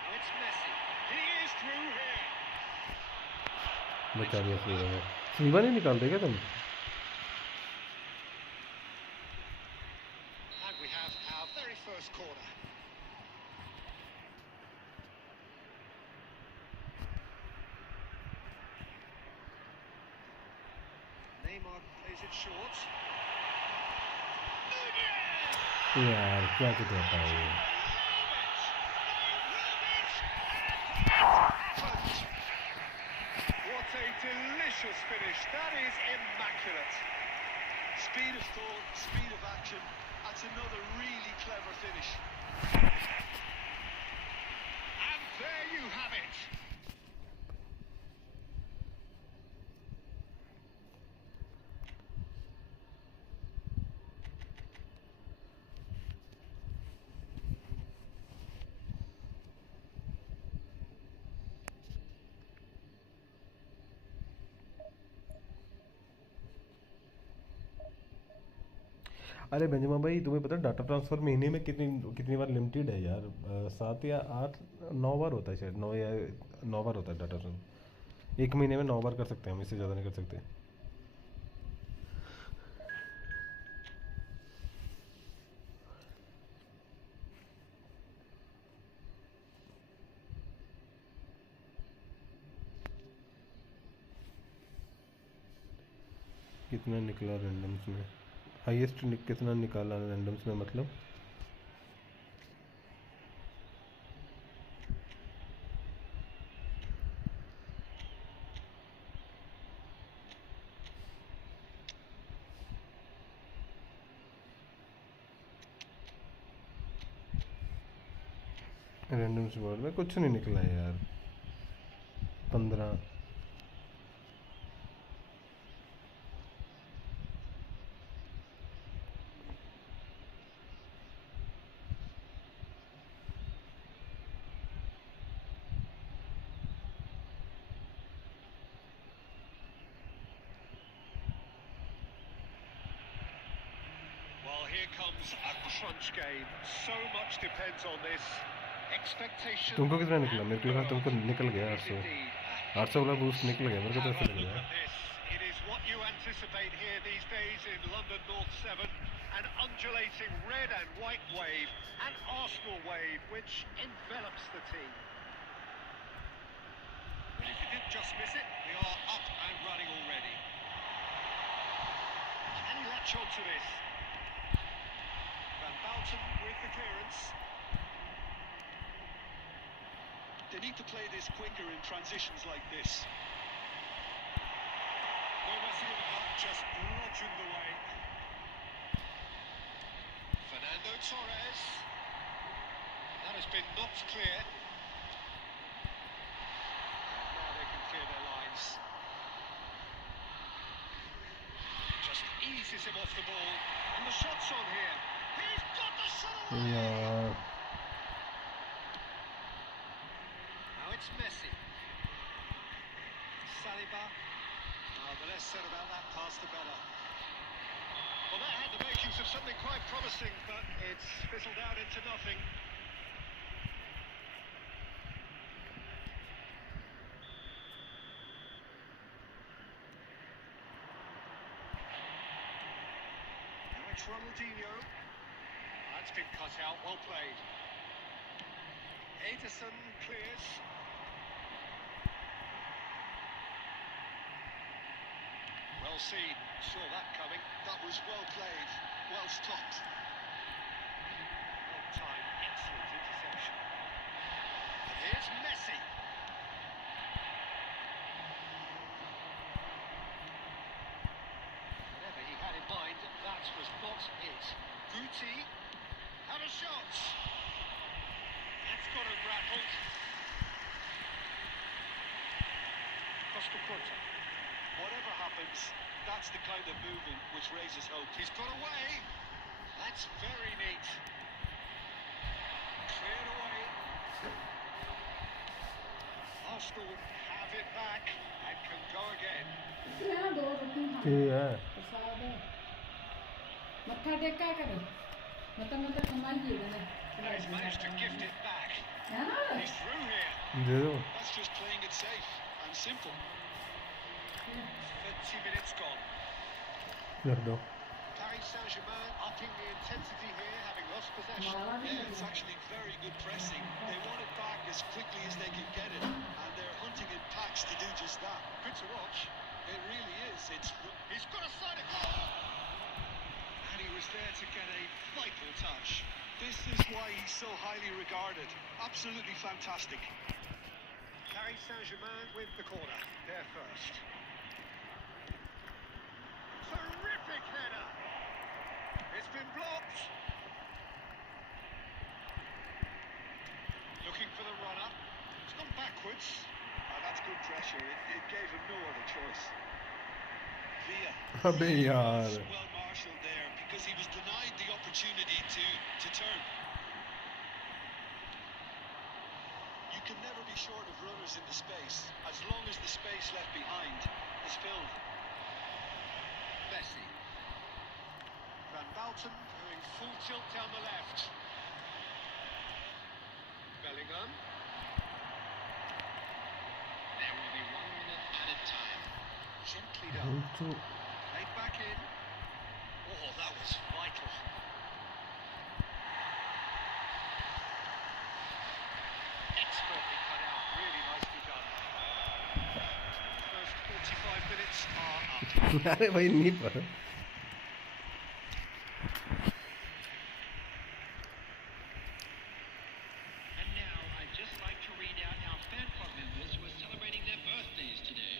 Now it's Messi. He is through here. बचा दिया सीवा ने। सीवा नहीं निकाल देगा तुम? And we have our very first corner. Neymar plays it short. यार क्या किया था ये? What a delicious finish. That is immaculate. Speed of thought, speed of action. That's another really clever finish. And there you have it. अरे Benzema भाई तुम्हें पता है डाटा ट्रांसफ़र महीने में कितनी कितनी बार लिमिटेड है यार? 7 या 8 9 बार होता है शायद, 9 या 9 बार होता है डाटा ट्रांसफ़र। एक महीने में 9 बार कर सकते हैं हम, इससे ज़्यादा नहीं कर सकते। कितना निकला रैंडम्स में? हाईएस्ट कितना निकाला रैंडम्स में मतलब? रैंडम्स बोर्ड में कुछ नहीं निकला यार। 15 Well, here comes a crunch game. So much depends on this. Expectation. तुमको कितना निकला? मेरे को लगा तुमको निकल गया 800 वाला बूस्ट निकल गया, मेरे को तो ऐसा लग रहा है। It is what you anticipate here these days in London North 7. An undulating red and white wave, an Arsenal wave, which envelops the team. Well, if you did just miss it, we are up and running already. Can he latch on to this? Van Bouten with the clearance. They need to play this quicker in transitions like this. No messing about, just bludgeoned away. Fernando Torres. That has been knocked clear. And now they can clear their lines. Just eases him off the ball. And the shot's on here. He's got the shot away! Yeah. Now it's Messi. Saliba. The less said about that pass, the better. Well, that had the makings of something quite promising, but it's fizzled out into nothing. Now it's Ronaldinho. That's been cut out, well played. Ederson clears. Well seen, saw that coming. That was well played, well stopped. Well timed, excellent interception. And here's Messi. Whatever he had in mind, that was not it. Guti had a shot. That's got him rattled. Costa Curta. Whatever happens, that's the kind of movement which raises hope. He's got away. That's very neat. Cleared away. Arsenal have it back and can go again. ठीक है मत्था टेका करो मतलब कमाल की है And he's managed to gift it back. He's through here. दे दो That's just playing it safe and simple. 20 minutes gone. रख दो Paris Saint-Germain upping the intensity here, having lost possession. Yeah, it's actually very good pressing. They want it back as quickly as they can get it, and they're hunting in packs to do just that. Good to watch. It really is. He's got a side of goal. And he was there to get a vital touch. This is why he's so highly regarded. Absolutely fantastic. Paris Saint-Germain with the corner. There first. Terrific header. It's been blocked. Looking for the runner. It's gone backwards. That's good pressure. It gave him no other choice. Villa. अबे यार Well marshalled there because he was denied the opportunity to turn. You can never be short of runners in the space as long as the space left behind is filled. Messi. Van Bouten doing full tilt down the left. Bellingham. There will be 1 minute added time. Gently done. तो Played back in. Oh, that was vital. Expertly cut out. Really nicely done. First 45 minutes are up. अरे भाई नहीं पर And now I'd just like to read out our fan club members who are celebrating their birthdays today.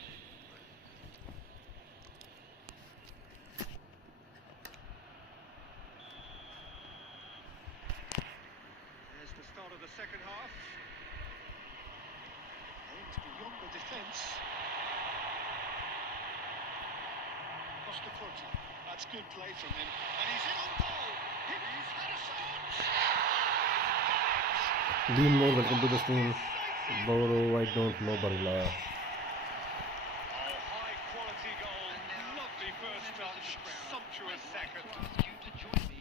There's the start of the second half. Aims beyond the defence. Costa Curta. That's good play from him. And he's in on goal. He's had a shot. Dean Moore, welcome to the stream. Boro, I don't know Barilla. Oh, high quality goal. Lovely first touch. Sumptuous second. To ask you to join me.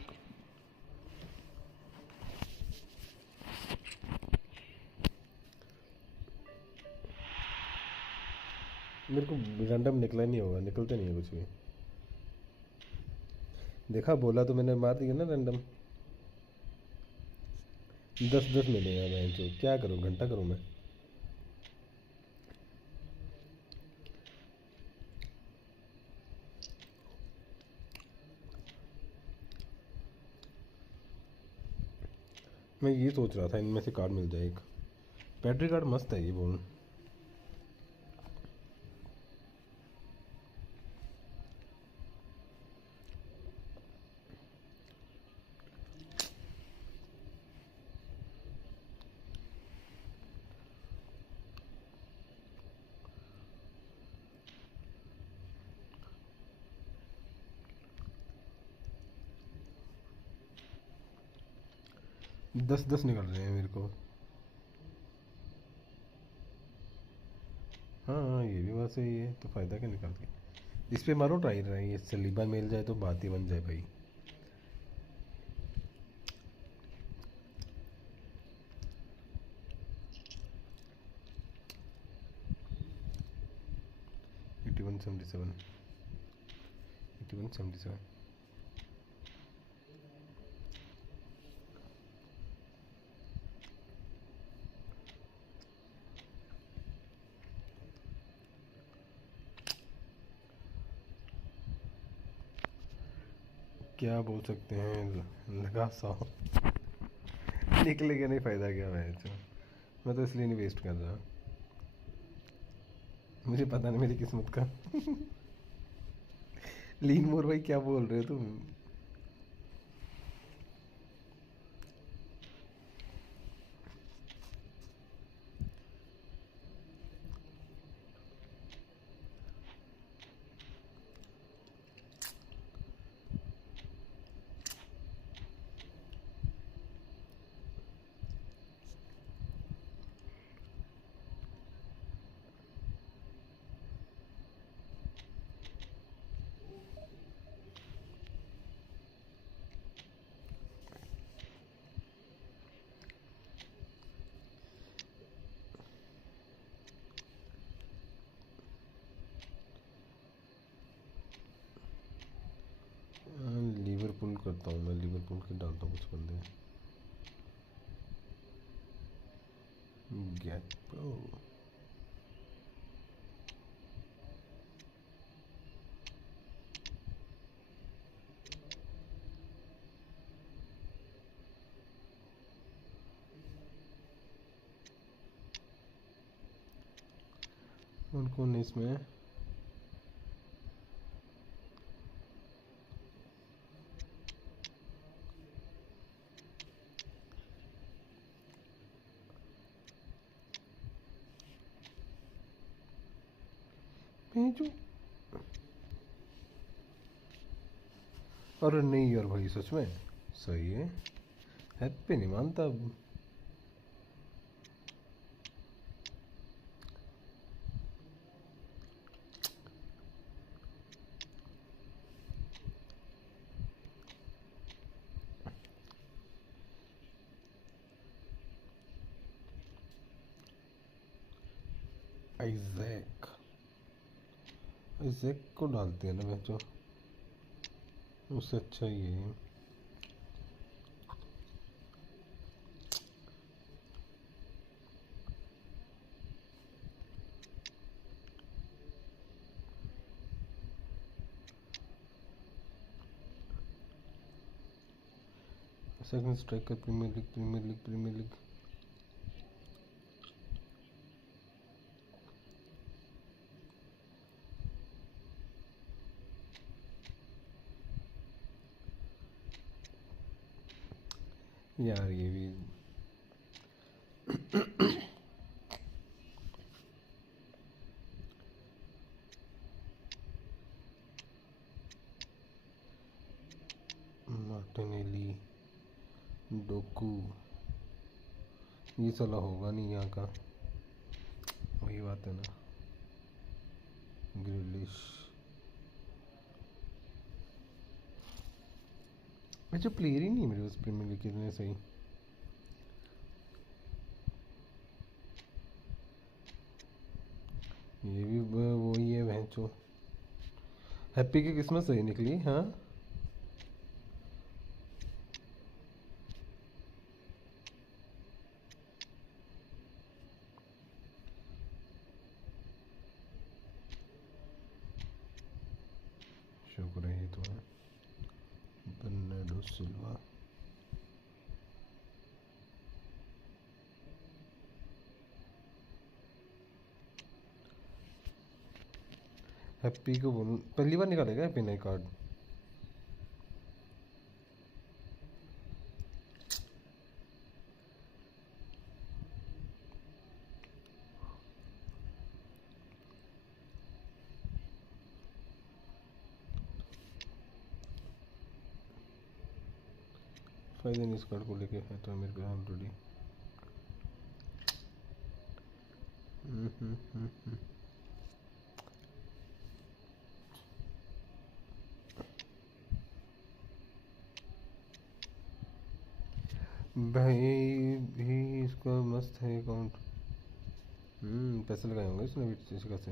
मेरे को random निकला नहीं होगा, निकलते नहीं है कुछ भी। देखा, बोला तो मैंने, मार दिया ना रैंडम। 10-10 मिलेगा मैं जो क्या करूँ, घंटा करूँ मैं। मैं ये सोच रहा था इनमें से कार्ड मिल जाए एक। बैटरी कार्ड मस्त है ये बोल। दस 10 निकल रहे हैं मेरे को। हाँ हाँ, ये भी बात सही है, तो फ़ायदा क्या निकाल के। इस पे मारो ट्राई रहा है, ये सलीबा मिल जाए तो बात ही बन जाए भाई। एटी 177, 8177। क्या बोल सकते हैं, लगा 100। निकलेगा नहीं, फ़ायदा क्या मैच। मैं तो इसलिए नहीं वेस्ट कर रहा, मुझे पता नहीं मेरी किस्मत का। लीन मोर भाई क्या बोल रहे हो तुम। लिवरपूल करता हूँ मैं, लिवरपूल के डालता हूँ कुछ बंदे। गैप कौन कौन है इसमें। भेजो। अरे नहीं यार भाई, सच में सही है। हैप्पी नहीं मानता अब। आइजैक, आइजैक को डालते हैं ना बच्चों, उससे अच्छा ही है। Second striker, premier league, premier league, premier league. यार ये भी मार्टिनेली, डोकू, ये साला होगा नहीं यहाँ का, वही बात है ना। ग्रिलिश, अच्छा प्लेयर ही नहीं मेरे पास प्रीमियर लीग कितने सही। ये भी वही हैप्पी की किस्मत सही निकली। हाँ शुक्र है, ये तो है। बर्नार्डो सिल्वा हैप्पी को बोलूँ, पहली बार निकालेगा हैप्पी नई कार्ड। फायदा नहीं इस कार्ड को लेके है तो मेरे पे ऑलरेडी। भाई भी इसका मस्त है अकाउंट। पैसे लगाए होंगे इसने भी इसी का से।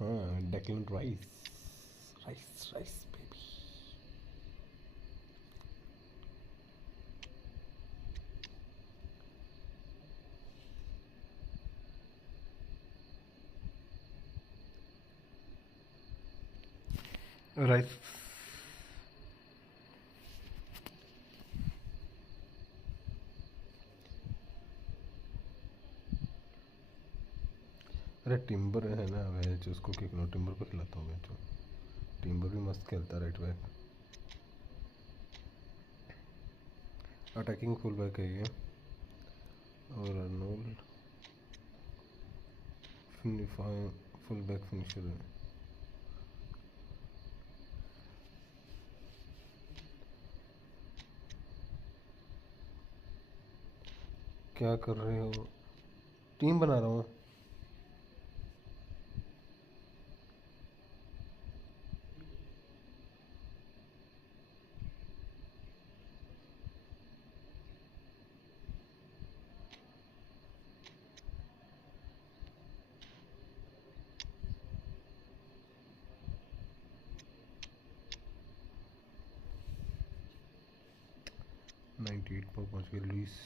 हाँ Declan rice, rice rice baby. Rice अरे टिम्बर है ना वह, उसको किक टिम्बर को खिलाता हूँ मैं। जो टिम्बर भी मस्त खेलता है right back, attacking full back है ये। और अर्नोल्ड फुल बैक फिनिशर है। क्या कर रहे हो? टीम बना रहा हूँ। नाइन्टी 88 पर पहुँच गए लुइस।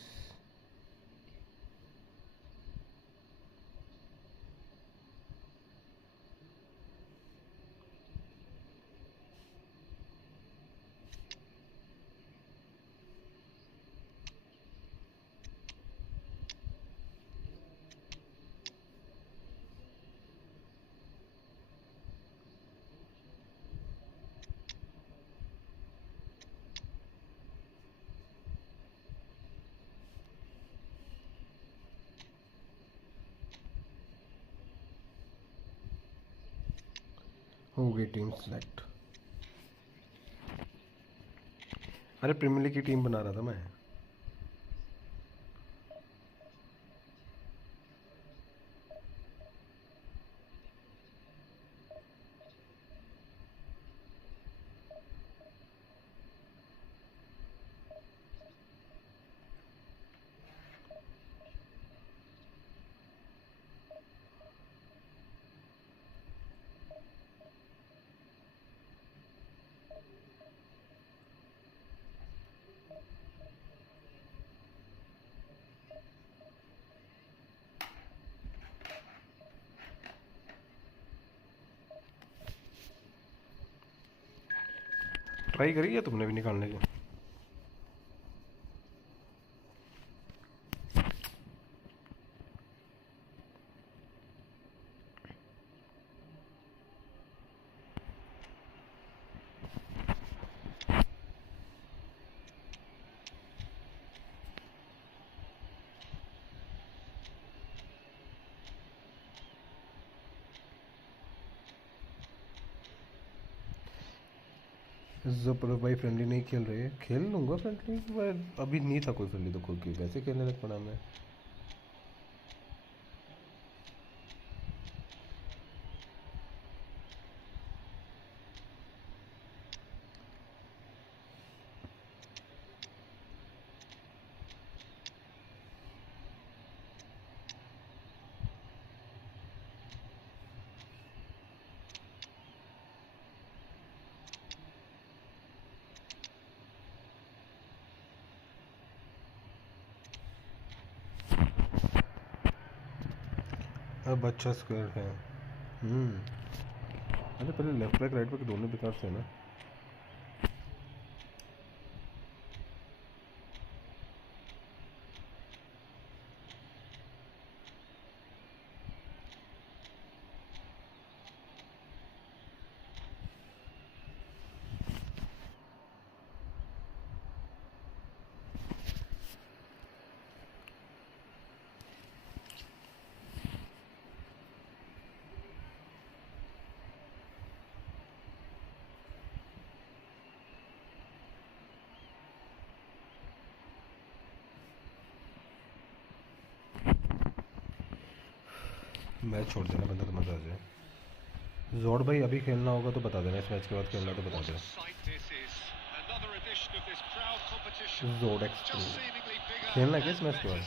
हो गई टीम सेलेक्ट। अरे प्रीमियर लीग की टीम बना रहा था मैं। ट्राई करी है तुमने भी निकालने की? जब भाई फ्रेंडली नहीं खेल रहे, खेल लूँगा फ्रेंडली, पर अभी नहीं था कोई फ्रेंडली तो खुद की वैसे खेलने लग पड़ा मैं। अब अच्छा स्क्वायर है। अरे पहले लेफ्ट बैक राइट बैक दोनों बेकार थे ना। मैच छोड़ देना बंदा तो मज़ा आ जाए। जोड़ भाई अभी खेलना होगा तो बता देना, इस मैच के बाद खेलना तो बता देना। जोड़ एक्स खेलना है क्या इस मैच के बाद?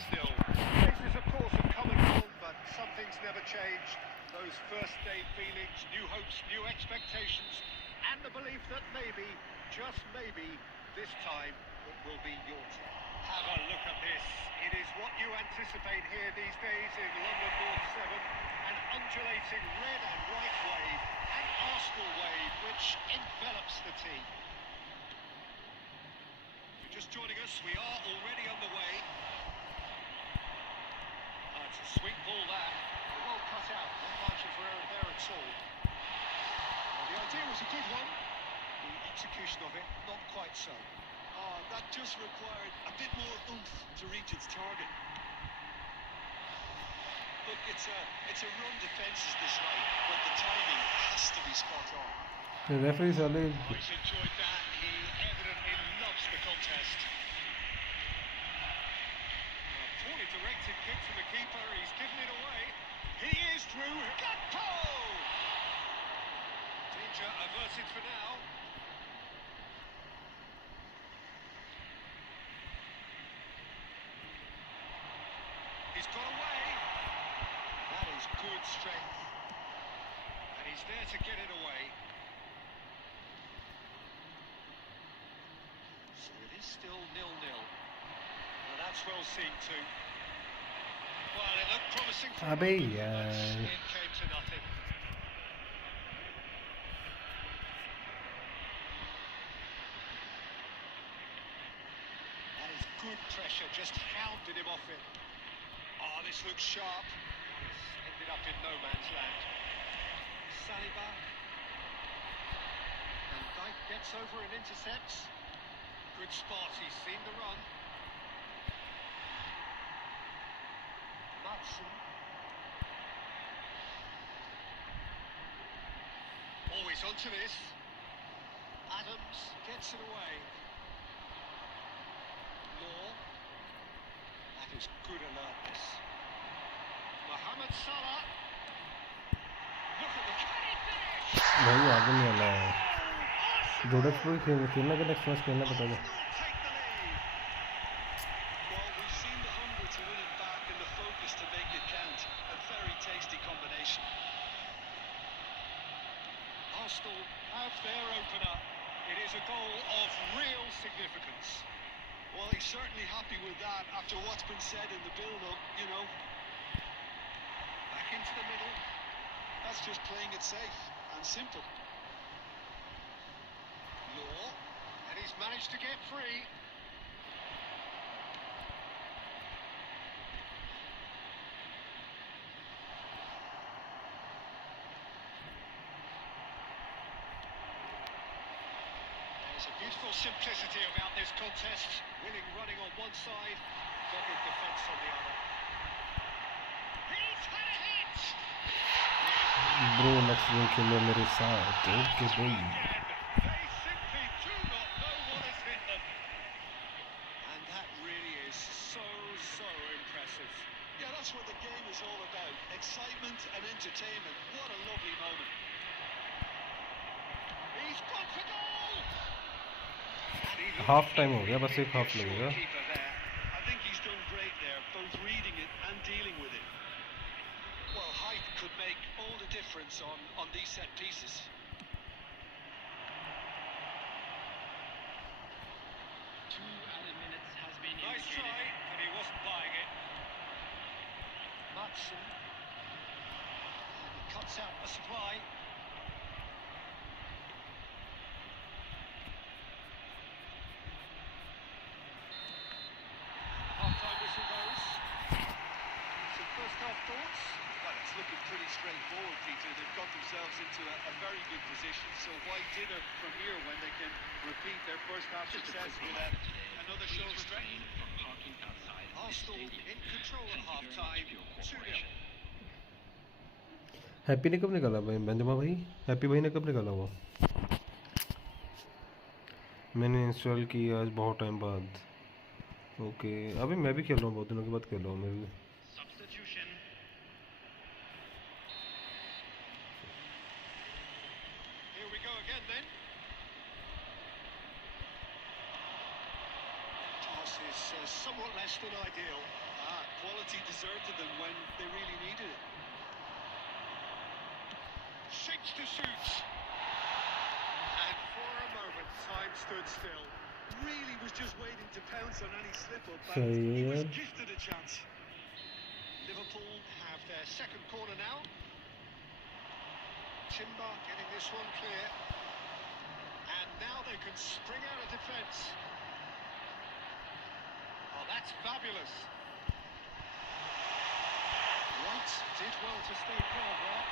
Those first day feelings, new hopes, new expectations, and the belief that maybe, just maybe, this time it will be your turn. Have a look at this. It is what you anticipate here these days in London North 7. An undulating red and white wave, an Arsenal wave which envelops the team. If you're just joining us, we are already underway. It's a sweet ball there. Well cut out, not margin for error there at all. Well, the idea was a good one. The execution of it, not quite so. Oh, that just required a bit more oomph to reach its target. Look, it's a run defence is this way, but the timing has to be spot on. The referee Salih. He's enjoyed that. He evidently loves the contest. A poorly directed kick from the keeper. He's given it away. He is through. Gakpo! Danger averted for now. He's got away. That is good strength. And he's there to get it away. So it is still 0-0. Well, that's well seen too. Well, it looked promising for Abey, a moment, but it came to nothing. That is good pressure, just hounded him off it. Oh, this looks sharp. It's ended up in no man's land. Saliba. And Dyke gets over and intercepts. Good spot, he's seen the run. Matson. Always onto this. Adams gets it away. Law. That is good alertness. Mohamed Salah. Look at the finish! भाई आगे नहीं आना है। जोड़क पर खेलना का next match खेलना पता है। Take the lead. Well, we've seen the hunger to win it back and the focus to make it count. A very tasty combination. Arsenal have their opener. It is a goal of real significance. Well, he's certainly happy with that after what's been said in the build-up, you know. Back into the middle. That's just playing it safe and simple. Law. And he's managed to get free. There's a beautiful simplicity about this contest. Winning running on one side, dogged defence on the other. He's had a hit! Bro next game खेलो मेरे साथ। Okay भाई। They simply do not know what has hit them. And that really is so impressive. Yeah, that's what the game is all about. Excitement and entertainment. What a lovely moment. He's gone for goal! And he looks half time हो गया, बस एक half sure लगेगा। keeper there. I think he's done great there, both reading it and dealing with it. Well, height could make all the difference on these set pieces. 2 added minutes has been Nice indicated. try, but he wasn't buying it. Matson. cuts out the supply. Half-time whistle goes. Some first-half thoughts? Well, it's looking pretty straightforward, Peter. They've got themselves into a very good position. So why dither from here when they can repeat their first half success with another show of strength? Arsenal in control at half-time. 2-0. Happy ने कब निकाला भाई? Benzema भाई, happy भाई ने कब निकाला वो? मैंने इंस्टॉल की आज बहुत टाइम बाद। ओके, अभी मैं भी खेल रहा हूँ, बहुत दिनों के बाद खेल रहा हूँ मैं भी। Substitution. Here we go again then. Pass is somewhat less than ideal. Quality deserted them when they really needed it. Shakes to shoot. And for a moment, time stood still. Really was just waiting to pounce on any slip-up. So, He was yeah. gifted a chance. Liverpool have their second corner now. Timber getting this one clear. And now they can spring out of defence. Oh, that's fabulous. White did well to stay calm there.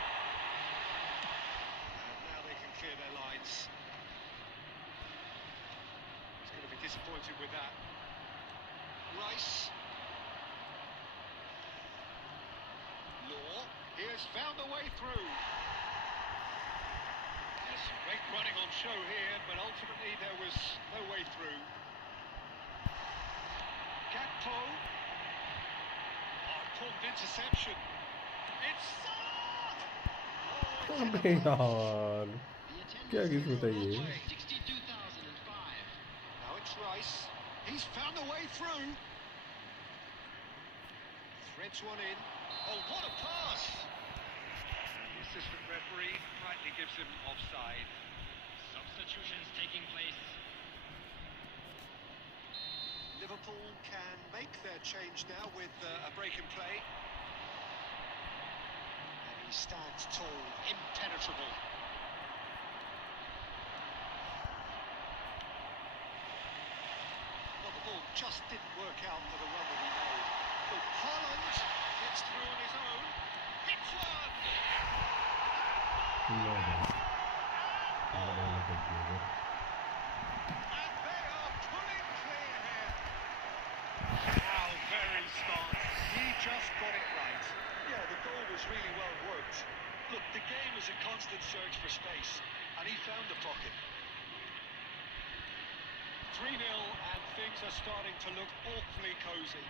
And now they can clear their lines. He's going to be disappointed with that. Rice. Law. He has found a way through. There's some great running on show here, but ultimately there was no way through. Gakpo. Oh, pulled interception. It's oh, अबे यार, क्या किस्मत है ये? 62,005. now it's Rice. He's found a way through. Threads one in. Oh, what a pass! And the assistant referee rightly gives him offside. Substitutions taking place. Liverpool can make their change now with a break in play. And he stands tall, impenetrable. Well, the ball just didn't work out for the run that he made. But Haaland gets through on his own. Hits one! And they are pulling clear here. How very smart. He just got it right. Yeah, the goal was really well worked. Look, the game is a constant search for space, and he found the pocket. 3-0 and things are starting to look awfully cosy.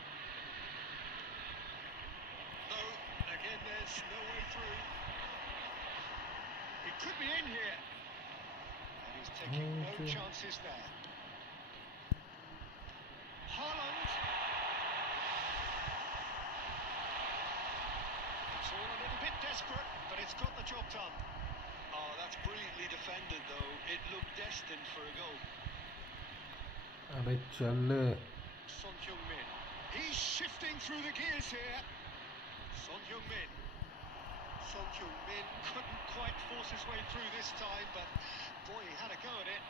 No, again there's no way through. He could be in here. And he's taking no chances there. Haaland. It's all a little bit desperate, but it's got the job done. Oh, that's brilliantly defended, though. It looked destined for a goal. अबे चल। Son Heung-min. He's shifting through the gears here. Son Heung-min. Son Heung-min couldn't quite force his way through this time, but boy, he had a go at it.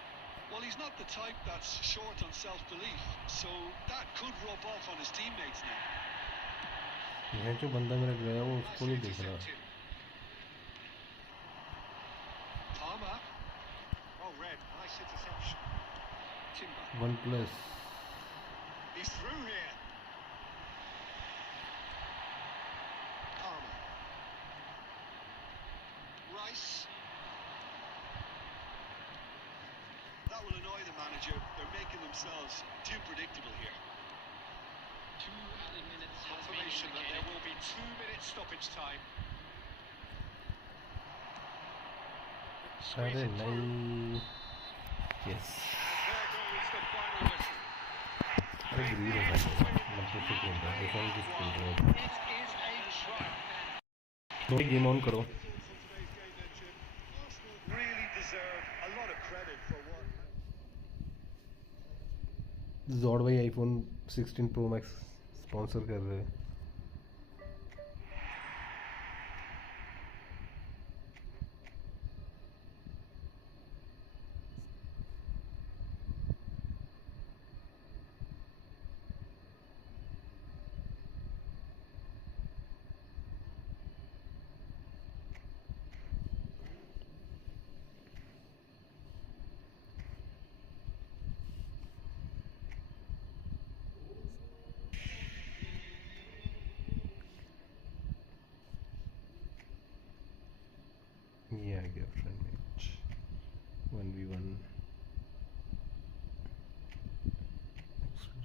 Well, he's not the type that's short on self-belief, so that could rub off on his teammates now. यह जो बंदा मेरा गया वो उसको नहीं देख रहा। Palmer. Well read. Nice interception. Timber. OnePlus. He's through here. Palmer. Rice. That will annoy the manager. They're making themselves too predictable here. 2 added minutes has been Confirmation that there indicated. will be 2 minutes stoppage time. अरे नहीं। Yes. And there goes the final whistle. अरे green है भाई, मतलब से खेल रहा है, ऐसा नहीं कुछ खेल रहा है। It is a triumph. थोड़ी गेम ऑन करो। From today's game, then, Jim, Arsenal really deserve a lot of credit for what. जॉर्ड भाई आईफोन 16 प्रो मैक्स स्पॉन्सर कर रहे हैं।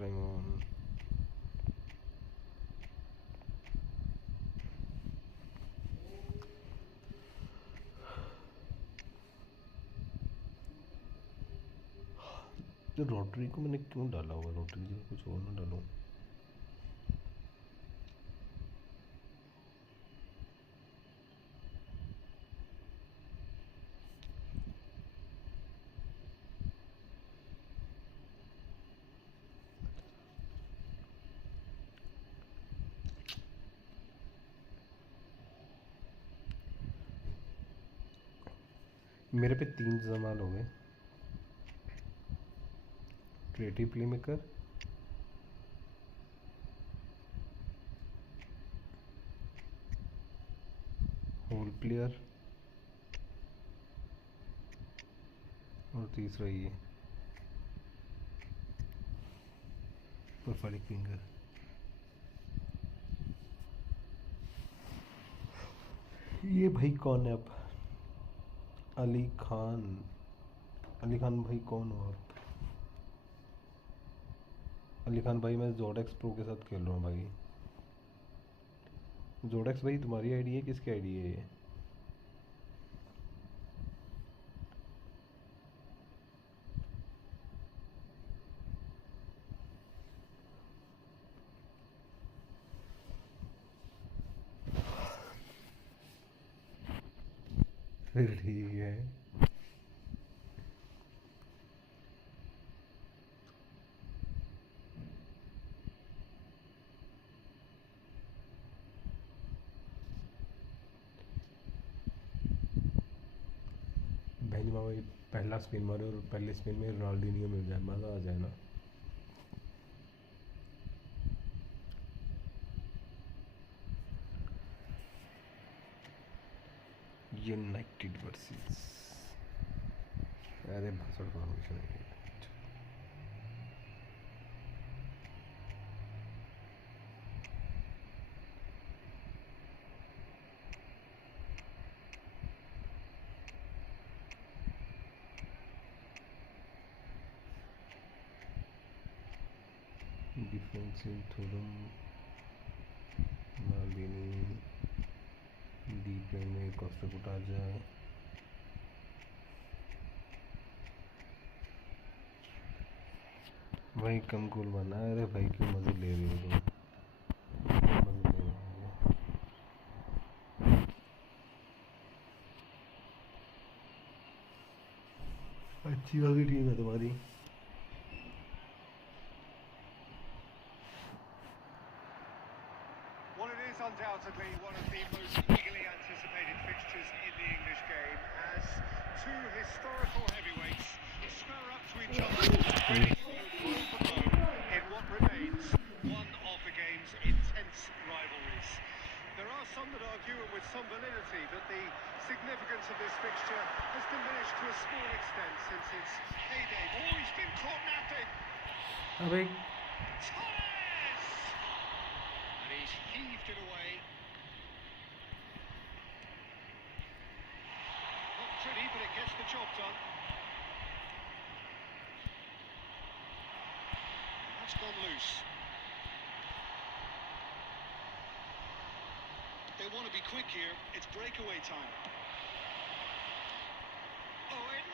रेमोन तो रोटरी को मैंने क्यों डाला हुआ? रोटरी को कुछ और ना डालूं। मेरे पे 3 जमाल हो गए। Creative playmaker, whole player और तीसरा ये प्रोफाइल फिंगर। ये भाई कौन है अब? अली खान भाई कौन हो आप? अली खान भाई मैं जोडेक्स प्रो के साथ खेल रहा हूँ भाई। जोडेक्स भाई तुम्हारी आईडी है, किसकी आईडी है ये? फिर ठीक है। बेंजमा भाई पहला स्पिन मारे और पहले स्पिन में रोनाल्डिनियो मिल जाए, मज़ा आ जाए ना। यूनाइटेड वर्सेस, अरे भाषण फॉर्मेशन है। डिफेंसिव थोड़ा मालिनी डीप लाइन में कॉस्टर उठा जाए। भाई कम गोल बना। अरे भाई क्यों मजे ले रहे हो तुम? मजे ले रहे हो। अच्छी वाली टीम है तुम्हारी। Well, it is undoubtedly one of the most eagerly anticipated fixtures in the English game, as two historical heavyweights square up to each other, ready to go blow for blow in what remains one of the game's intense rivalries. There are some that argue, and with some validity, that the significance of this fixture has diminished to a small extent since its heyday. Oh, he's been caught napping! अबे Torres! And he's heaved it away. Not pretty, but it gets the job done. That's gone loose. They want to be quick here. It's breakaway time. Owen.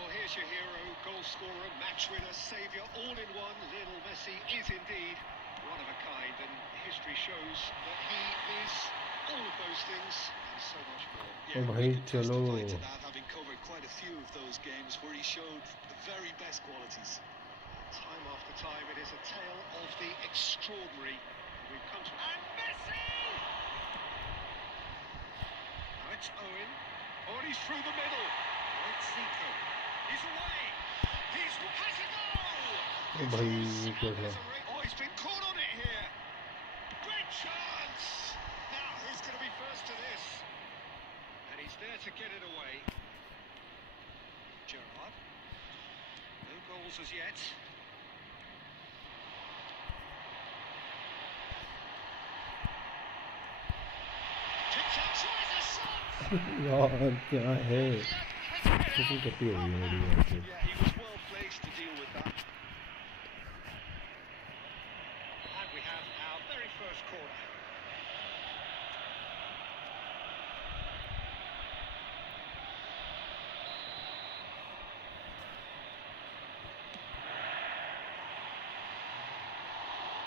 Well, here's your hero, goal scorer, match winner, saviour, all in one. Lionel Messi is indeed one of a kind, and history shows that he is all of those things and so much more. ओ भाई चलो। To that, having covered quite a few of those games where he showed the very best qualities. Time after time, it is a tale of the extraordinary. We've come to... And Messi! Now it's Owen. Oh, and he's through the middle. Oh, it's Zico. He's away. Has a goal! ओ भाई ये क्या था? Oh, he's been caught on it here. Great chance! Now, who's going to be first to this? And he's there to get it away. Gerrard. No goals as yet. यार क्या है? कितनी कपी हो गई मेरी यार से। Yeah, he was well placed. pace to deal with that. And we have our very first corner.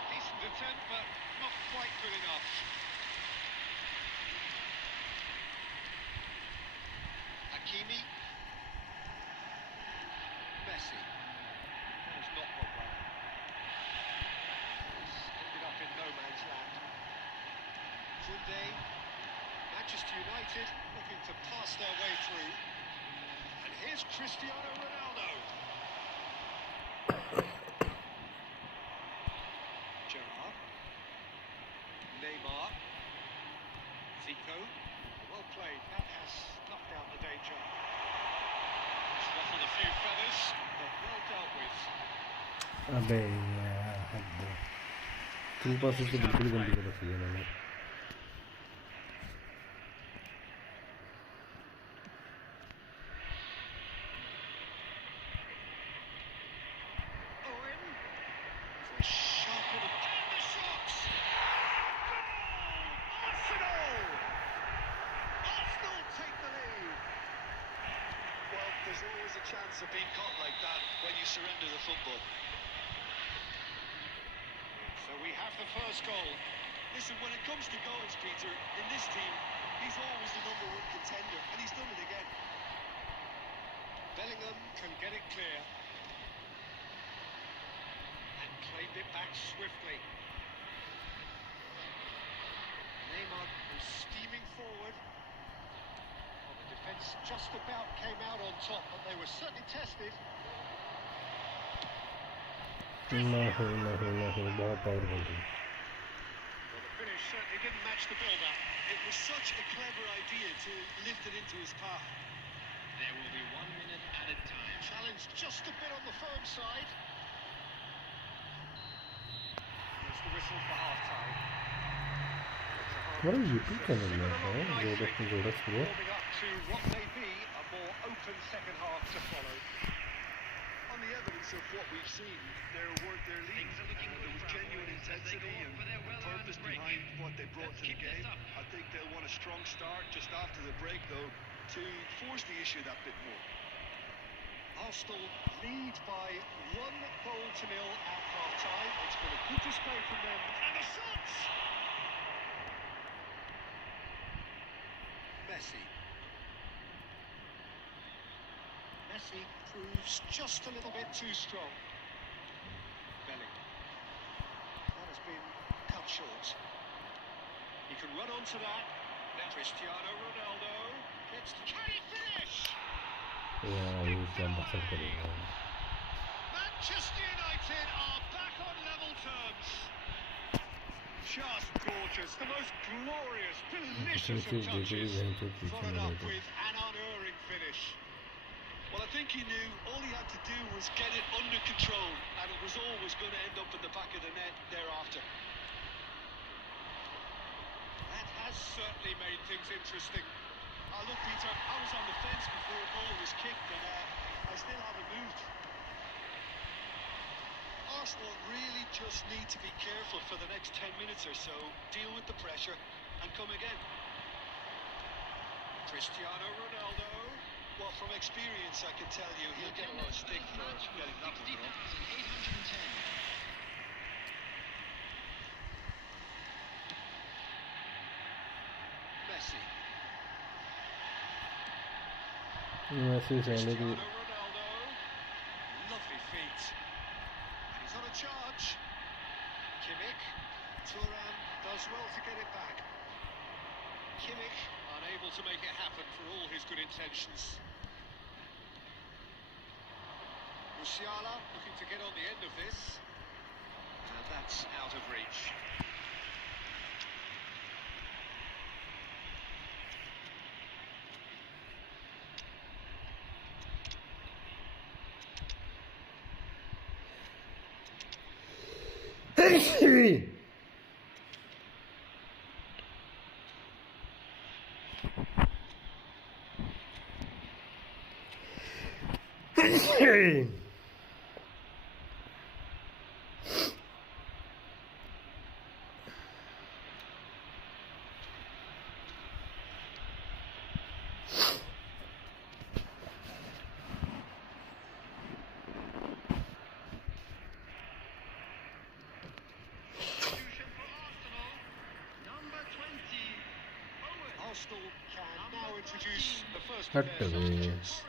Decent attempt, but not quite good enough. Hakimi. Messi. That was not Pogba. He's ended up in no man's land. Koundé. Manchester United looking to pass their way through. And here's Cristiano Ronaldo. Gerrard. Neymar. Zico. Well played. That has knocked out the danger. It's ruffled a few feathers, but well dealt with. अबे यार हद है through passes तो बिल्कुल गंदी कर रखी है मैंने Owen. For a sharp little... And the shots! Goal! Arsenal! Arsenal take the lead. Well, there's always a chance of being caught like that when you surrender the football. So we have the first goal. Listen, when it comes to goals, Peter, in this team, he's always the #1 contender, and he's done it again. Bellingham can get it clear. And claimed it back swiftly. Neymar was steaming forward. Well, the defence just about came out on top, but they were certainly tested. नहीं बहुत powerful थी Well, the finish certainly didn't match the build-up. It was such a clever idea to lift it into his path. There will be 1 minute added time. Challenged just a bit on the firm side. There's the whistle for half-time. हमारा YouTube channel में है जोड़स pro Warming up to what may be a more open second half to follow. On the evidence of what we've seen, there lead. Things are looking good There was for our genuine boys as they go intensity on and for their well-earned purpose break. behind what they brought Let's to the keep this game. up. I think they'll want a strong start just after the break, though, to force the issue that bit more. Arsenal lead by 1-0 at half-time. It's been a good display from them. And the shots! Messi. Messi proves just a little bit too strong. Bellingham. That has been cut short. He can run onto that. Now Cristiano Ronaldo gets... Can he finish? यार ये क्या बसर करेगा Manchester United are back on level terms. Just gorgeous, the most glorious, delicious of touches, followed up with an unerring finish. Well, I think he knew all he had to do was get it under control, and it was always going to end up in the back of the net thereafter. That has certainly made things interesting. Look, Peter, I was on the fence before a goal was kicked, and I still haven't moved. Arsenal really just need to be careful for the next 10 minutes or so, deal with the pressure, and come again. Cristiano Ronaldo. Well, from experience, I can tell you he'll get a lot of stick for getting that one wrong. 60,810. Messi. वैसे पहले भी Cristiano Ronaldo. Lovely feet. He's on a charge. Kimmich. Thuram does well to get it back. Kimmich unable to make it happen for all his good intentions. Musiala looking to get on the end of this. And that's out of reach. Arsenal can now introduce the first of Hut their away. substitutes.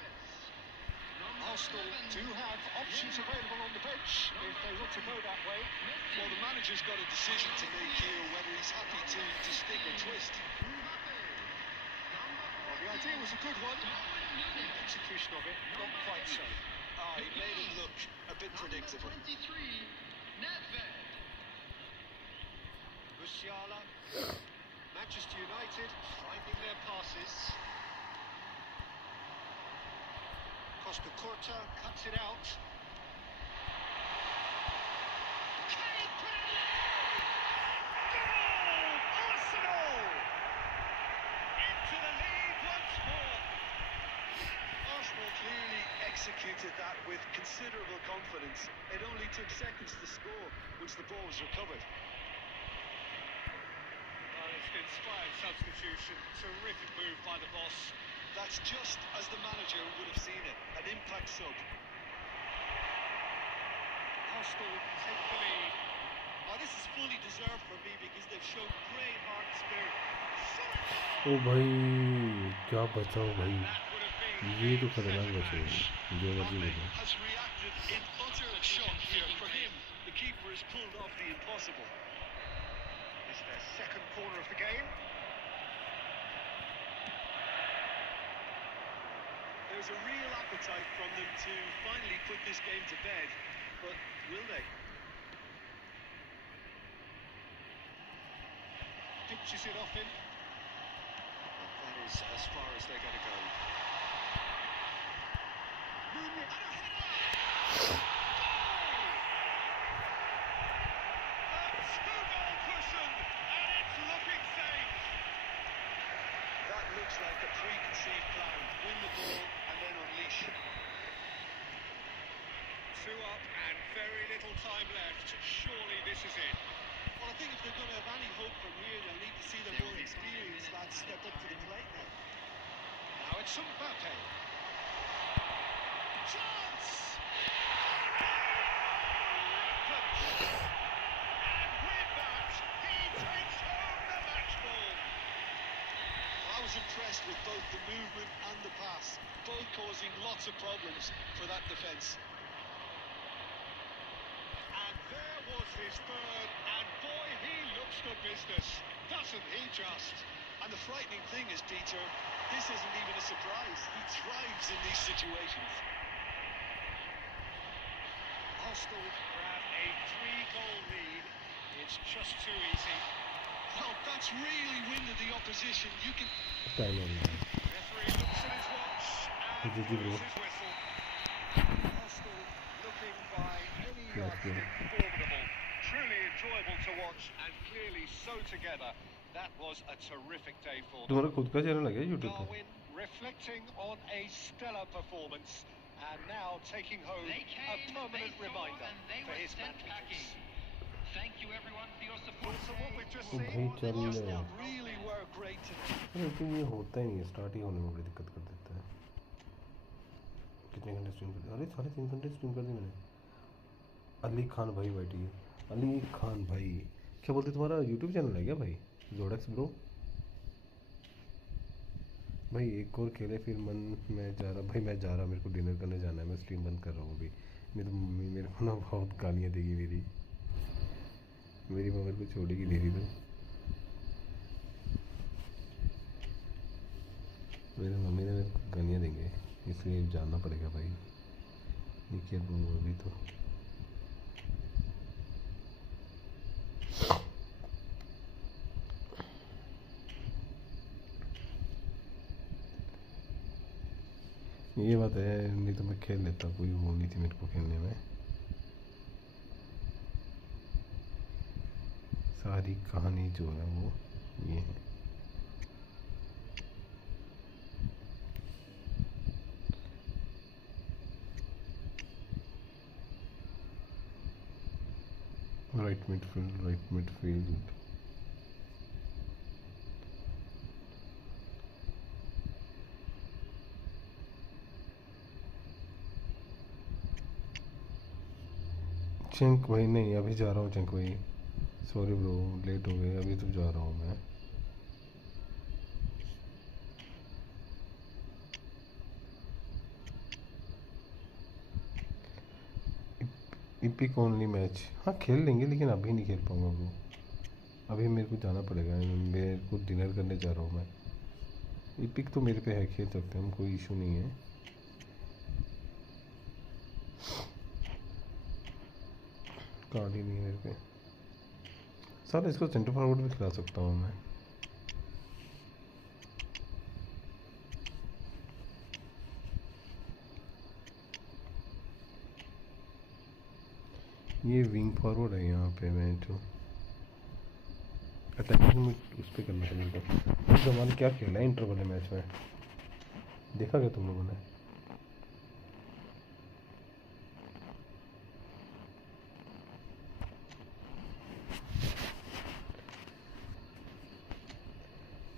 Arsenal do have options available on the bench if they want to go that way. Well, the manager's got a decision to make here, whether he's happy to stick or twist. Well, the idea was a good one. The execution of it, not quite so. He made it look a bit predictable. 23, Nedved. Musiala, Manchester United finding their passes. Costa Curta cuts it out. Kane put it in! Goal! Arsenal! Into the lead once more. Arsenal clearly executed that with considerable confidence. It only took seconds to score once the ball was recovered. Well, it's an inspired substitution. Terrific move by the boss. That's just as the manager would have seen it, an impact sub. Arsenal take the lead. Oh, this is fully deserved for me because they've shown great heart and spirit. ओ भाई क्या बचाओ भाई, That would have been ये तो the खतरनाक second बचे match. जो मर्जी Mbappe बोलो। has reacted in utter shock here. For him, the keeper has pulled off the impossible. It's their second corner of the game. There's a real appetite from them to finally put this game to bed, but will they? Pitches it off him. And that is as far as they're going to go. Movement and a header! Goal! A two-goal cushion, and it's looking safe. That looks like a preconceived plan. Win the ball and then unleash. Two up and very little time left. Surely this is it. Well, I think if they're going to have any hope from here, they'll need to see their more experienced lads step up to the plate now. Now it's Mbappe. Chance! And with that, he takes home the match ball. I was impressed with both the movement and the pass, both causing lots of problems for that defence. And there was his third, and boy, he looks the business, doesn't he just? And the frightening thing is, Peter, this isn't even a surprise. He thrives in these situations. Arsenal grab a 3-goal lead. It's just too easy. Well, that's really winded the opposition. You can... time हो गया। Referee looks at his watch and GG, bro. blows his whistle. Arsenal looking by any yardstick formidable. Truly enjoyable to watch and clearly so together. That was a terrific day for them. तुम्हारा खुद का channel है क्या YouTube पे? Darwin reflecting on a stellar performance and now taking home They a came, permanent they saw, reminder and they for were his sent packing. mantelpiece. Thank you everyone for your support So what today. we've just O seen, भाई चल Just रहा है। really were great today. अरे तो ये होता ही नहीं है, स्टार्ट ही होने में बड़ी दिक्कत कर देता है। कितने घंटे स्ट्रीम कर दिया? अरे 3.5 घंटे स्ट्रीम कर दी मैंने। अली खान भाई बैठी है। अली खान भाई क्या बोलते, तुम्हारा यूट्यूब चैनल है क्या भाई? जोडेक्स ब्रो भाई एक और खेले फिर मैं जा रहा भाई, मैं जा रहा, मेरे को डिनर करने जाना है, मैं स्ट्रीम बंद कर रहा हूँ अभी। मेरी मम्मी मेरे को ना बहुत गालियाँ देगी, मेरी माँ मेरे को छोड़ेगी नहीं तो। मेरी मम्मी ने मेरे को गालियाँ देंगे, इसलिए जानना पड़ेगा भाई। ये क्या बोलूँ अभी तो। ये बात है, नहीं तो मैं खेल लेता, कोई वो नहीं थी मेरे को खेलने में। सारी कहानी जो है वो ये है। राइट मिडफील्ड चंक भाई नहीं, अभी जा रहा हूँ चंक भाई, सॉरी ब्रो लेट हो गए, अभी तो जा रहा हूँ मैं। इपिक ओनली मैच, हाँ खेल लेंगे लेकिन अभी नहीं खेल पाऊँगा वो, अभी मेरे को जाना पड़ेगा, मेरे को डिनर करने जा रहा हूँ मैं। इपिक तो मेरे पे है, खेल सकते हैं हम, कोई इशू नहीं है। कार्ड ही नहीं है मेरे पे सर, इसको सेंटर फॉरवर्ड भी खिला सकता हूँ मैं। ये विंग फॉरवर्ड है यहाँ पे, मैं जो अटैकिंग में उस पर करना था मेरे को। उस जमाने क्या खेला है इंटर वाले मैच में, देखा क्या तुम लोगों ने?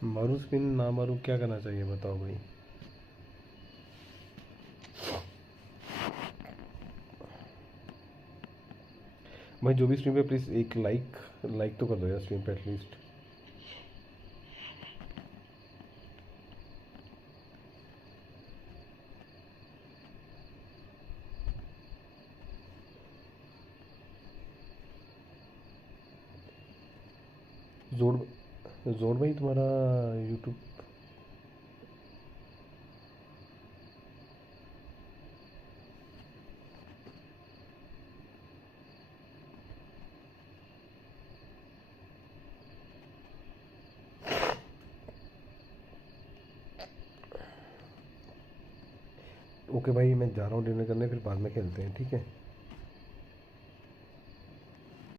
मारू स्पिन ना मारू, क्या करना चाहिए बताओ भाई। भाई जो भी स्ट्रीम पे प्लीज़ एक लाइक तो कर दो यार स्ट्रीम पे एटलीस्ट। जोड़ भाई तुम्हारा यूट्यूब ओके भाई, मैं जा रहा हूँ डिनर करने, फिर बाद में खेलते हैं, ठीक है।